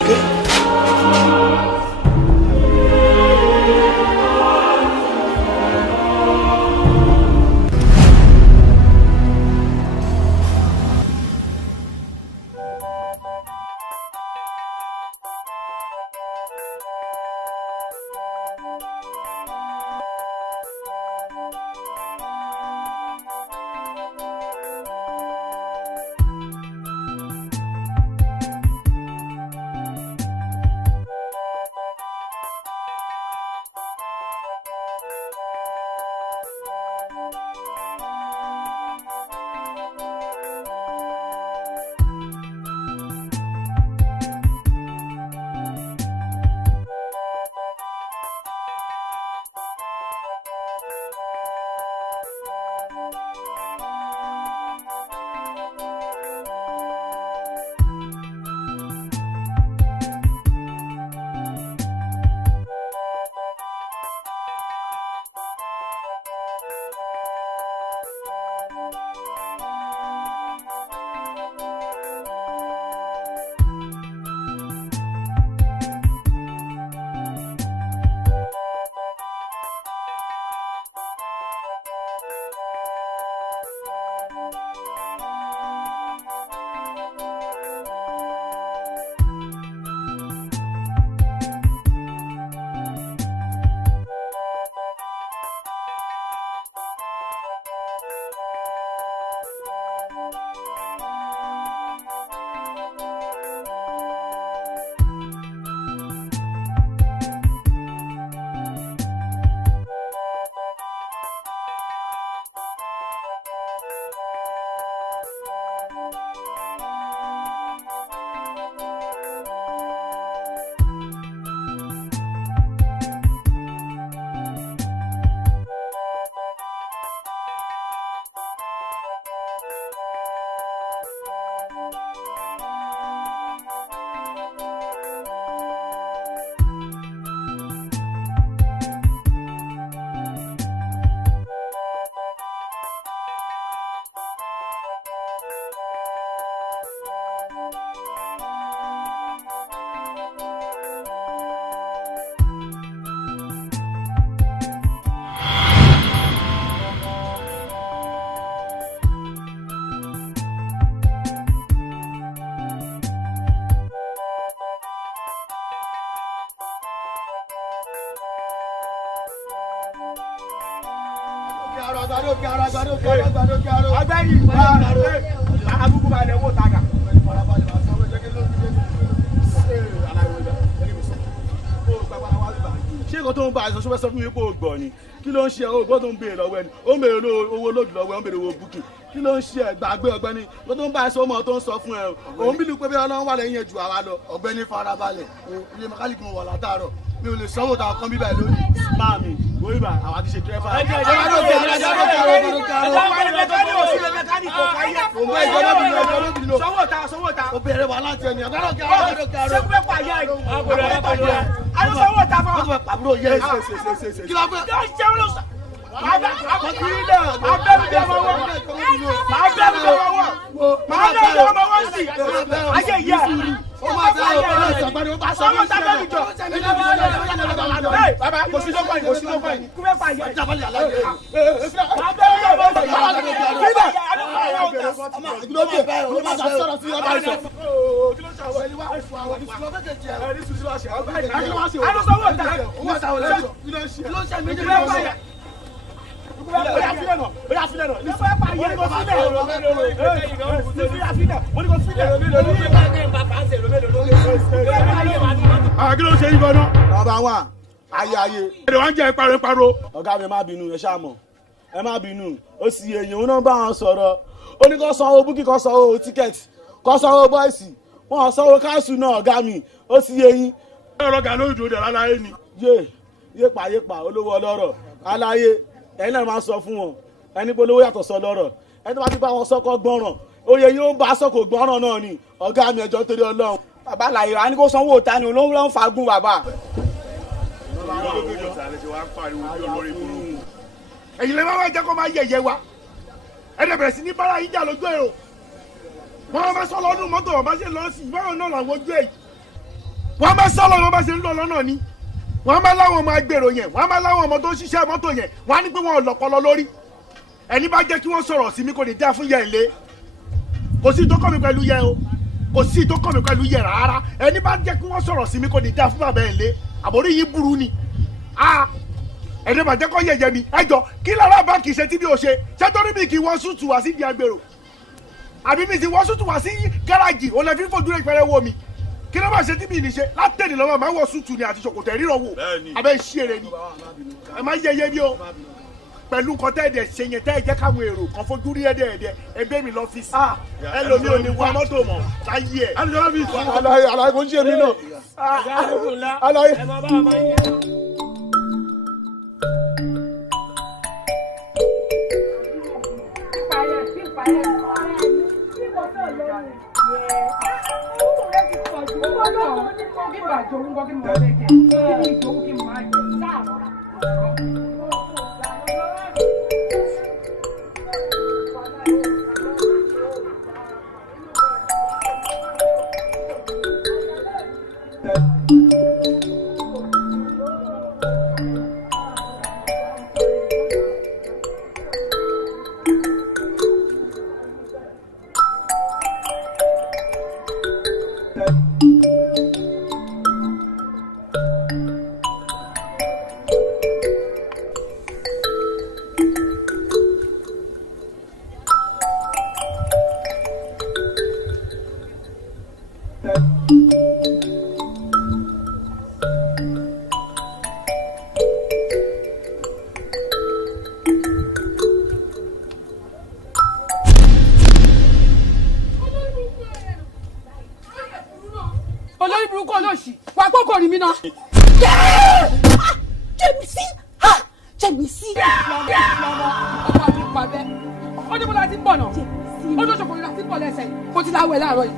ṣé kò tó ń bá àìsàn ṣọ́fẹ́ sọ fún mi pé o gbọ́ ni kí ló ń ṣe owó gbọ́ tó ń béèrè lọ́wọ́ ẹni ó ń béèrè owó lóòdù lọ́wọ́ ẹ̀ ó ń béèrè owó búkì kí ló ń ṣe gbàgbé ọ̀gbẹ́ni kó tó ń bá àìsàn ọmọ tó ń sọ fún ẹ o òun bí lu pé bí ọlọ́run wà lẹ́yìn ẹ̀jù àwa lọ ọ̀gbẹ́ni farabalẹ̀ ilé mẹkáníìkì mo wà látàárọ̀ mi ò lè sanwó ta ọkàn bíbá ẹ lónìí. máa mi wíwá àwa ti ṣe dírẹ́fà. sọ́wọ́ ta. o bẹ̀rẹ̀ wà láti ẹni ọ̀gá lọ́kẹ́ àwọn ọ̀gá lọ́kẹ́ àwọn. ṣé pé pàyà yìí. a ló sọ́wọ́ ta fún ọ. wọ́n ti fẹ́ pàbúrò yẹ ẹ́ kí ló fẹ́. yóò ṣe wọ́n lọ sọ. máa bẹ́ẹ̀ mi dé ọmọ wọ́. máa bẹ́ẹ̀ mi dé ọmọ wọ́ sí. ayé yẹ. Sọ́wọ́ ta bẹ́ẹ̀ mi jọ. Bàbá kò sí lọ́kọ̀ yìí, kò sí lọ́kọ̀ yìí. Kúrẹ́ fà yẹ. Máa bẹ́ẹ̀ mi dé ọmọ wọ́. Kí ló ṣe yí gan-an? Bàbá wa ayé. Èdè wa ń jẹ́ ìparọ́. Ọ̀gá mi má bínú ẹ ṣáà mọ̀ ẹ má bínú ó sì èèyàn òun náà bá wọn sọ̀rọ̀ ó ní kó sanwó búkì kó sanwó tíkẹ́ẹ̀tì kó sanwó bọ́ìsì wọn sanwó káàsù náà ọ̀gá mi ó sì eyín. Ọ̀rọ̀ ga lórí ìdúró dẹ̀ láláyé ni. Yépa olówó ọlọ́rọ̀ aláyé ẹ̀yin náà máa sọ fún wọn ẹni polówó yàtọ̀ sọ lọ́rọ̀ ẹni tó bá ti bá wọn sọ́kọ́ gbọ́ràn oyè yóò ń bá sọ́kò gbọ́ràn náà ni ọ̀gá mi ẹjọ́ torí Ọlọ́run. Bàbá làyè wa ní kó sanwó òta ni olóńgbò ń fagún bàbá. ẹ̀yin lè má wá jẹ́ kó máa yẹ̀yẹ́ wa ẹ̀dẹ̀ bẹ̀rẹ̀ sí ní bára yín jà lójú èrò wọ́n máa sọ lọ́dún mọ́tò wọ́n bá ṣe lọ sí ìbáwọn náà làwọn ojú ẹ̀ wọ́n máa sọ lọ́dún wọ́n bá ṣe ń lọ lọ́nà ni wọ́n máa láwọn ọmọ agbèrò yẹn wọ́n máa láwọn ọmọ tó ń ṣiṣẹ́ mọ́tò yẹn wọ́n á ní pé wọ́n ò lọ́pọlọ lórí ẹni bá jẹ́ kí wọ́n sọ̀rọ̀ sí mi kò ní dá fún yẹn lé kò sí tó kọ́ mi pẹ̀lú yẹn o kò sí tó kọ́ mi pẹ̀lú yẹn rárá ẹni bá jẹ́ kí wọ́n sọ̀rọ̀ sí mi kò ní dá fún bàbá ẹ̀ lé àbórí yìí burú ni ẹni bá jẹ́ kọ́ yẹ̀yẹ́ mi ẹjọ́ kí lára bá kì í ṣe tí bí o ṣe ṣé torí mi kì í wọ́n sùtù wá sí di agbèrò àbí mi sì wọ́n sùtù wá sí gáràjì òun lè fi fojú rẹ̀ pẹ̀rẹ̀ wo mi kí ló máa ṣe tí mi ní ṣe látẹ̀lé lọ́wọ́ máa wọ sùtù ni àti ṣòkòtò ríran wò abẹ́ ṣeré ni ẹ máa yẹyẹ bí o pẹ̀lú nǹkan tẹ́ ẹ̀dẹ̀ ṣe yẹn tẹ́ ẹ jẹ́ káwọn èrò kan fojú rí ẹ̀dẹ̀ ẹgbẹ́ mi lọ́fíìsì ẹlòmí ò ní wá mọ́tò mọ̀ láyé ẹ̀. alaye kò ń ṣe mí náà alaye. olórí burúkú olóòṣì wà kókò rí mi náà. Yemisi. ọkọ mi pa bẹ́ẹ̀ ó ní mo láti bọ̀ náà ó ní oṣù kò ní láti bọ̀ lẹ́sẹ̀ mo ti láwẹ̀ láàárọ̀ yìí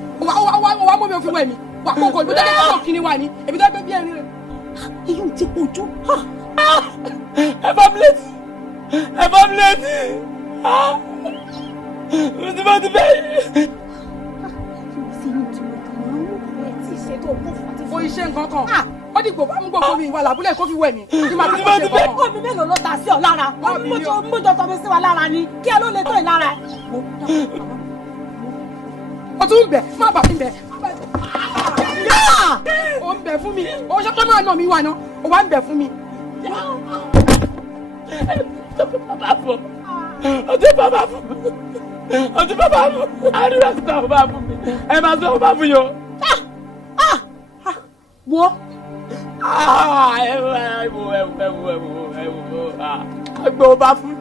wà mọ́ mi ò fi wẹ̀ mi wà kókò mi tó dé kókò kíni wà ní èmi tó gbé bí ẹni rẹ̀. iye ò ti pọ̀ jù. ẹ bá mi létí mo ti bá ti bẹ́ẹ̀. o iṣẹ́ nǹkan kan ó dìgbò bá mú gbogbo mi ìwà làbúlẹ̀ kó fi wẹ̀ mí kí máa fi ṣe kọ́kọ́. omi mélòó ló ta sí ọ lára mójó tọ́ mi sí wa lára ni kí ẹ ló lè tó ì lára. o tún ń bẹ̀ má bà mí bẹ̀ o ń bẹ̀ fún mi o ṣe tó máa nà mí wà náà o wá ń bẹ̀ fún mi. bàbá fún ọtí bàbá fún ọtí bàbá fún àríwá sí bàbá fún mi ẹ máa sọ bàbá fún yọ. wo. Agbe ọba fún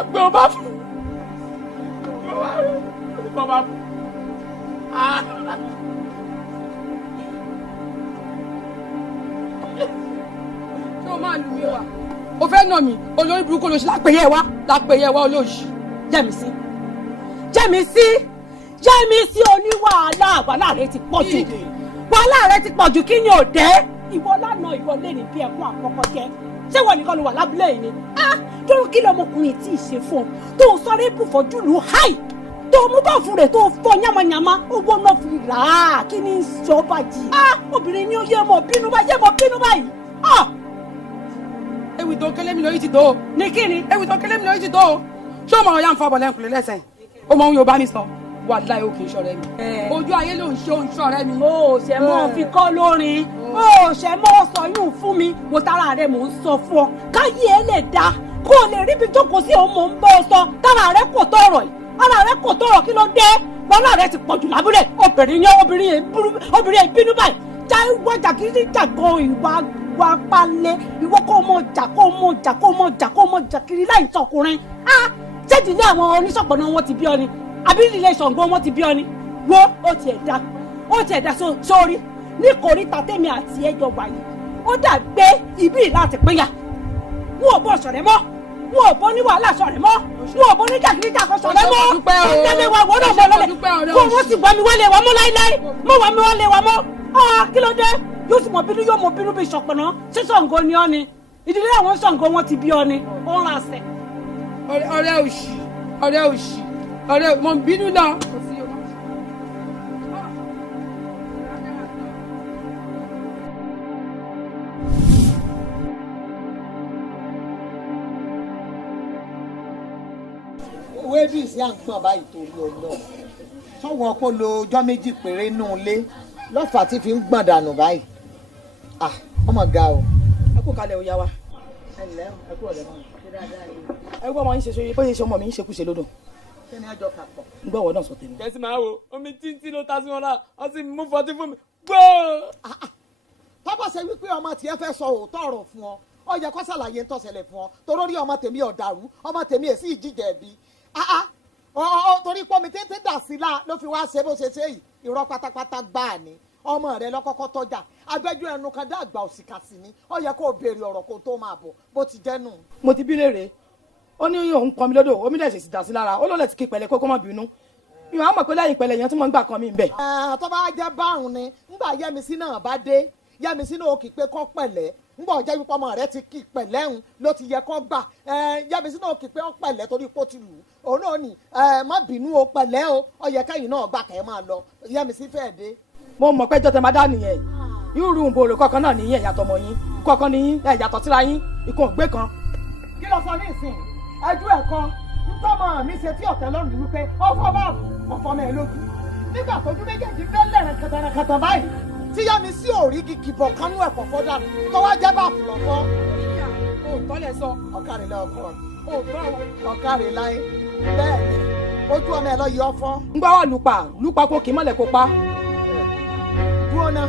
agbe ọba fún ọba fún. ṣé o máa lù mí wá o fẹ́ nà mí olórí burúkú lóṣù lápẹ̀yẹ wá olóṣù. Jẹ́misí Jẹ́misí oníwàhálà wàhálà rẹ ti pọ̀ jù wàhálà rẹ ti pọ̀ jù kí ni ò dé. ìwọ lánàá ìwọ lè ní bí ẹkún àkọ́kọ́ jẹ ṣé wọn nìkan ló wà lábúlé yìí ni. dúró kí lọmọkùnrin tí ì ṣe fún ọ tó ń sọrí ibùfọ̀ jùlù háì tó mú bá fún rẹ̀ tó fọ́ yamayama owó náà fi rà á kí ni ìṣọba jì. obìnrin ni ó yẹ mọ bínú báyìí. ewì tó kélé mi lórí ti tó. ní kíni. ewì tó kélé mi lórí ti tó. ṣé o mọ ọyá ń fa bọ̀lẹ́ nkùlé lẹ́sẹ̀ o mọ ohun Yorùbá mi sọ wàláhì ó kì í ṣọ̀rẹ́ mi. ojú ayé ló ń ṣe òun ṣọ̀rẹ́ mi. ó ṣe mọ́ fi kọ́ lórin ó ṣe mọ́ sọ yún fún mi mo tara rẹ mò ń sọ fún ọ káyé ẹ lè dá kó o lè ríbi jókòó sí òun mò ń bọ́ ọ sọ tara rẹ kò tọrọ yìí ara rẹ kò tọrọ kí ló dé wàhálà rẹ ti pọ̀jù lábúlé obìnrin yẹn bínú báyìí já wájà kí ní jàgọ́ ìwà wa palẹ̀ ìwọ kó mọ̀ jà kiri láì tọkùnrin ṣé ìdílé àwọn oníṣọ̀pọ̀nà wọn ti bí ọ ni àbí ìdílé Ṣàngó wọn ti bí ọ ni wo ó tiẹ̀ dá sórí ní kòríta tèmi àti ẹjọ́ wà yìí ó dà gbé ibi láti pínyà wọn ò bọ́ ṣọ̀rẹ́ mọ́ wọn ò bọ́ ní wàhálà ṣọ̀rẹ́ mọ́ wọn ò bọ́ ní jàgídíjàgan ṣọ̀rẹ́ mọ́ ọ̀dẹ́lẹ̀ wa wọ́n náà mọ̀ lọ́lẹ̀ kó wọ́n sì wá mi wálé wa mọ́ láíláí mọ́ wá mi wálé wa mọ́ kí ló dé yóò sì mọ̀ bínú bí Ṣọ̀pọ̀nà ṣé Ṣàngó ni ọ ni ìdílé àwọn Ṣàngó wọn ti bí ọ ni ó ń ra ṣẹ. ọ̀rẹ́ òṣì mọ̀ bínú náà. owó ẹbí ìsí à ń gbọ̀n báyìí torí ọlọ́run sọ́wọ́n kó lo ọjọ́ méjì péré nù lé lọ́fà tí fi ń gbọ̀n dànù báyìí ọmọ ga o. ẹ kú kalẹ̀ òya wa. ẹ ǹlẹ́ o ẹ kú ọ̀lẹ́ mọ́ ẹ gbọ́ ọmọ yín ṣe sóye bóyá ṣe ọmọ mi ń ṣekúṣe lódò. kí ni àjọ papọ̀. ń gbọ́ ọ̀wọ́ náà sọ tèmi. kẹ́sì máa wo omi títí ló ta sí wọn náà wọ́n sì mú fọtí fún mi gbóò. tọ́pọ̀ ṣe wípé ọmọ tiẹ̀ fẹ́ sọ òótọ́ ọ̀rọ̀ fún ọ ó yẹ kó ṣàlàyé ń tọ́sẹ̀lẹ̀ fún ọ torí ọmọ tèmi ọ̀dàrú ọmọ tèmi èsì ìjíjẹ bí torí pọ́ mi tètè dà sí la ló fi wá ṣe bó ṣe ṣe yìí irọ́ pátápátá gbáà ni ọmọ rẹ lọ́kọ́kọ́ tọ́jà agbẹ́jọ́ ẹnu kan dá àgbà òsìkàsì ni ó yẹ kó o béèrè ọ̀rọ̀ kó tó máa bọ̀ bó ti jẹ́ nù. mo ti bí léèrè ó ní òun pọn mi lódò omi dẹ̀ ṣèṣì dà sí lára ó lọ́lẹ̀ ti kí pẹ̀lẹ́ kó má bínú ìwọ̀n àmọ̀ pé lẹ́yìn pẹ̀lẹ́ yẹn tí mo ń gbà kan mi ń bẹ̀. tó bá jẹ́ báwọn ni ńgbà Yẹ́misí náà bá dé Yẹ́misí náà ó kì í pé kọ́ pẹ̀lẹ́ ńgbà ọjọ́ wípé ọmọ rẹ ti kí pẹ̀lẹ́ ń ló ti yẹ kọ́ gbà Yẹ́misí náà ó kì í pé ó pẹ̀lẹ́ torí pé ó ti lù ú òun náà ní má bínú o pẹ̀lẹ́ o ó yẹ kẹ́yìn náà gbà kẹ́ máa lọ Yẹ́misí fẹ́ẹ̀ dé. mo mọ̀ pé jọ́tẹ̀ máa dá nìyẹn yóò rú ìbòrò kọ̀ọ̀kan náà nìyẹn ìyàtọ̀ mọ̀ yín kọ̀ọ̀kan nìyín ìyàtọ̀ síra yín ikùn ògbé kan. kí ló sọ ní ìsìn ẹjú ẹ̀kọ́ ntọ́mọ mi ṣe tí ọ̀tẹ̀ lọ́rùn ní wípé ọfọ bá ọfọ mẹ́ lójú nígbà tójú méjèèjì fẹ́ lẹ́rìn kàtàkàtà báyìí tí Yẹ́misí ò rí kìkìbọ̀ kánú ẹ̀kọ́ fọ́dà tó wá jẹ́ bá fùlọ̀ fọ́. òótọ́ lẹ sọ ọ̀kàrìlẹ̀ ọkọ ọ̀kàrìláyé bẹ́ẹ̀ ni ojú ọmọ ẹ lọ yọ fọ́. ń gbọ́ wà lùpà kó kì í mọ̀lẹ̀ kó pa. dúró náà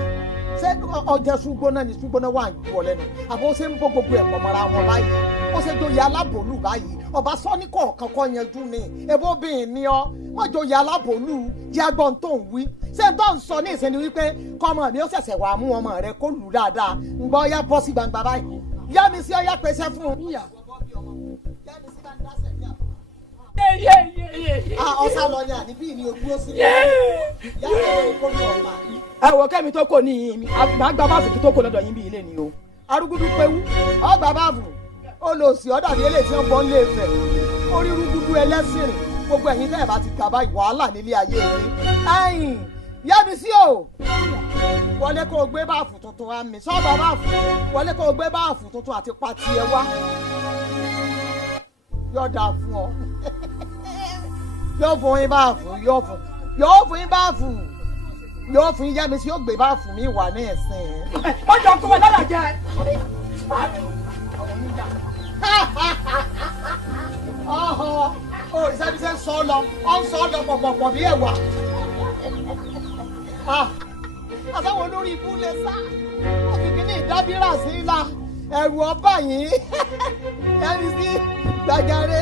ṣé ọjà ṣùgbọ́n ní ṣùgbọ́n wà ń wọ̀ lẹ́nu àbó ṣe ń bọ́ gbogbo ẹ̀pọ̀ mọ́ra wọn báyìí ó ṣe joyè alábòólù báyìí ọba sọ́ni kọ̀ọ̀kan kọ́ yanjú ni ebó bíi ní ọ wọ́n joyè alábòólù jẹ́ agbọ́n tó ń wí ṣé tó ń sọ ní ìsinmi wípé kọ́mọ mi ó ṣẹ̀ṣẹ̀ wàá mú ọmọ rẹ kó lù dáadáa ń gbọ́ ya bọ́ sí gbangba báyìí Yẹ́misí ọyá pèsè fún un. ọ̀sán lọ ní àníbí ni ojú ó sì ní yàtọ̀ kó ní ọ̀pá. ẹ wọ kẹ́mi tó kò ní yín mi àgbà báàfù kí tó kò lọ́dọ̀ yín bí ilé ni o. arúgbúdú pewu ọgbà báàfù ó lọ sí ọ̀dà ní eléyìí tí wọ́n bọ́ nílé Ifẹ̀ orí rúgúdú ẹlẹ́sìn gbogbo ẹ̀yin tẹ́ ẹ̀ bá ti kà báyìí wàhálà nílé ayé yìí. ẹ̀yin Yẹ́misí o wọlé kó o gbé báàfù tuntun wá mi sọ́ọ̀bà báàfù wọlé kó o gbé báàfù tuntun àti pati ẹ wá yọ̀ọ̀dà fún ọ yóò fún yín báàfù yóò fún yín báàfù yóò fún yín Yẹ́misí yóò gbé báàfù mi wà ní ẹ̀sìn. ó jọ kó o lọ́la jẹ. sọ lọ pọ̀pọ̀pọ̀ bí ẹ̀wà. àtàwọn olórí ibú lè sá òkìkí ní ìdábírà sí ilá ẹ̀rù ọba yìí Yẹ́misí gbàjáre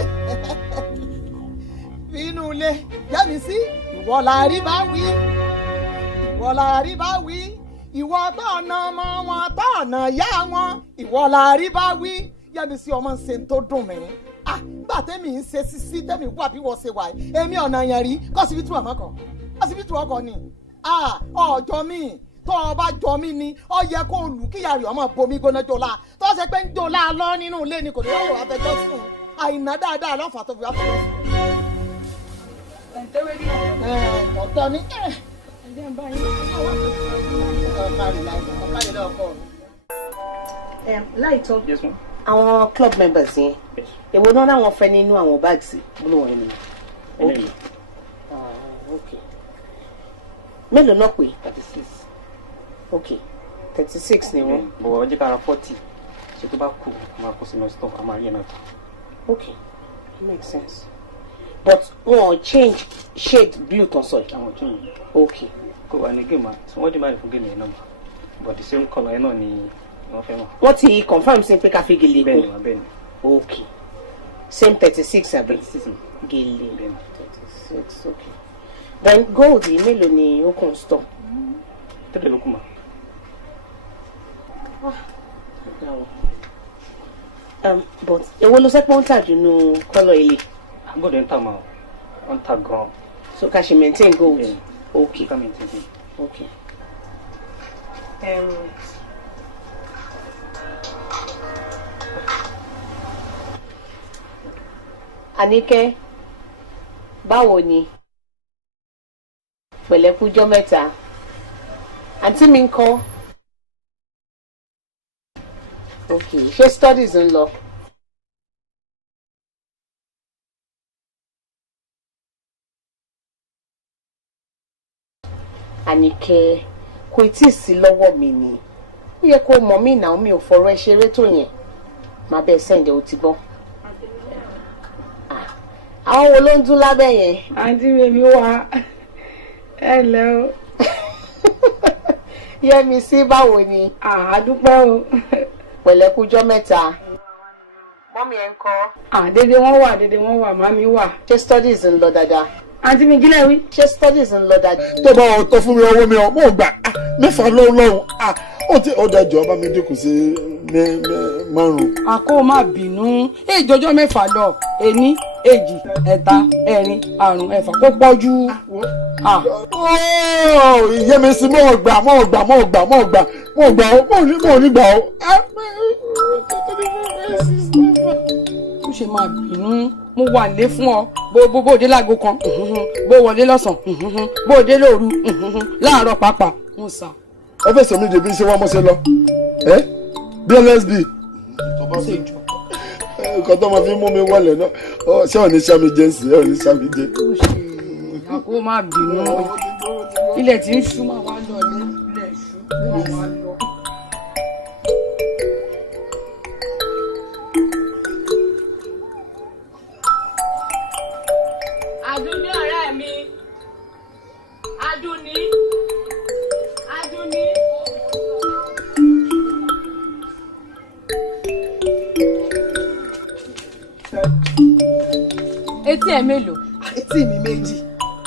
inú ilé Yẹ́misí ìwọ la rí bá wí ìwọ tọ̀nà ọmọ wọn tọ̀nà yá wọn ìwọ la rí bá wí Yẹ́misí ọmọ ń ṣe tó dùn mí gbà tẹ́mi ń ṣe sísí tẹ́mi wà bí wọ́n ṣe wà yìí èmi ọ̀nà yẹn rí kọ́sibítù àmọ́kọ̀ kọ́sibítù ọkọ̀ ni ọjọ́ mi tó o bá jọ mí ni ó yẹ kó o lù kíyà rẹ̀ ọmọ bomi gbóná jọlá tó ṣe pé ń jọlá lọ nínú ilé ni kò ní wáyé wàá fẹjọ́ sùn àìná dáadáa lọ́fà tó fi wá fẹjọ́ sùn. ọ̀tọ̀ ni láìtọ́ àwọn club members yẹn èwo náà láwọn fẹ́ nínú àwọn bags blue wọn ni okay mélòó náà pé 36 okay 36 ni wọ́n. bọ̀ ọjọ́ kára 40 ṣe tó bá kù máa kó sínú store a máa rí ẹ̀ náà. okay it makes sense but wọn change shade blue tán sọ yìí. àwọn change. okay. kò wà ní game tí wọ́n dì máa fún game yẹn náà but the same colour yẹn náà ni wọ́n fẹ́ mọ̀. wọ́n ti confirm sí pé ká fi gèlè bẹ́ẹ̀ ni bẹ́ẹ̀ ni. okay same 36 àbí. 36 gèlè 36 okay then gold yìí mélòó ni ó kàn store. 3 ló kù mà. but èwo ló sẹ́pọ̀ ń tà jù nù kọ́lọ̀ ilé. gold ń tà mà ó ń tà gan-an. so ká ṣe maintain gold. Yeah. okay ká maintain gold. okay. Àníkẹ́ báwo ni pẹ̀lẹ́kújọ́ mẹ́ta àǹtí mi ń kọ́ okay ṣé studies ń lọ. Àníkẹ́ kò tí ì sí lọ́wọ́ mi ni ó yẹ kó mọ̀ mí náà mi ò fọ̀rọ̀ ẹ ṣeré tó yẹn má bẹ́ẹ̀ sẹ́ǹdẹ̀ ó ti gbọ́. àwọn wo ló ń dún lábẹ́ yẹn. àǹtí mi wá ẹ lẹ́ o. Yẹ́misí báwo ni. àdúpẹ́ o. pẹ̀lẹ́kújọ́ mẹ́ta. mọ́mí ẹ̀ ń kọ́. dédé wọ́n wà màmí wà. ṣé studies ń lọ dáadáa. àǹtí mi gílẹ̀ wí. ṣé studies ń lọ dáadáa. tó bá wọn tọ́ fún mi ọwọ́ mi mọ̀ gbà mẹ́fà lọ́rùn ó ti ọ̀dà jọ bá mi dínkù sí márùn. àkó má bínú èjọjọ́ mẹ́fà lọ ení èjì ẹ̀ta ẹ̀rin àrùn ẹ̀fà kó pọ̀jù. Yẹ́misí mọ̀ gbà ó ní gbà ó. ó ṣe máa bínú mo wà lé fún ọ bó dé láago kan bó wọlé lọ́sàn-án bó dé lóru láàárọ̀ pàápàá mo sà. ẹ fẹ́ sọ mí dèbí ṣé wọ́n mọ̀ ṣe lọ bí LSB nǹkan tó máa fi mú mi wọlé náà ṣé ò ní sàmì jẹ́ sí ẹ ò ní sàmì jẹ́. àkó má bínú ilẹ̀ tí ń ṣú máa wá lọ ilẹ̀ ṣú máa wá lọ. Adúní ọ̀rẹ́ mi. Adúní. Etí ẹ̀ mélòó? Etí mi méjì.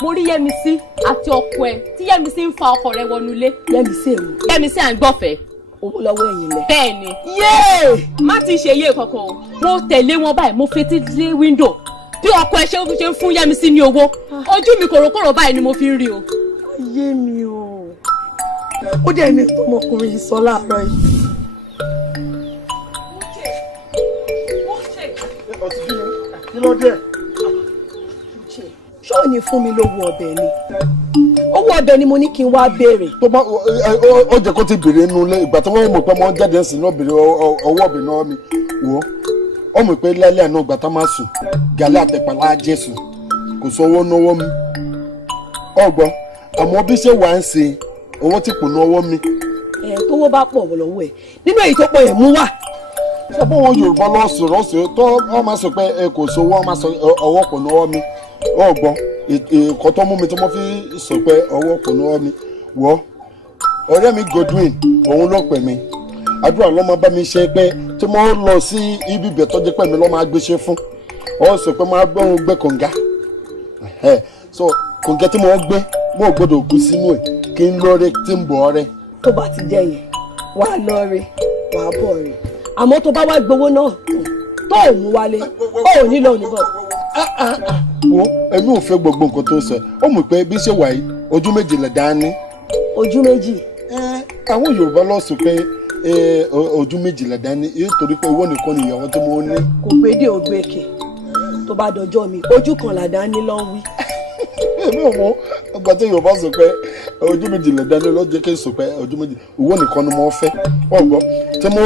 Mo rí Yẹ́misí àti ọkọ ẹ̀ tí Yẹ́misí ń fa ọkọ rẹ̀ wọnú ilé. Yẹ́misí èwo? Yẹ́misí à ń gbọ́fẹ̀ẹ́. Owó lọ́wọ́ ẹ̀yìn lẹ̀. Bẹ́ẹ̀ni. Yéè! Má ti ṣe yé kankan o. Mo tẹ̀lé wọn báyìí, mo fetí lé wíńdò. Bí ọkọ ẹ ṣe ń fún Yẹ́misí ní owó. Ojú mi kòròkòrò báyìí ni mo fi ń rí o. Ayé mi o. Ó dẹ̀ ní ọmọkùnrin yìí sọ láàárọ̀ yìí. Kí ló dé? Ṣé ò ní fún mi lówó ọbẹ̀ ni? Owó ọbẹ̀ ni mo ní kí n wá béèrè. Tó bá ó jẹ́ kó ti béèrè nínú ilé ìgbà tí wọ́n mọ̀ pé wọ́n jáde sí náà béèrè ọwọ́ ọbẹ̀ náà mi wò ó mọ̀ pé lálẹ́ àná ìgbà tá máa sùn gàlẹ́ àtẹ̀pàlà jésù kò sọ owó náwó mi. Ọgbọ́n àmọ́ bí ṣe wà ń ṣe owó tí kò náwó mi. Tówó bá pọ̀ lọ́wọ́ ẹ̀ nínú èyí tó pọ̀ yẹn mú wà. Ṣé bó wọn Yorùbá lọ sọ̀rọ̀ tó wọ́n máa sọ pé kò sówó wọ́n máa sọ ọwọ́ kò náwó mi ọgbọ́n ìkọ́ tó mú mi tí mo fi sọ pé ọwọ́ kò ní ọ́ mi wọ́ ọ̀rẹ́ mi Godwin òun ló pè mí àdúrà lọ́mọ bá mi ṣe pé tí mo lọ sí ibi ibẹ̀ tó jẹ́ pé mi lọ́ máa gbéṣẹ́ fún ọ sọ pé máa gbọ́n gbé kànga so kànga tí mo gbé mo gbọ́dọ̀ kú sínú ẹ̀ kí n lọ́ọ́rẹ́ tí ń bọ̀ ọ́rẹ́. tó bá ti jẹ yẹn wàá lọ́ọ́rẹ́ wàá bọ̀ rẹ̀ àmọ́ tó bá wá gbowó náà tó ò mú wálé ó ò nílò oníbọ̀. wo èmi ò fẹ́ gbogbo nǹkan tó sọ ó mọ̀ pé bí ṣe wà yìí ojú méjì lẹ̀ dání. ojú méjì. àwọn Yorùbá lọ sọ pé ojú méjì lẹ̀ dání nítorí pé ìwọ nìkan ni ìyàwó tó mọ́ ní. kò gbédè ògbékè tó bá dọjọ́ mi ojú kan là dání lọ́ wí. èmi ò mọ ọgbà tí Yorùbá sọ pé ojú méjì lẹ̀ dání lọ́jọ́ kí n sọ pé ojú méjì ìwọ nìkan ni mo fẹ́ ọgbọ́n tí mo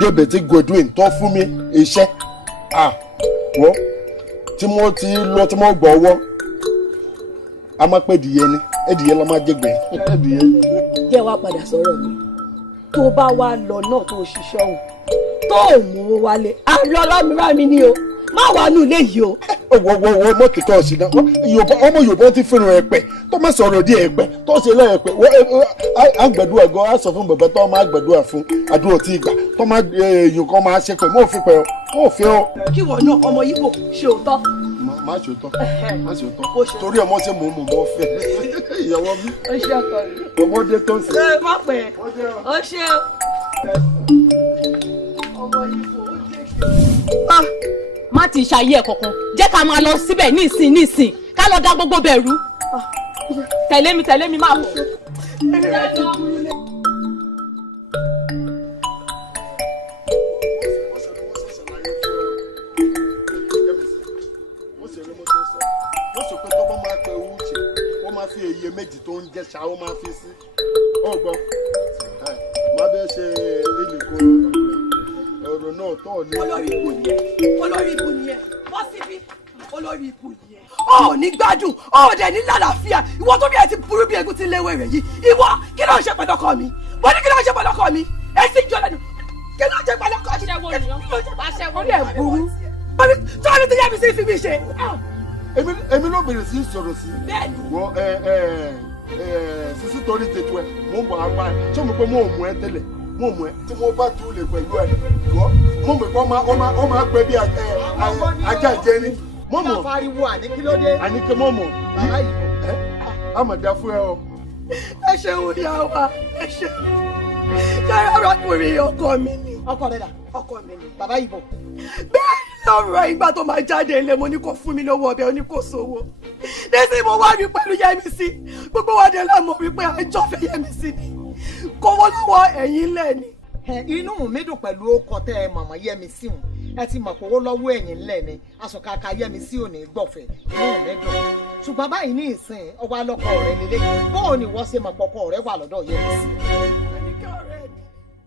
débẹ̀ tí Godwin tó fún mi iṣẹ́ wọ́n tí mo ti lọ tí mo gbọ́ ọwọ́ a máa pẹ́ dìye ni ẹ̀dìyẹ la máa jẹ́gbẹ̀ẹ́ ẹ̀dìyẹ. jẹ́ wá padà sọ̀rọ̀ mi tó bá wá lọ náà tó ṣiṣẹ́ òun tó ò mú wálé àlọ́ lámìíràn mi ni o má wà nù léyìí o. wọ́n mọ̀ kíkọ́ ọ̀sìn náà ọmọ Yorùbá ti fẹ́ràn ẹ̀pẹ̀ tó má sọ̀rọ̀ di ẹ̀pẹ̀ tó ṣe lẹ́ẹ̀pẹ̀ àgbàdua gan á sọ fún bàbá tó máa gbàdúrà fún àdúrà tí ìgbà tó máa èèyàn kan máa ṣe pẹ̀ mọ́ òfin pẹ̀ mọ́ òfin o. kí wọ́n náà ọmọ yìí kò ṣe òótọ́. má ṣe òótọ́ torí ọmọ ṣe mò ń mọ̀ fẹ́ ìyàwó mi. ó ṣe ọkọ mi. ọmọdé tó ń sè. ẹ má pẹ́ ó ṣe ọmọ yìí kò ó má ti ṣàyè ẹ̀ kankan jẹ́ ká máa lọ síbẹ̀ nísìn ká lọ dá gbogbo bẹ̀ rú tẹ̀lé mi máa bọ̀. wọ́n sọ pé tó bá máa pẹ́ owó jẹ wọ́n máa fi èyí méjì tó ń jẹ́ ṣá wọ́n máa fi sí ọgbọ́n má bẹ́ẹ̀ ṣe ìlẹ̀kùn ọ̀rọ̀ náà tọ̀ ní. olórí ikú nìyẹn wọ́n síbí olórí ikú nìyẹn. ó ní gbádùn ó dẹ̀ ní lálàáfíà ìwọ tó bí ẹ ti burú bí egun ti léwé rẹ̀ yìí ìwọ kí ló ń ṣe pẹ̀lú ọkọ mi mo ní kí ló ń ṣe pẹ̀lú ọkọ mi ẹ sì jọ lẹ́nu kí ló ń ṣe pẹ̀lú ọkọ mi. ó dẹ̀ burú tí wọ́n ti yẹ mi sí fi mi ṣe. èmi ló bẹ̀rẹ̀ sí sọ̀rọ̀ sí wọ́n sísí torí tètú ẹ mò ń bọ̀ àgbà ẹ ṣé mo pé mo ò mú ẹ tẹ́lẹ̀ mo mú ẹ tí mo bá tu lè pẹ̀lú ẹ wọ́n mo mọ̀ pé ó máa pẹ́ bí ajá ìjẹni. mo mọ̀ fariwo àníkílódé. àníkẹ́ mo mọ̀ àmọ̀dá fún ẹ o. ẹ ṣeun ìyá wa ẹ ṣeun ṣáà arákùnrin ọkọ mi ni. ọkọ rẹ dà ọkọ mi ni bàbá ìbò. bẹ́ẹ̀ lọ́rọ̀ ìgbà tó máa jáde ilé mo ní kó fún mi lówó ọbẹ̀ oní kò sówó lẹ́sìn mo wá rí pẹ̀lú Yẹ́misí gbogbo wa dé láàmú wípé àjọ fẹ́ Yẹ́misí ni kówó lọ́wọ́ ẹ̀yìn lẹ̀ ni. inú mi dùn pẹ̀lú ọkọ tẹ ẹ mọ̀mọ́ Yẹ́misí hùn ẹ ti mọ̀ kówó lọ́wọ́ ẹ̀yìn lẹ̀ ni asọ̀kàkà Yẹ́misí ò ní gbọ̀fẹ̀ inú mi dùn ṣùgbọ́n báyìí ní ìsìn ọwọ́ alọ́kọ rẹ lélẹ̀ bóò ni wọ́n ṣe mọ̀ pọ̀kọ rẹ wà lọ́dọ̀ Yẹ́misí.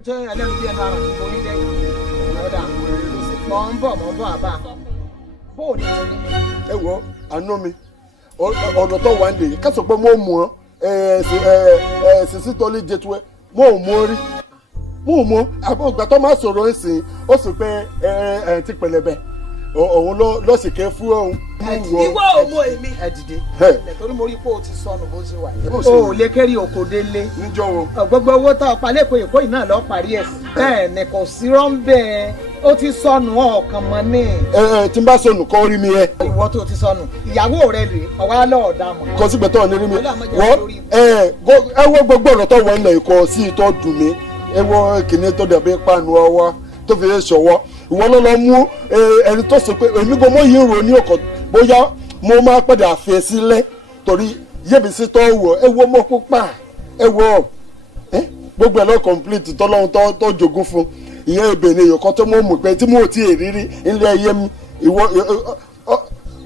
ṣé ẹlẹ́nu bí ẹnu ara ti borí lẹ́yìn ọ̀dà mọ̀ ń bọ̀ àbá bóò ni ti ní. ẹ wọ àánú mi ọ̀nà tó wà ń dè ká sọ pé mo mú ọ sísí tọ́lé jẹtu ẹ mo ò mú orí mo ò mú àbọ̀ ìgbà tó máa sọ̀rọ̀ ẹ̀sìn ó sì pé ti pẹlẹbẹ òun ló sì ké fún òun. ìwọ òmò èmi. ẹ dìde torí mo rí pé o ti sọnù bó ṣe wà yìí. o ò lè kéré oko délé. níjọ́ wo. gbogbo owó tó ọ̀pá lẹ́kọ̀ọ́ èkó yìí náà lọ́ọ́ parí ẹ̀ sí. bẹ́ẹ̀ ni kò sí rọ́ńbẹ́ ó ti sọnù ọ̀kan mọ́ ní. tí n bá sọnù kọ́ rí mi yẹ. ìwọ tó ti sọnù ìyàwó rẹ rèé ọwọ́ alọ́ ọ̀dà mọ̀. kò sí gbẹ̀tọ̀ ní rí mi wọ́n ẹ wo gbogbo ọ̀rọ̀ tó wọ ilẹ̀ ikọ̀ sí ìtọ́ dùn mí ẹ wo kìnìún tó dàbí pàánù ọwọ́ tó fi ṣọwọ́ ìwọ ló lọ mú ẹni tó sọ pé èmi gbọ́ mọ́ yìí rò ní ọkọ̀ bóyá mo máa padà fẹ́ sílẹ̀ torí Yẹ́misí tó wọ̀ ẹ wo mọ́ pupa ẹ wo gbogbo ẹ̀ lọ complete tọ́lọ́hún tó jogún fún ìyẹn ìbẹ̀rẹ̀ èèyàn kan tó mọ̀ mọ̀ pé tí mo ti rírí ilé ayé mi ìwọ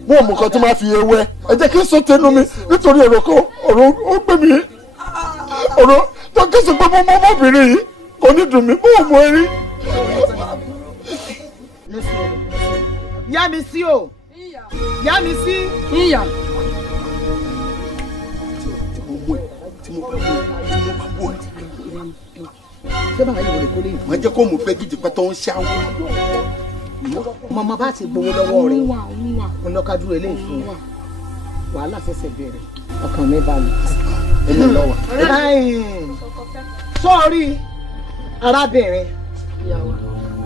mo mọ̀ kan tó máa fi ewé ẹ jẹ́ kí n sọ tẹnu mi nítorí ọ̀rọ̀ kan ọ̀rọ̀ ó gbé mi ọ̀rọ̀ tó kí n sọ pé mo mọ ọmọbìnrin yìí kò ní dùn mí mo mọ̀ ẹ́ rí. Yẹ́misí o Yẹ́misí ìyá. ṣé bàbá yìí wọlé kó lè. wọ́n jẹ́ kó mú pé gidi pẹ́ tó ń ṣáwó. mọ̀mọ́ bá ti gbowó lọ́wọ́ rẹ̀ mo lọ́ọ́ kájú eléyìí fún un. wàhálà ṣẹ̀ṣẹ̀ bẹ̀rẹ̀ ọkàn mi balẹ̀. ẹni lọ́wọ́. sọ́ọ̀rí arábìnrin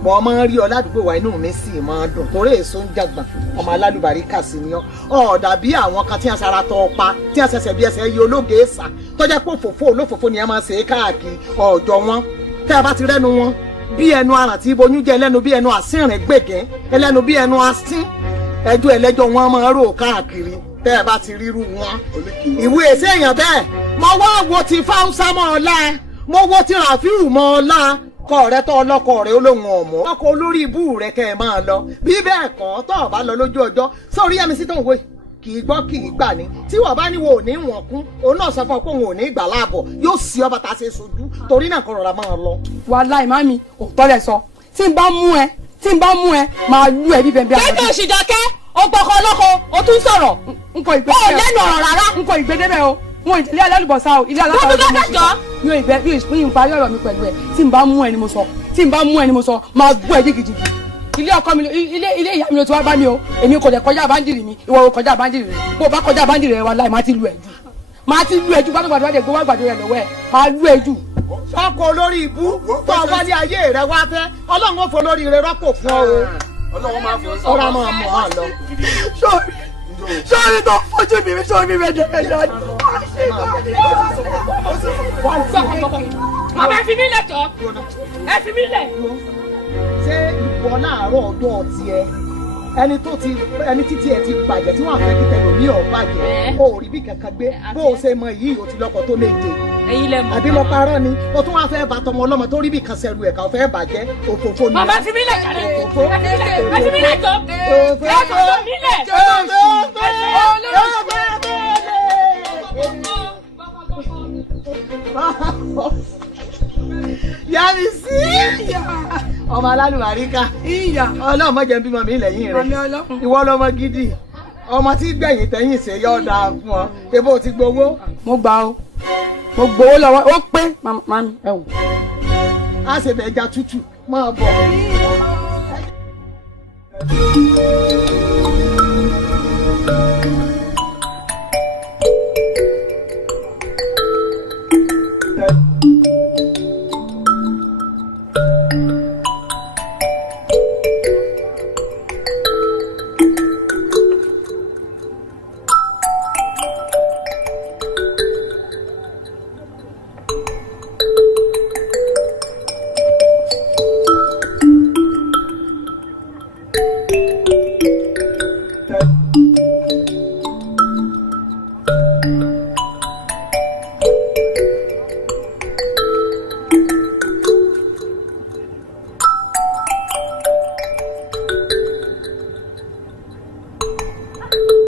mo máa ń rí ọ ládùúgbò wa inú mi sì máa dùn torí èso ń jàgbà ọmọ alálùbáríkà sí ni ọ dàbí àwọn kan tí wọ́n sara tọ́ pa tí wọ́n ṣẹ̀ṣẹ̀ bí ẹsẹ̀ yí ológe èsà tọ́jà pé òfófó olófófó ni ẹ máa ṣe é káàkiri ọ̀jọ̀ wọn tẹ́ ẹ bá ti rẹ́nu wọn bí ẹnu aràn tí iboyún jẹ́ ẹlẹ́nu bí ẹnu àsìnrìn gbẹ̀gẹ́ ẹlẹ́nu bí ẹnu asín ẹjọ́ ẹlẹ́jọ́ wọn máa rò káàkiri tẹ́ ẹ bá ti ríru wọn. ìwé èsì èèyàn bẹ́ẹ̀ mo wá wo ti fáwùsá mọ́ ọ lá mo wo ti ràfíù mọ́ ọ lá kọ rẹ tọ ọlọkọ rẹ olóhùn ọmọ ọkọ olórí ibú rẹ kẹ ẹ máa lọ bí bẹ́ẹ̀ kọ́ tọ ọba lọ lójú ọjọ́ sórí Yẹ́misí tó ń wé kì í gbọ́ kì í gbà ní tí wọ́n bá ní wo ò ní wọ̀n kún òun náà sọ fún ọ pé òun ò ní gbà láàbọ̀ yóò sí ọba tá a ṣe sojú torí náà kọ́ rọra máa lọ. wàláì mami òótọ́ lẹ sọ tí n bá mú ẹ máa lù ẹ bí bẹ́ẹ̀ bí. kẹ́kẹ́ òsì dákẹ́ o gbọ́kọ ọlọ́kọ o tún sọ̀rọ̀ n kò ìgbé lẹ́nu ọ̀rọ̀ rárá n kò ìgbé débẹ̀ o wọn ìdílé alálùbọ̀sà o ilé alákọ̀ọ́ mi ò ìgbẹ́ mi ò parí ọ̀rọ̀ mi pẹ̀lú ẹ tí n bá mú ẹ ni mo sọ máa gbọ́ ẹ jìgìjìgì ilé ọkọ mi ilé ìyá mi ló ti wá bá mi o èmi kò dẹ̀ kọjá báńdìrì mi ìwọ kọjá báńdìrì rẹ bó o bá kọjá báńdìrì rẹ wà láì máa ti lu ẹ jù gbàdúgbàdú wájú gbowó àgbàdo rẹ lọ́wọ́ ẹ máa lu ẹ jù. ọkọ olórí ibú tó wálé ayé rẹ wá fẹ́ Ọlọ́run ó fọ lórí rẹ rọ́pò fún ọ o ọ̀rọ̀ máa mọ̀ ọ́ lọ. sọ́ọ́rí tó fojú mi sọ́ọ́rí mi jẹ́ ẹ̀yà ni. màmá ẹ fi mí lẹ̀ jọ ẹ fi mí lẹ̀. ṣé ìwọ láàárọ̀ ọdún ọtí ẹ ẹni títí ẹ ti bàjẹ́ tí wọ́n fẹ́ kí tẹlomi ọ̀ bàjẹ́ o ò rí bí kankan gbé bó o ṣe mọ yìí o ti lọ́kọ tó méje àbí mo parọ́ ni o tún wá fẹ́ bá tọmọ ọlọ́mọ tó rí bí kan ṣẹlú ẹ̀ ká o fẹ́ bàjẹ́ òfófó ni. màmá fi mí lẹ̀ jáde ẹ fi mí lẹ̀ jọ ẹ fi mí lẹ̀. Yẹ́misí ọmọ alálùbáríkà Ọlọ́run má jẹ́ bímọ mi lẹ́yìn rẹ̀ ìwọ lọmọ gidi ọmọ tí gbẹ̀yìn tẹ̀yìn ṣe yọ ọ̀dà fún ọ pé bó ti gbowó. mo gbà ó mo gbowó lọ́wọ́ ó pé mami ẹ wò. a ṣe bẹ̀ ẹja tútù máa bọ̀.